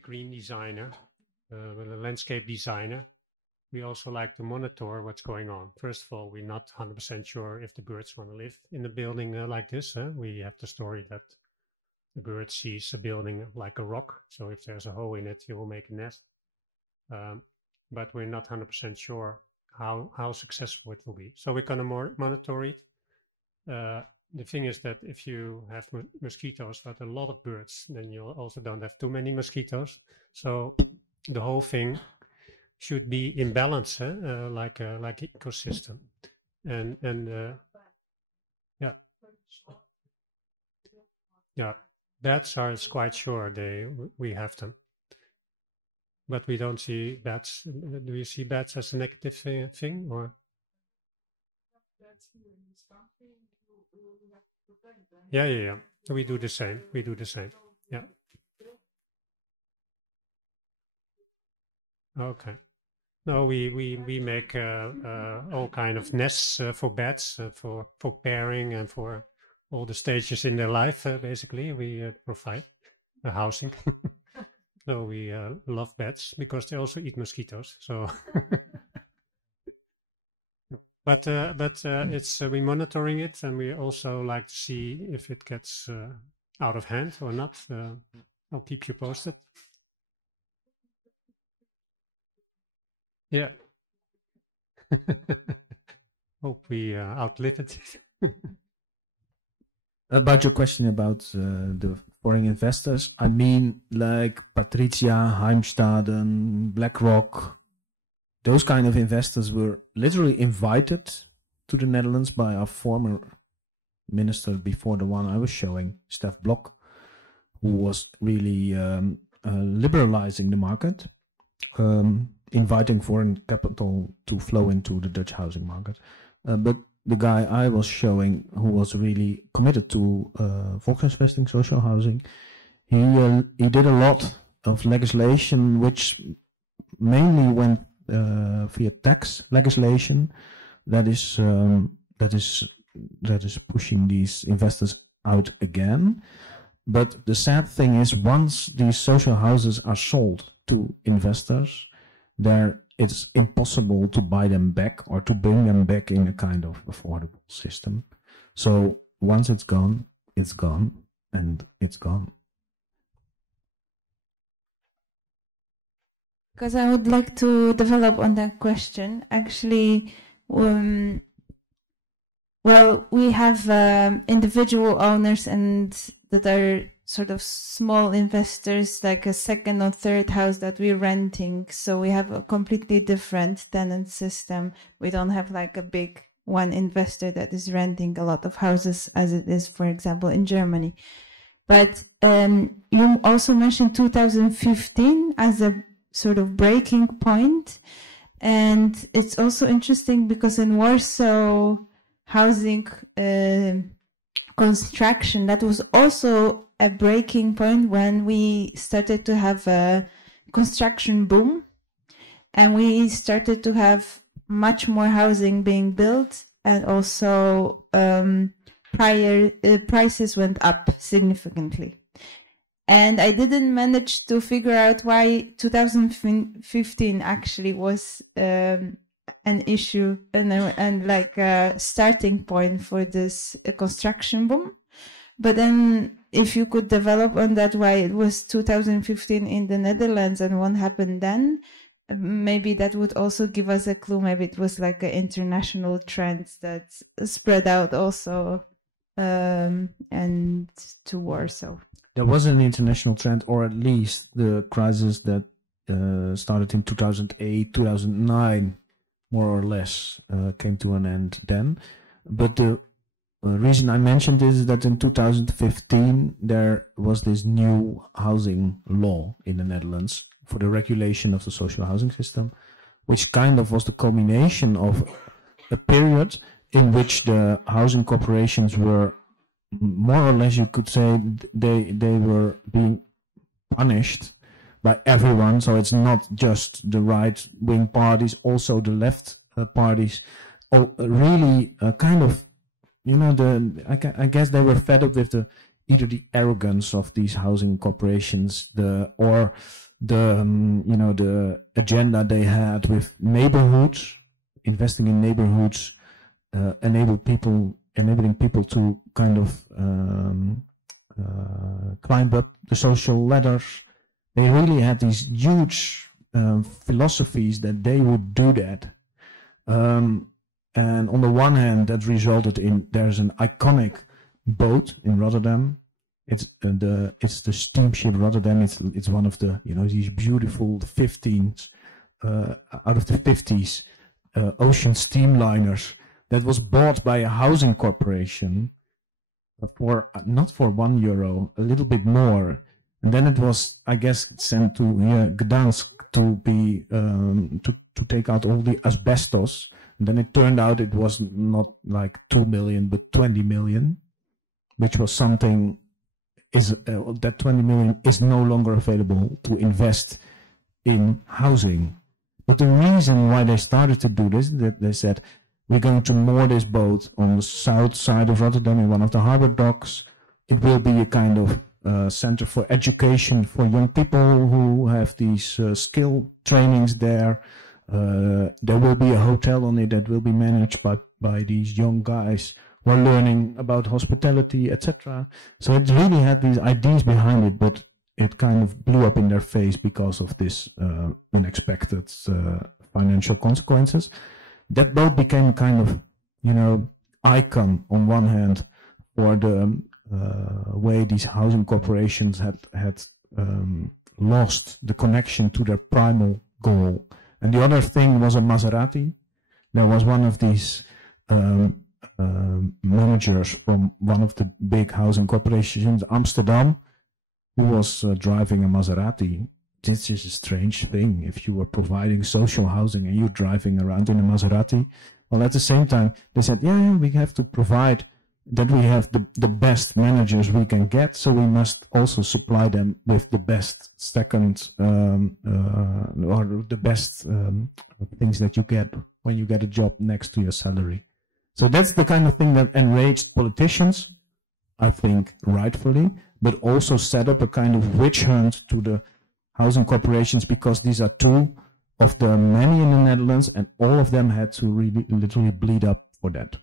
green designer, with the landscape designer, we also like to monitor what's going on. First of all, we're not 100% sure if the birds want to live in a building like this. We have the story that the bird sees a building like a rock, so if there's a hole in it, he will make a nest. But we're not 100% sure how successful it will be. So we're going to monitor it. The thing is that if you have mosquitoes, but a lot of birds, then you also don't have too many mosquitoes. So the whole thing should be in balance, like an ecosystem. And yeah, bats are quite sure we have them. But we don't see bats. Do you see bats as a negative thing, or? Yeah. We do the same. Yeah. Okay. No, we make all kind of nests for bats, for pairing and for all the stages in their life. Basically, we provide housing. So we love bats because they also eat mosquitoes. So, but it's we monitoring it, and we also like to see if it gets out of hand or not. I'll keep you posted. Yeah. Hope we outlive it. About your question about the foreign investors, I mean like Patricia, Heimstaden, BlackRock, those kind of investors were literally invited to the Netherlands by our former minister before the one I was showing, Stef Blok, who was really liberalizing the market, inviting foreign capital to flow into the Dutch housing market. But the guy I was showing, who was really committed to volkshuisvesting, social housing, he did a lot of legislation which mainly went via tax legislation that is pushing these investors out again. But the sad thing is, once these social houses are sold to investors, it's impossible to buy them back or to bring them back in a kind of affordable system. So once it's gone, and it's gone. Because I would like to develop on that question. Actually, well, we have individual owners and that are sort of small investors, like a second or third house that we're renting. So we have a completely different tenant system. We don't have like a big one investor that is renting a lot of houses as it is, for example, in Germany. But you also mentioned 2015 as a sort of breaking point. And it's also interesting because in Warsaw, housing construction, that was also a breaking point when we started to have a construction boom. And we started to have much more housing being built, and also prices went up significantly. And I didn't manage to figure out why 2015 actually was an issue and like a starting point for this construction boom. But then if you could develop on that, why it was 2015 in the Netherlands and what happened then, maybe that would also give us a clue. Maybe it was like an international trend that spread out also and to Warsaw. There was an international trend, or at least the crisis that started in 2008, 2009, more or less, came to an end then. But the reason I mentioned this is that in 2015 there was this new housing law in the Netherlands for the regulation of the social housing system, which kind of was the culmination of a period in which the housing corporations were more or less, you could say, they were being punished by everyone. So it's not just the right-wing parties, also the left parties. Really kind of, you know, I guess they were fed up with either the arrogance of these housing corporations, or the agenda they had with neighborhoods, investing in neighborhoods, enabling people to kind of climb up the social ladders. They really had these huge philosophies that they would do that. And on the one hand, that resulted in, there's an iconic boat in Rotterdam. It's the steamship Rotterdam. It's one of the, these beautiful 15s out of the 50s ocean steamliners that was bought by a housing corporation for not for €1, a little bit more, and then it was, I guess, sent to Gdansk to be to take out all the asbestos. And then it turned out it was not like 2 million but 20 million, which was something. That 20 million is no longer available to invest in housing. But the reason why they started to do this, that they said, we're going to moor this boat on the south side of Rotterdam in one of the harbor docks. It will be a kind of center for education for young people who have these skill trainings there. There will be a hotel on it that will be managed by these young guys who are learning about hospitality, etc. So it really had these ideas behind it, but it kind of blew up in their face because of this unexpected financial consequences. That boat became a kind of, icon on one hand for the way these housing corporations had lost the connection to their primal goal. And the other thing was a Maserati. There was one of these managers from one of the big housing corporations in Amsterdam who was driving a Maserati. This is a strange thing. If you were providing social housing and you're driving around in a Maserati, well, at the same time, they said, we have to provide that we have the best managers we can get, so we must also supply them with the best second or the best things that you get when you get a job next to your salary. So that's the kind of thing that enraged politicians, I think rightfully, but also set up a kind of witch hunt to the housing corporations, because these are two of the many in the Netherlands, and all of them had to really literally bleed up for that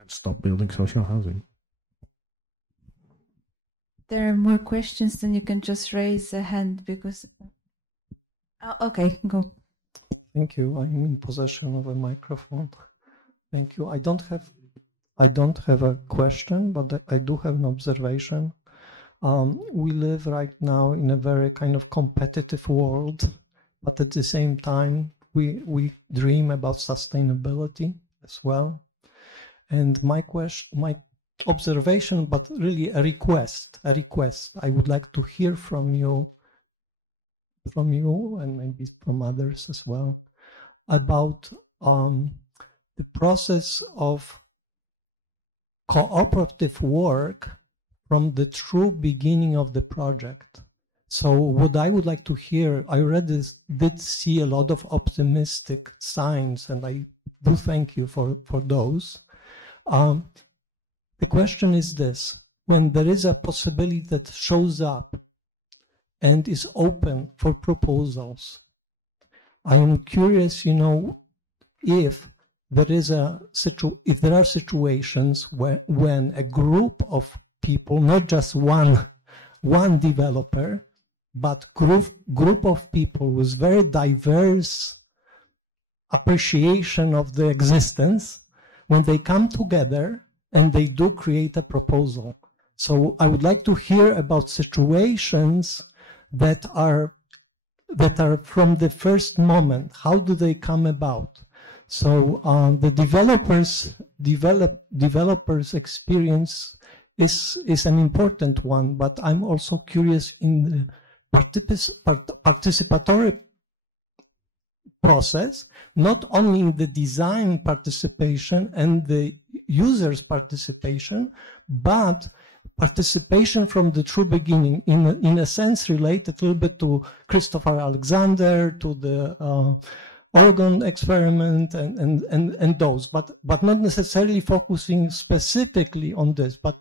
and stop building social housing. There are more questions, then you can just raise a hand because... okay, go. Thank you. I'm in possession of a microphone. Thank you. I don't have a question, but I do have an observation. We live right now in a very kind of competitive world, but at the same time, we dream about sustainability as well. And my observation, but really a request. I would like to hear from you and maybe from others as well, about the process of cooperative work from the true beginning of the project. So what I would like to hear, I already did see a lot of optimistic signs, and I do thank you for those. The question is this: when there is a possibility that shows up and is open for proposals, I am curious, if there are situations when a group of people, not just one developer, but group of people with very diverse appreciation of the existence, when they come together and they do create a proposal. So I would like to hear about situations that are from the first moment. How do they come about? So the developers experience is an important one, but I'm also curious in the participatory process, not only in the design participation and the user's participation, but participation from the true beginning, in a sense related a little bit to Christopher Alexander, to the Oregon experiment and those, but not necessarily focusing specifically on this, but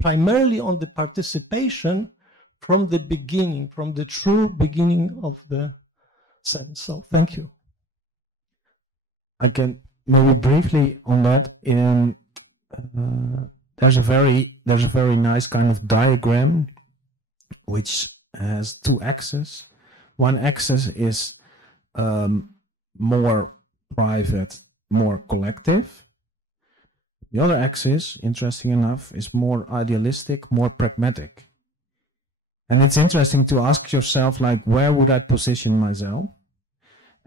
primarily on the participation from the beginning, from the true beginning of the sense. So thank you. I can maybe briefly on that. There's a very nice kind of diagram which has two axes. One axis is more private, more collective. The other axis, interesting enough, is more idealistic, more pragmatic. And it's interesting to ask yourself, like, where would I position myself?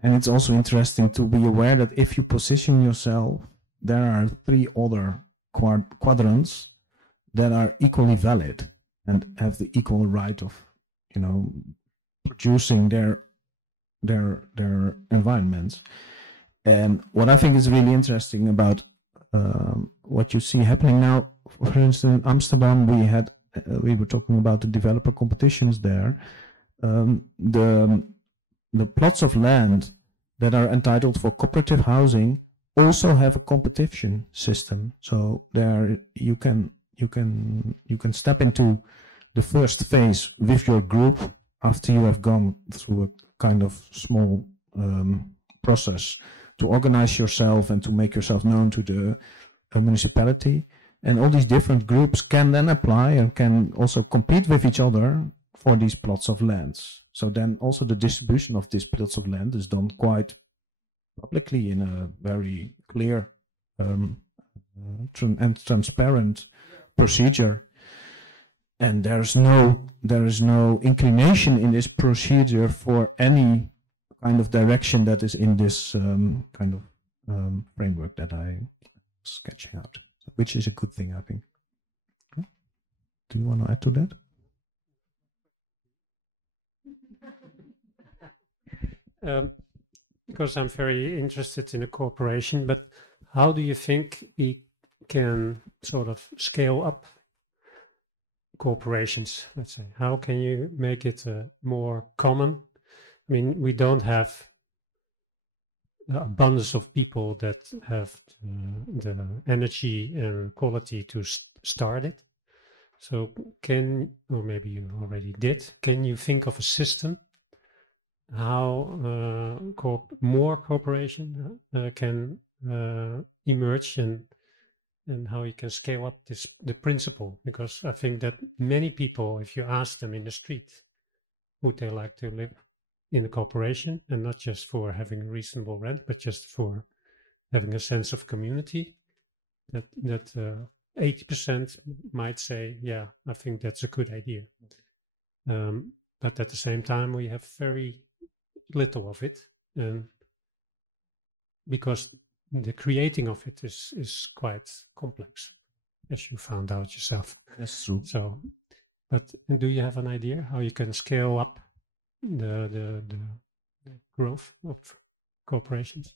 And it's also interesting to be aware that if you position yourself, there are three other quadrants that are equally valid and have the equal right of, producing their environments. And what I think is really interesting about what you see happening now, for instance, in Amsterdam, we were talking about the developer competitions there. The plots of land that are entitled for cooperative housing also have a competition system. So there you can step into the first phase with your group after you have gone through a kind of small process to organize yourself and to make yourself known to the municipality. And all these different groups can then apply and can also compete with each other for these plots of lands. So then also the distribution of these plots of land is done quite publicly in a very clear and transparent procedure. And there is no inclination in this procedure for any kind of direction that is in this kind of framework that I was sketching out, which is a good thing, I think. Do you want to add to that? Because I'm very interested in a cooperation, but how do you think we can sort of scale up corporations, let's say? How can you make it more common? I mean, we don't have the abundance of people that have the energy and quality to start it. So or maybe you already did, can you think of a system how more cooperation can emerge and how you can scale up the principle? Because I think that many people, if you ask them in the street, would they like to live in a corporation, and not just for having a reasonable rent, but just for having a sense of community, that 80% might say, yeah, I think that's a good idea. But at the same time, we have very little of it, because the creating of it is quite complex, as you found out yourself. That's true. So, but do you have an idea how you can scale up the growth of corporations?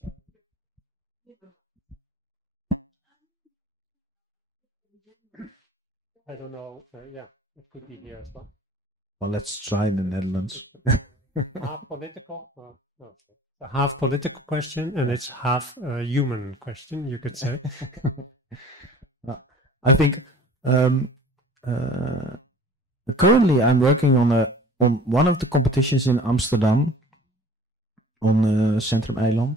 I don't know. Yeah, it could be here as well. Well, let's try in the Netherlands. Half political, a half political question, and it's half a human question, you could say. I think currently I'm working on one of the competitions in Amsterdam, on Centrum Eiland,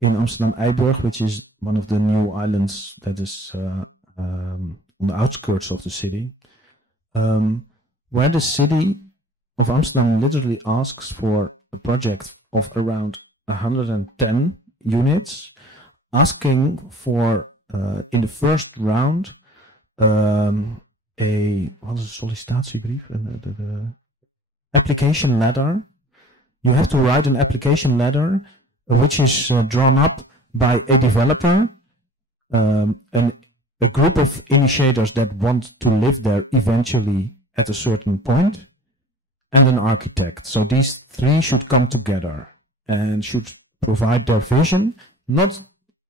in Amsterdam Eiburg, which is one of the new islands that is on the outskirts of the city, where the city of Amsterdam literally asks for a project of around 110 units, asking for in the first round wat is een sollicitatiebrief? The application letter. You have to write an application letter which is drawn up by a developer, a group of initiators that want to live there eventually at a certain point, and an architect. So these three should come together and should provide their vision, not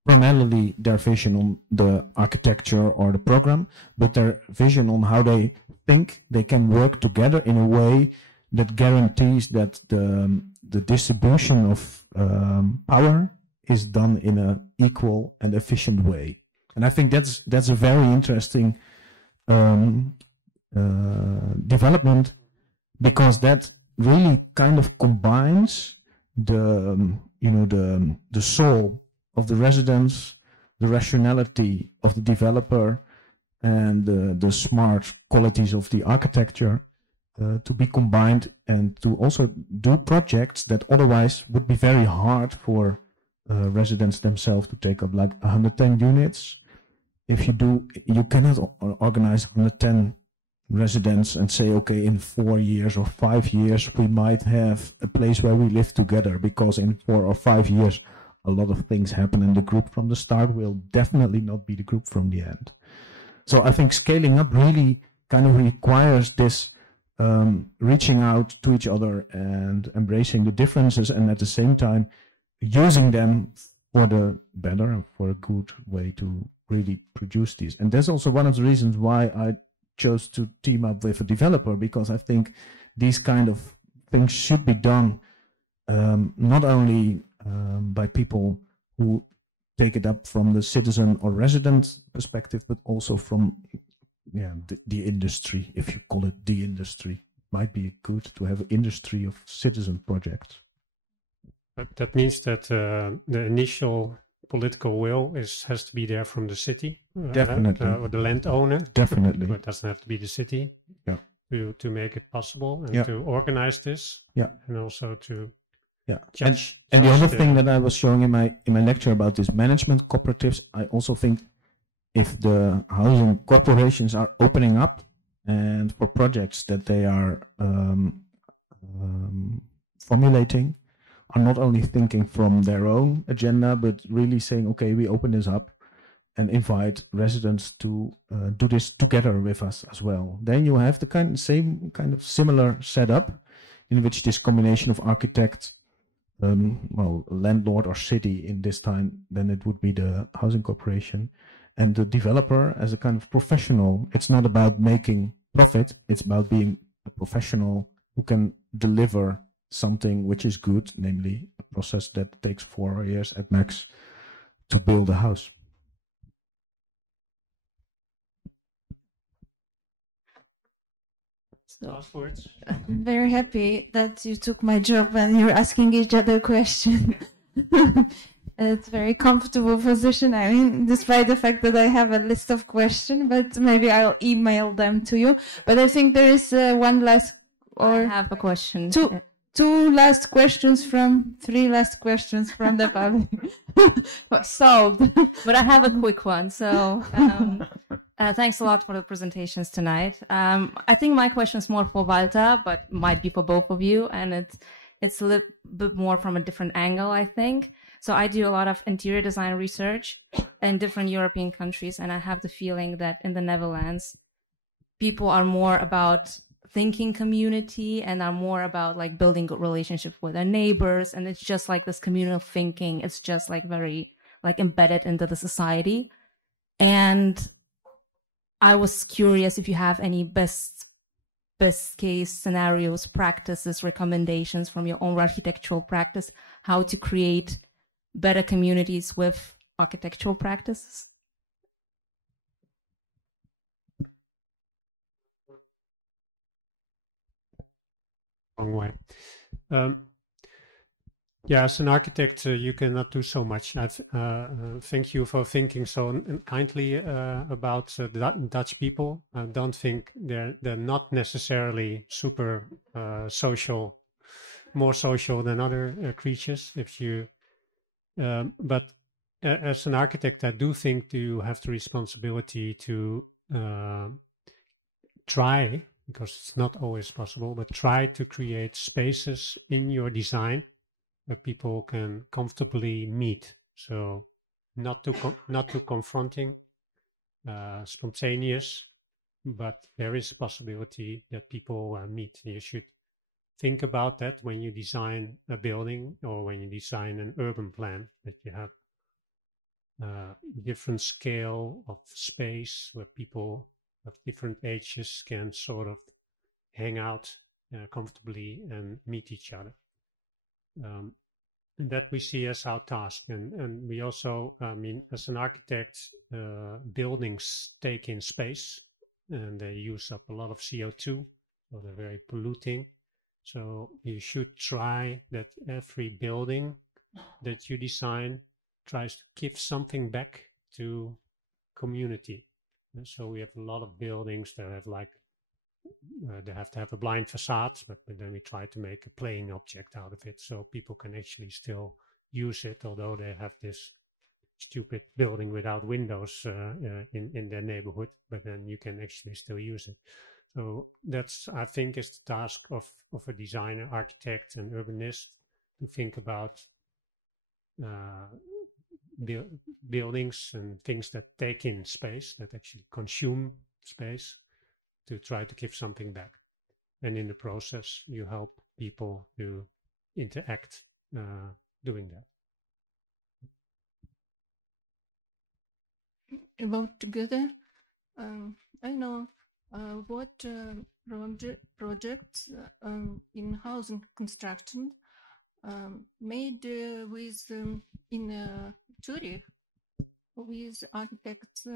primarily their vision on the architecture or the program, but their vision on how they think they can work together in a way that guarantees that the distribution of power is done in an equal and efficient way. And I think that's a very interesting development, because that really kind of combines the soul of the residents, the rationality of the developer, and the smart qualities of the architecture to be combined, and to also do projects that otherwise would be very hard for residents themselves to take up, like 110 units. If you cannot organize 110 residents and say, okay, in 4 years or 5 years we might have a place where we live together, because in 4 or 5 years a lot of things happen, and the group from the start will definitely not be the group from the end. So I think scaling up really kind of requires this reaching out to each other and embracing the differences, and at the same time using them for the better and for a good way to really produce these. And that's also one of the reasons why I chose to team up with a developer, because I think these kind of things should be done not only by people who take it up from the citizen or resident perspective, but also from the industry, if you call it the industry. It might be good to have an industry of citizen projects. But that means that the initial political will has to be there from the city, Definitely. Or the landowner. Definitely. But it doesn't have to be the city. Yeah. To make it possible and to organize this. Yeah. And also to judge. And the other thing that I was showing in my lecture about these management cooperatives, I also think if the housing corporations are opening up and for projects that they are formulating, are not only thinking from their own agenda, but really saying, okay, we open this up and invite residents to do this together with us as well. Then you have the same kind of similar setup in which this combination of architect, landlord or city in this time, then it would be the housing corporation, and the developer as a kind of professional. It's not about making profit, it's about being a professional who can deliver something which is good, namely a process that takes 4 years at max to build a house. So, last words. I'm very happy that you took my job and you're asking each other questions. It's a very comfortable position. I mean, despite the fact that I have a list of questions, but maybe I'll email them to you. But I think there is one last, or I have a question. Two. three last questions from the public. Solved. But I have a quick one. So thanks a lot for the presentations tonight. I think my question is more for Walter, but might be for both of you. And it's a little bit more from a different angle, I think. So I do a lot of interior design research in different European countries. And I have the feeling that in the Netherlands, people are more about thinking community and are more about like building good relationships with their neighbors. And it's just like this communal thinking. It's just like very like embedded into the society. And I was curious if you have any best case scenarios, practices, recommendations from your own architectural practice, how to create better communities with architectural practices. Long way. Yeah, as an architect, you cannot do so much. Thank you for thinking so kindly about the Dutch people. I don't think they're not necessarily super social, more social than other creatures. But as an architect, I do think you have the responsibility to try, because it's not always possible, but try to create spaces in your design where people can comfortably meet. So not too confronting, spontaneous, but there is a possibility that people meet. You should think about that when you design a building or when you design an urban plan, that you have different scale of space where people of different ages can sort of hang out comfortably and meet each other. And that we see as our task. And we also, I mean, as an architect, buildings take in space and they use up a lot of CO2, so they're very polluting. So you should try that every building that you design tries to give something back to community. And so we have a lot of buildings that have like, they have to have a blind facade, but then we try to make a playing object out of it so people can actually still use it, although they have this stupid building without windows in their neighborhood, but then you can actually still use it. So that's, I think, is the task of a designer, architect, and urbanist to think about buildings and things that take in space, that actually consume space, to try to give something back. And in the process, you help people to interact doing that. About together, I know what projects in housing construction made with in Zurich with architects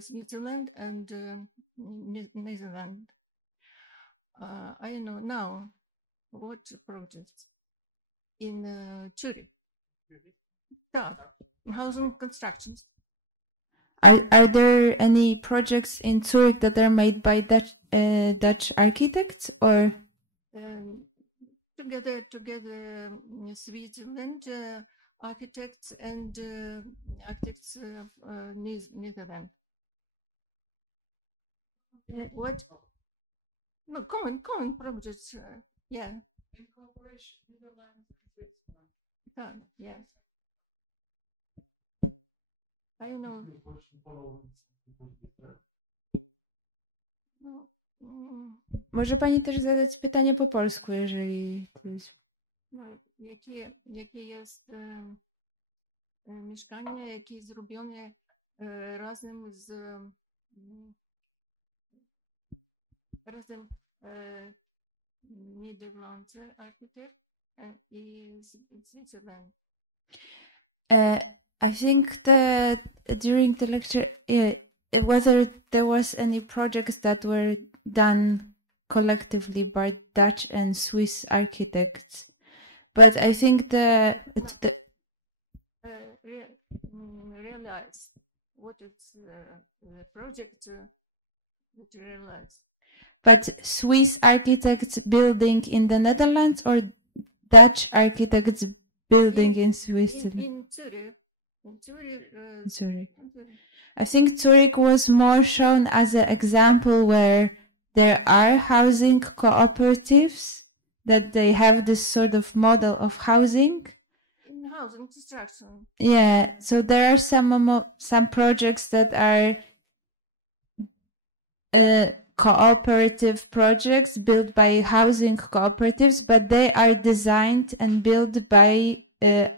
Switzerland and Netherlands. I know now what projects in Zurich. Yeah, housing constructions. Are there any projects in Zurich that are made by Dutch architects, or together Switzerland architects and architects of Netherlands? What? No, common projects. Yeah. In cooperation, Netherlands and Switzerland. Yes. I know. może pani też zadać pytanie po polsku, jeżeli to jest... No, jakie jest mieszkanie, jakie jest zrobione razem z Niderlandzki architekt i Switzerland. I think that during the lecture, whether there was any projects that were done collectively by Dutch and Swiss architects, but I think realize what is the project that you realize. but Swiss architects building in the Netherlands or Dutch architects building in Switzerland? In Zurich. In Zurich. Zurich. I think Zurich was more shown as an example where there are housing cooperatives, that they have this sort of model of housing. In housing construction. Yeah, so there are some projects that are cooperative projects built by housing cooperatives, but they are designed and built by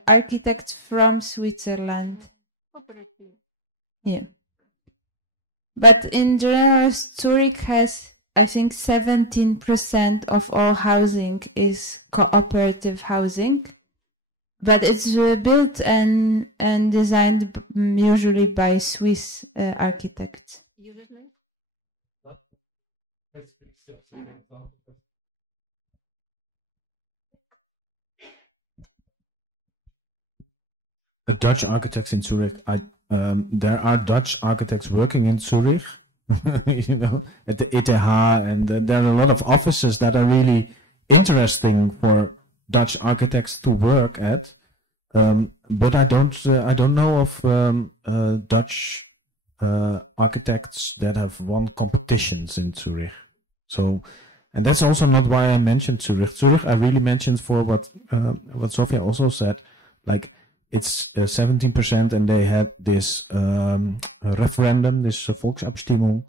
architects from Switzerland. Cooperative. Yeah. But in general, Zurich has, I think, 17% of all housing is cooperative housing. But it's built and designed usually by Swiss architects. Usually? Dutch architects in Zurich. There are Dutch architects working in Zurich, you know, at the ETH, and there are a lot of offices that are really interesting for Dutch architects to work at. But I don't know of Dutch architects that have won competitions in Zurich. So, and that's also not why I mentioned Zurich. Zurich I really mentioned for what Sofia also said, like it's 17%, and they had this referendum, this Volksabstimmung,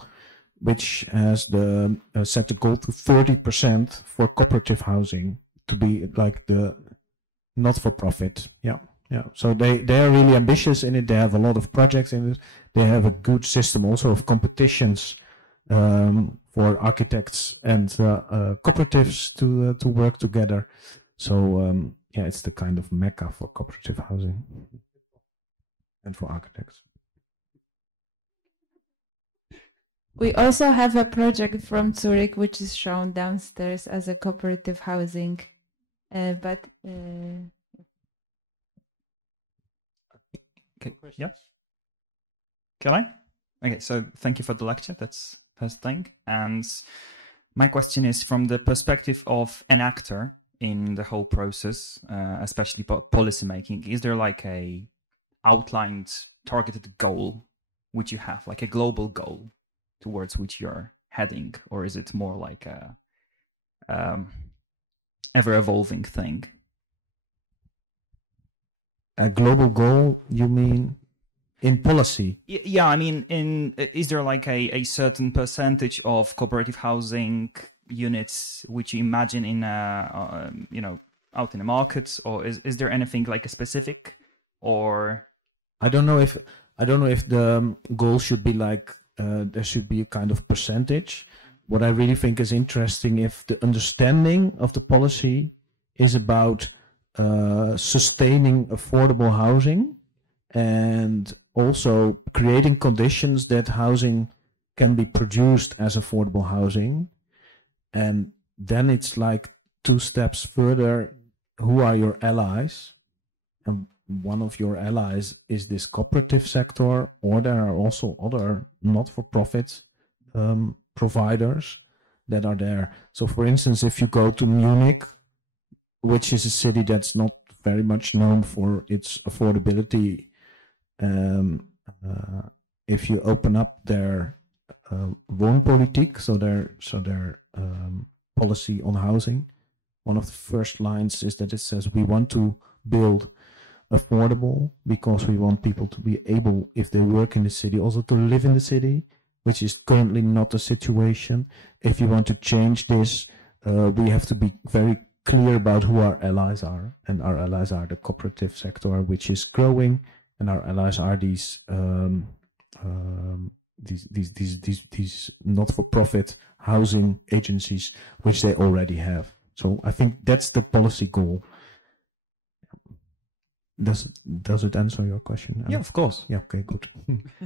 which has set the goal to 30% for cooperative housing to be like the not-for-profit. Yeah. So they are really ambitious in it. They have a lot of projects in it. They have a good system also of competitions for architects and cooperatives to work together. So yeah, it's the kind of mecca for cooperative housing and for architects. We also have a project from Zurich which is shown downstairs as a cooperative housing, but okay, yeah. Can I? Okay, so thank you for the lecture. That's first thing. And my question is from the perspective of an actor in the whole process, especially policy making. Is there like a outlined, targeted goal which you have, like a global goal towards which you're heading, or is it more like a ever-evolving thing? A global goal, you mean in policy? Yeah, I mean, is there like a certain percentage of cooperative housing units which you imagine in out in the markets, or is there anything like a specific, or? I don't know if the goal should be like there should be a kind of percentage. What I really think is interesting, if the understanding of the policy is about sustaining affordable housing and also creating conditions that housing can be produced as affordable housing, and then it's like 2 steps further, who are your allies? And one of your allies is this cooperative sector, or there are also other not-for-profit providers that are there. So for instance, if you go to Munich, which is a city that's not very much known for its affordability, if you open up their woonpolitiek, so their policy on housing, one of the first lines is that it says we want to build affordable because we want people to be able, if they work in the city, also to live in the city, which is currently not the situation. If you want to change this, we have to be very clear about who our allies are, and our allies are the cooperative sector, which is growing, and our allies are these not-for-profit housing agencies, which they already have. So I think that's the policy goal. Does it answer your question? Yeah, of course. Yeah, okay, good.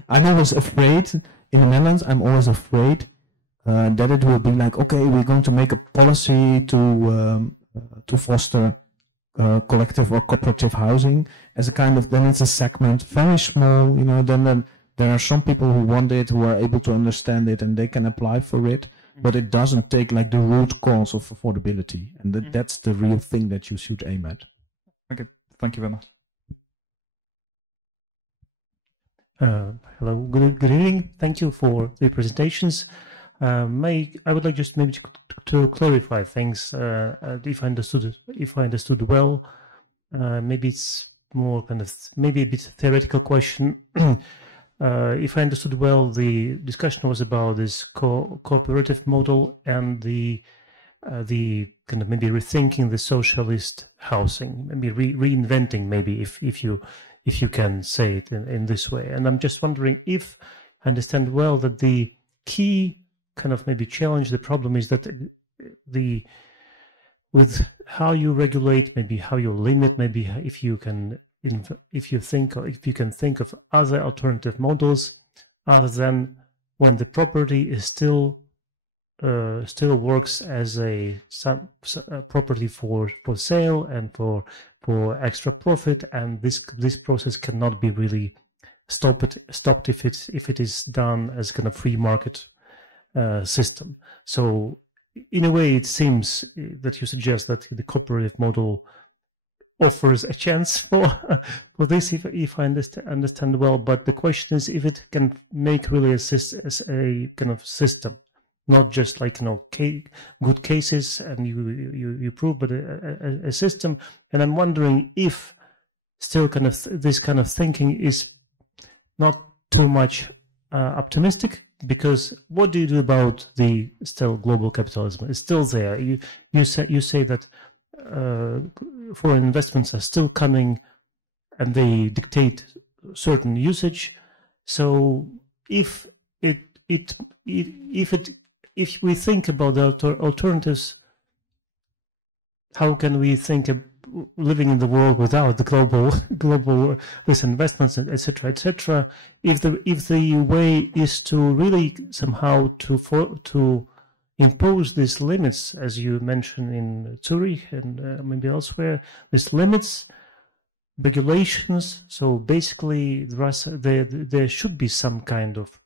I'm always afraid, in the Netherlands, I'm always afraid that it will be like, okay, we're going to make a policy to foster collective or cooperative housing as a kind of, then it's a segment, very small, then there are some people who want it, who are able to understand it, and they can apply for it, but it doesn't take like the root cause of affordability, and that's the real thing that you should aim at. Okay, thank you very much. Hello, good evening. Thank you for the presentations. I would like just maybe to clarify things. If I understood well, maybe it's more kind of maybe a bit theoretical question. If I understood well, the discussion was about this cooperative model and the kind of maybe rethinking the socialist housing, maybe reinventing, maybe if you can say it in this way. And I'm just wondering if I understand well that the key kind of maybe challenge, the problem is that with how you regulate, maybe how you limit, maybe if you can think of other alternative models other than when the property is still works as a property for sale and for extra profit, and this process cannot be really stopped if it is done as kind of free market system. So in a way, it seems that you suggest that the cooperative model offers a chance for this, if I understand well. But the question is if it can make really a kind of system, not just like good cases and you prove, but a system. And I'm wondering if still kind of this kind of thinking is not too much optimistic, because what do you do about the still global capitalism? It's still there. You say that foreign investments are still coming and they dictate certain usage. So if we think about the alternatives, how can we think of living in the world without the global investments, etc., etc.? If the way is to really somehow to impose these limits, as you mentioned in Zurich and maybe elsewhere, these limits, regulations. So basically, there should be some kind of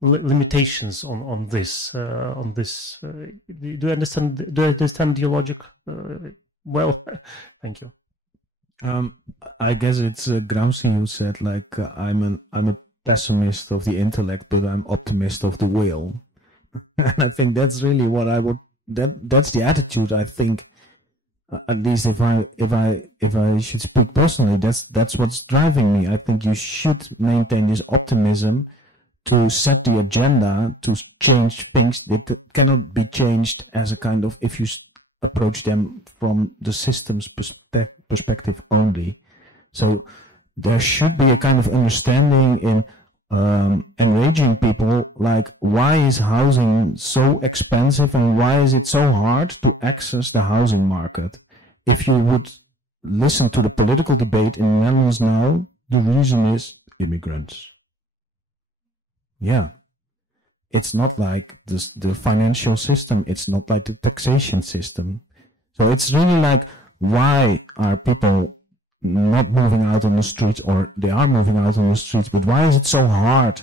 limitations on this. Do you understand? Do I understand your logic well? Thank you. I guess it's Gramsci who said, like, I'm a pessimist of the intellect, but I'm optimist of the will. And I think that's really what I would. That's the attitude. I think, at least if I should speak personally, that's what's driving me. I think you should maintain this optimism to set the agenda, to change things that cannot be changed as a kind of, if you approach them from the system's perspective only. So there should be a kind of understanding in enraging people, like, why is housing so expensive and why is it so hard to access the housing market? If you would listen to the political debate in the Netherlands now, the reason is immigrants. Yeah, it's not like the financial system, it's not like the taxation system. So it's really like, why are people not moving out on the streets, or they are moving out on the streets, but why is it so hard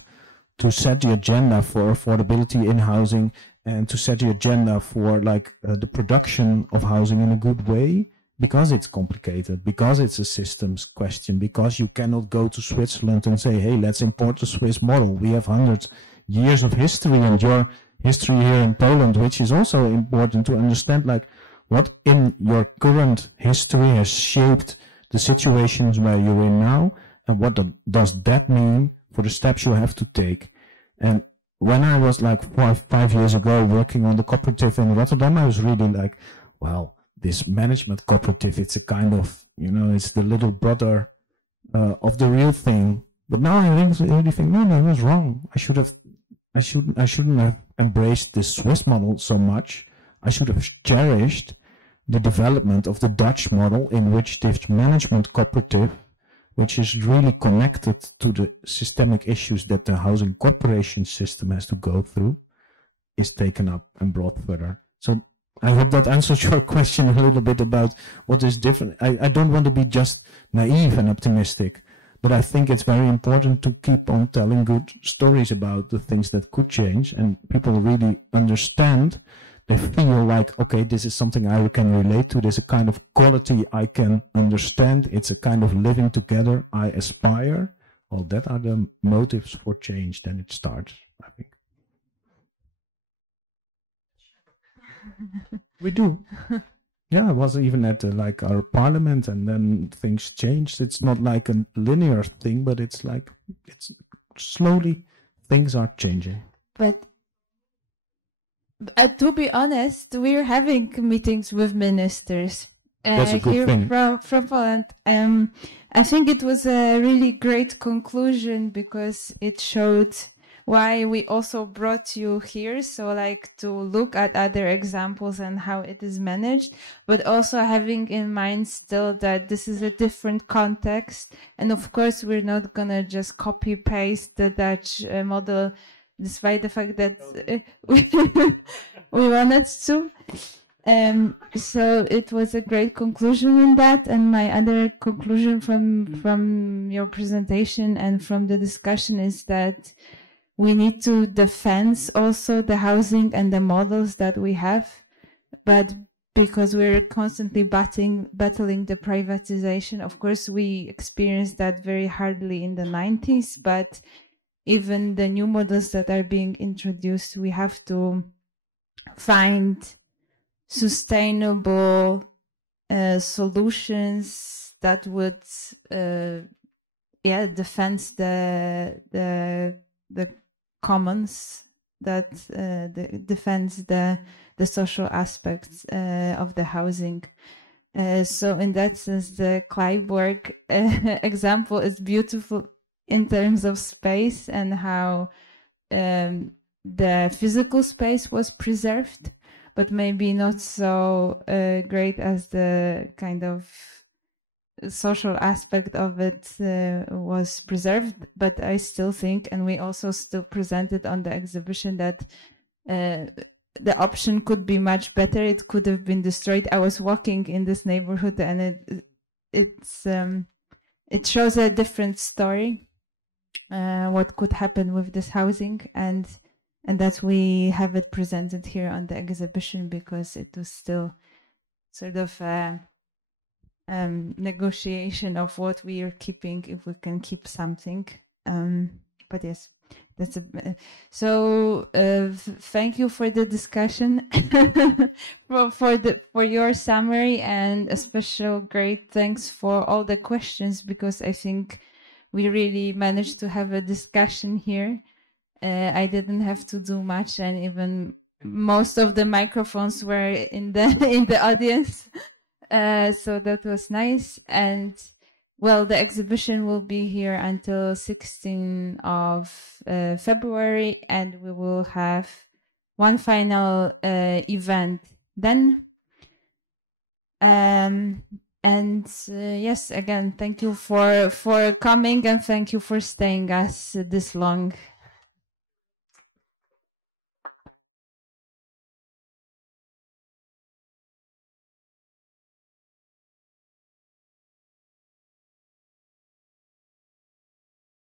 to set the agenda for affordability in housing and to set the agenda for like the production of housing in a good way? Because it's complicated, because it's a systems question, because you cannot go to Switzerland and say, hey, let's import the Swiss model. We have 100 years of history, and your history here in Poland, which is also important to understand, like, what in your current history has shaped the situations where you're in now, and what does that mean for the steps you have to take. And when I was like 5 years ago working on the cooperative in Rotterdam, I was really like, well, this management cooperative, it's a kind of, it's the little brother of the real thing. But now I really think, no, that was wrong. I shouldn't have embraced this Swiss model so much. I should have cherished the development of the Dutch model, in which this management cooperative, which is really connected to the systemic issues that the housing corporation system has to go through, is taken up and brought further. So I hope that answers your question a little bit about what is different. I don't want to be just naive and optimistic, But I think it's very important to keep on telling good stories about the things that could change, and people really understand. They feel like, okay, this is something I can relate to. There's a kind of quality I can understand. It's a kind of living together I aspire. Well, that are the motives for change. Then it starts, I think. We do. Yeah, I was even at like our parliament, and then things changed. It's not like a linear thing, but it's like it's slowly things are changing. But to be honest, we're having meetings with ministers That's a good here thing. from Poland. I think it was a really great conclusion because it showed why we also brought you here. So like to look at other examples and how it is managed, but also having in mind still that this is a different context. And of course, we're not going to just copy paste the Dutch model, despite the fact that we wanted to. So it was a great conclusion in that. And my other conclusion from your presentation and from the discussion is that we need to defend also the housing and the models that we have, but because we're constantly battling the privatization, of course, we experienced that very hardly in the 90s, but even the new models that are being introduced, we have to find sustainable solutions that would defend the commons, that defends the social aspects of the housing. So in that sense, the Kleiburg example is beautiful in terms of space and how the physical space was preserved, but maybe not so great as the kind of social aspect of it was preserved. But I still think, and we also still presented on the exhibition, that the option could be much better. It could have been destroyed. I was walking in this neighborhood, and it shows a different story, what could happen with this housing, and that we have it presented here on the exhibition because it was still sort of negotiation of what we are keeping, if we can keep something. But yes, that's so. Thank you for the discussion, for your summary, and a special great thanks for all the questions, because I think we really managed to have a discussion here. I didn't have to do much, and even most of the microphones were in the audience. So that was nice. And well, the exhibition will be here until 16th of February, and we will have one final event then. Yes, again, thank you for coming, and thank you for staying us this long.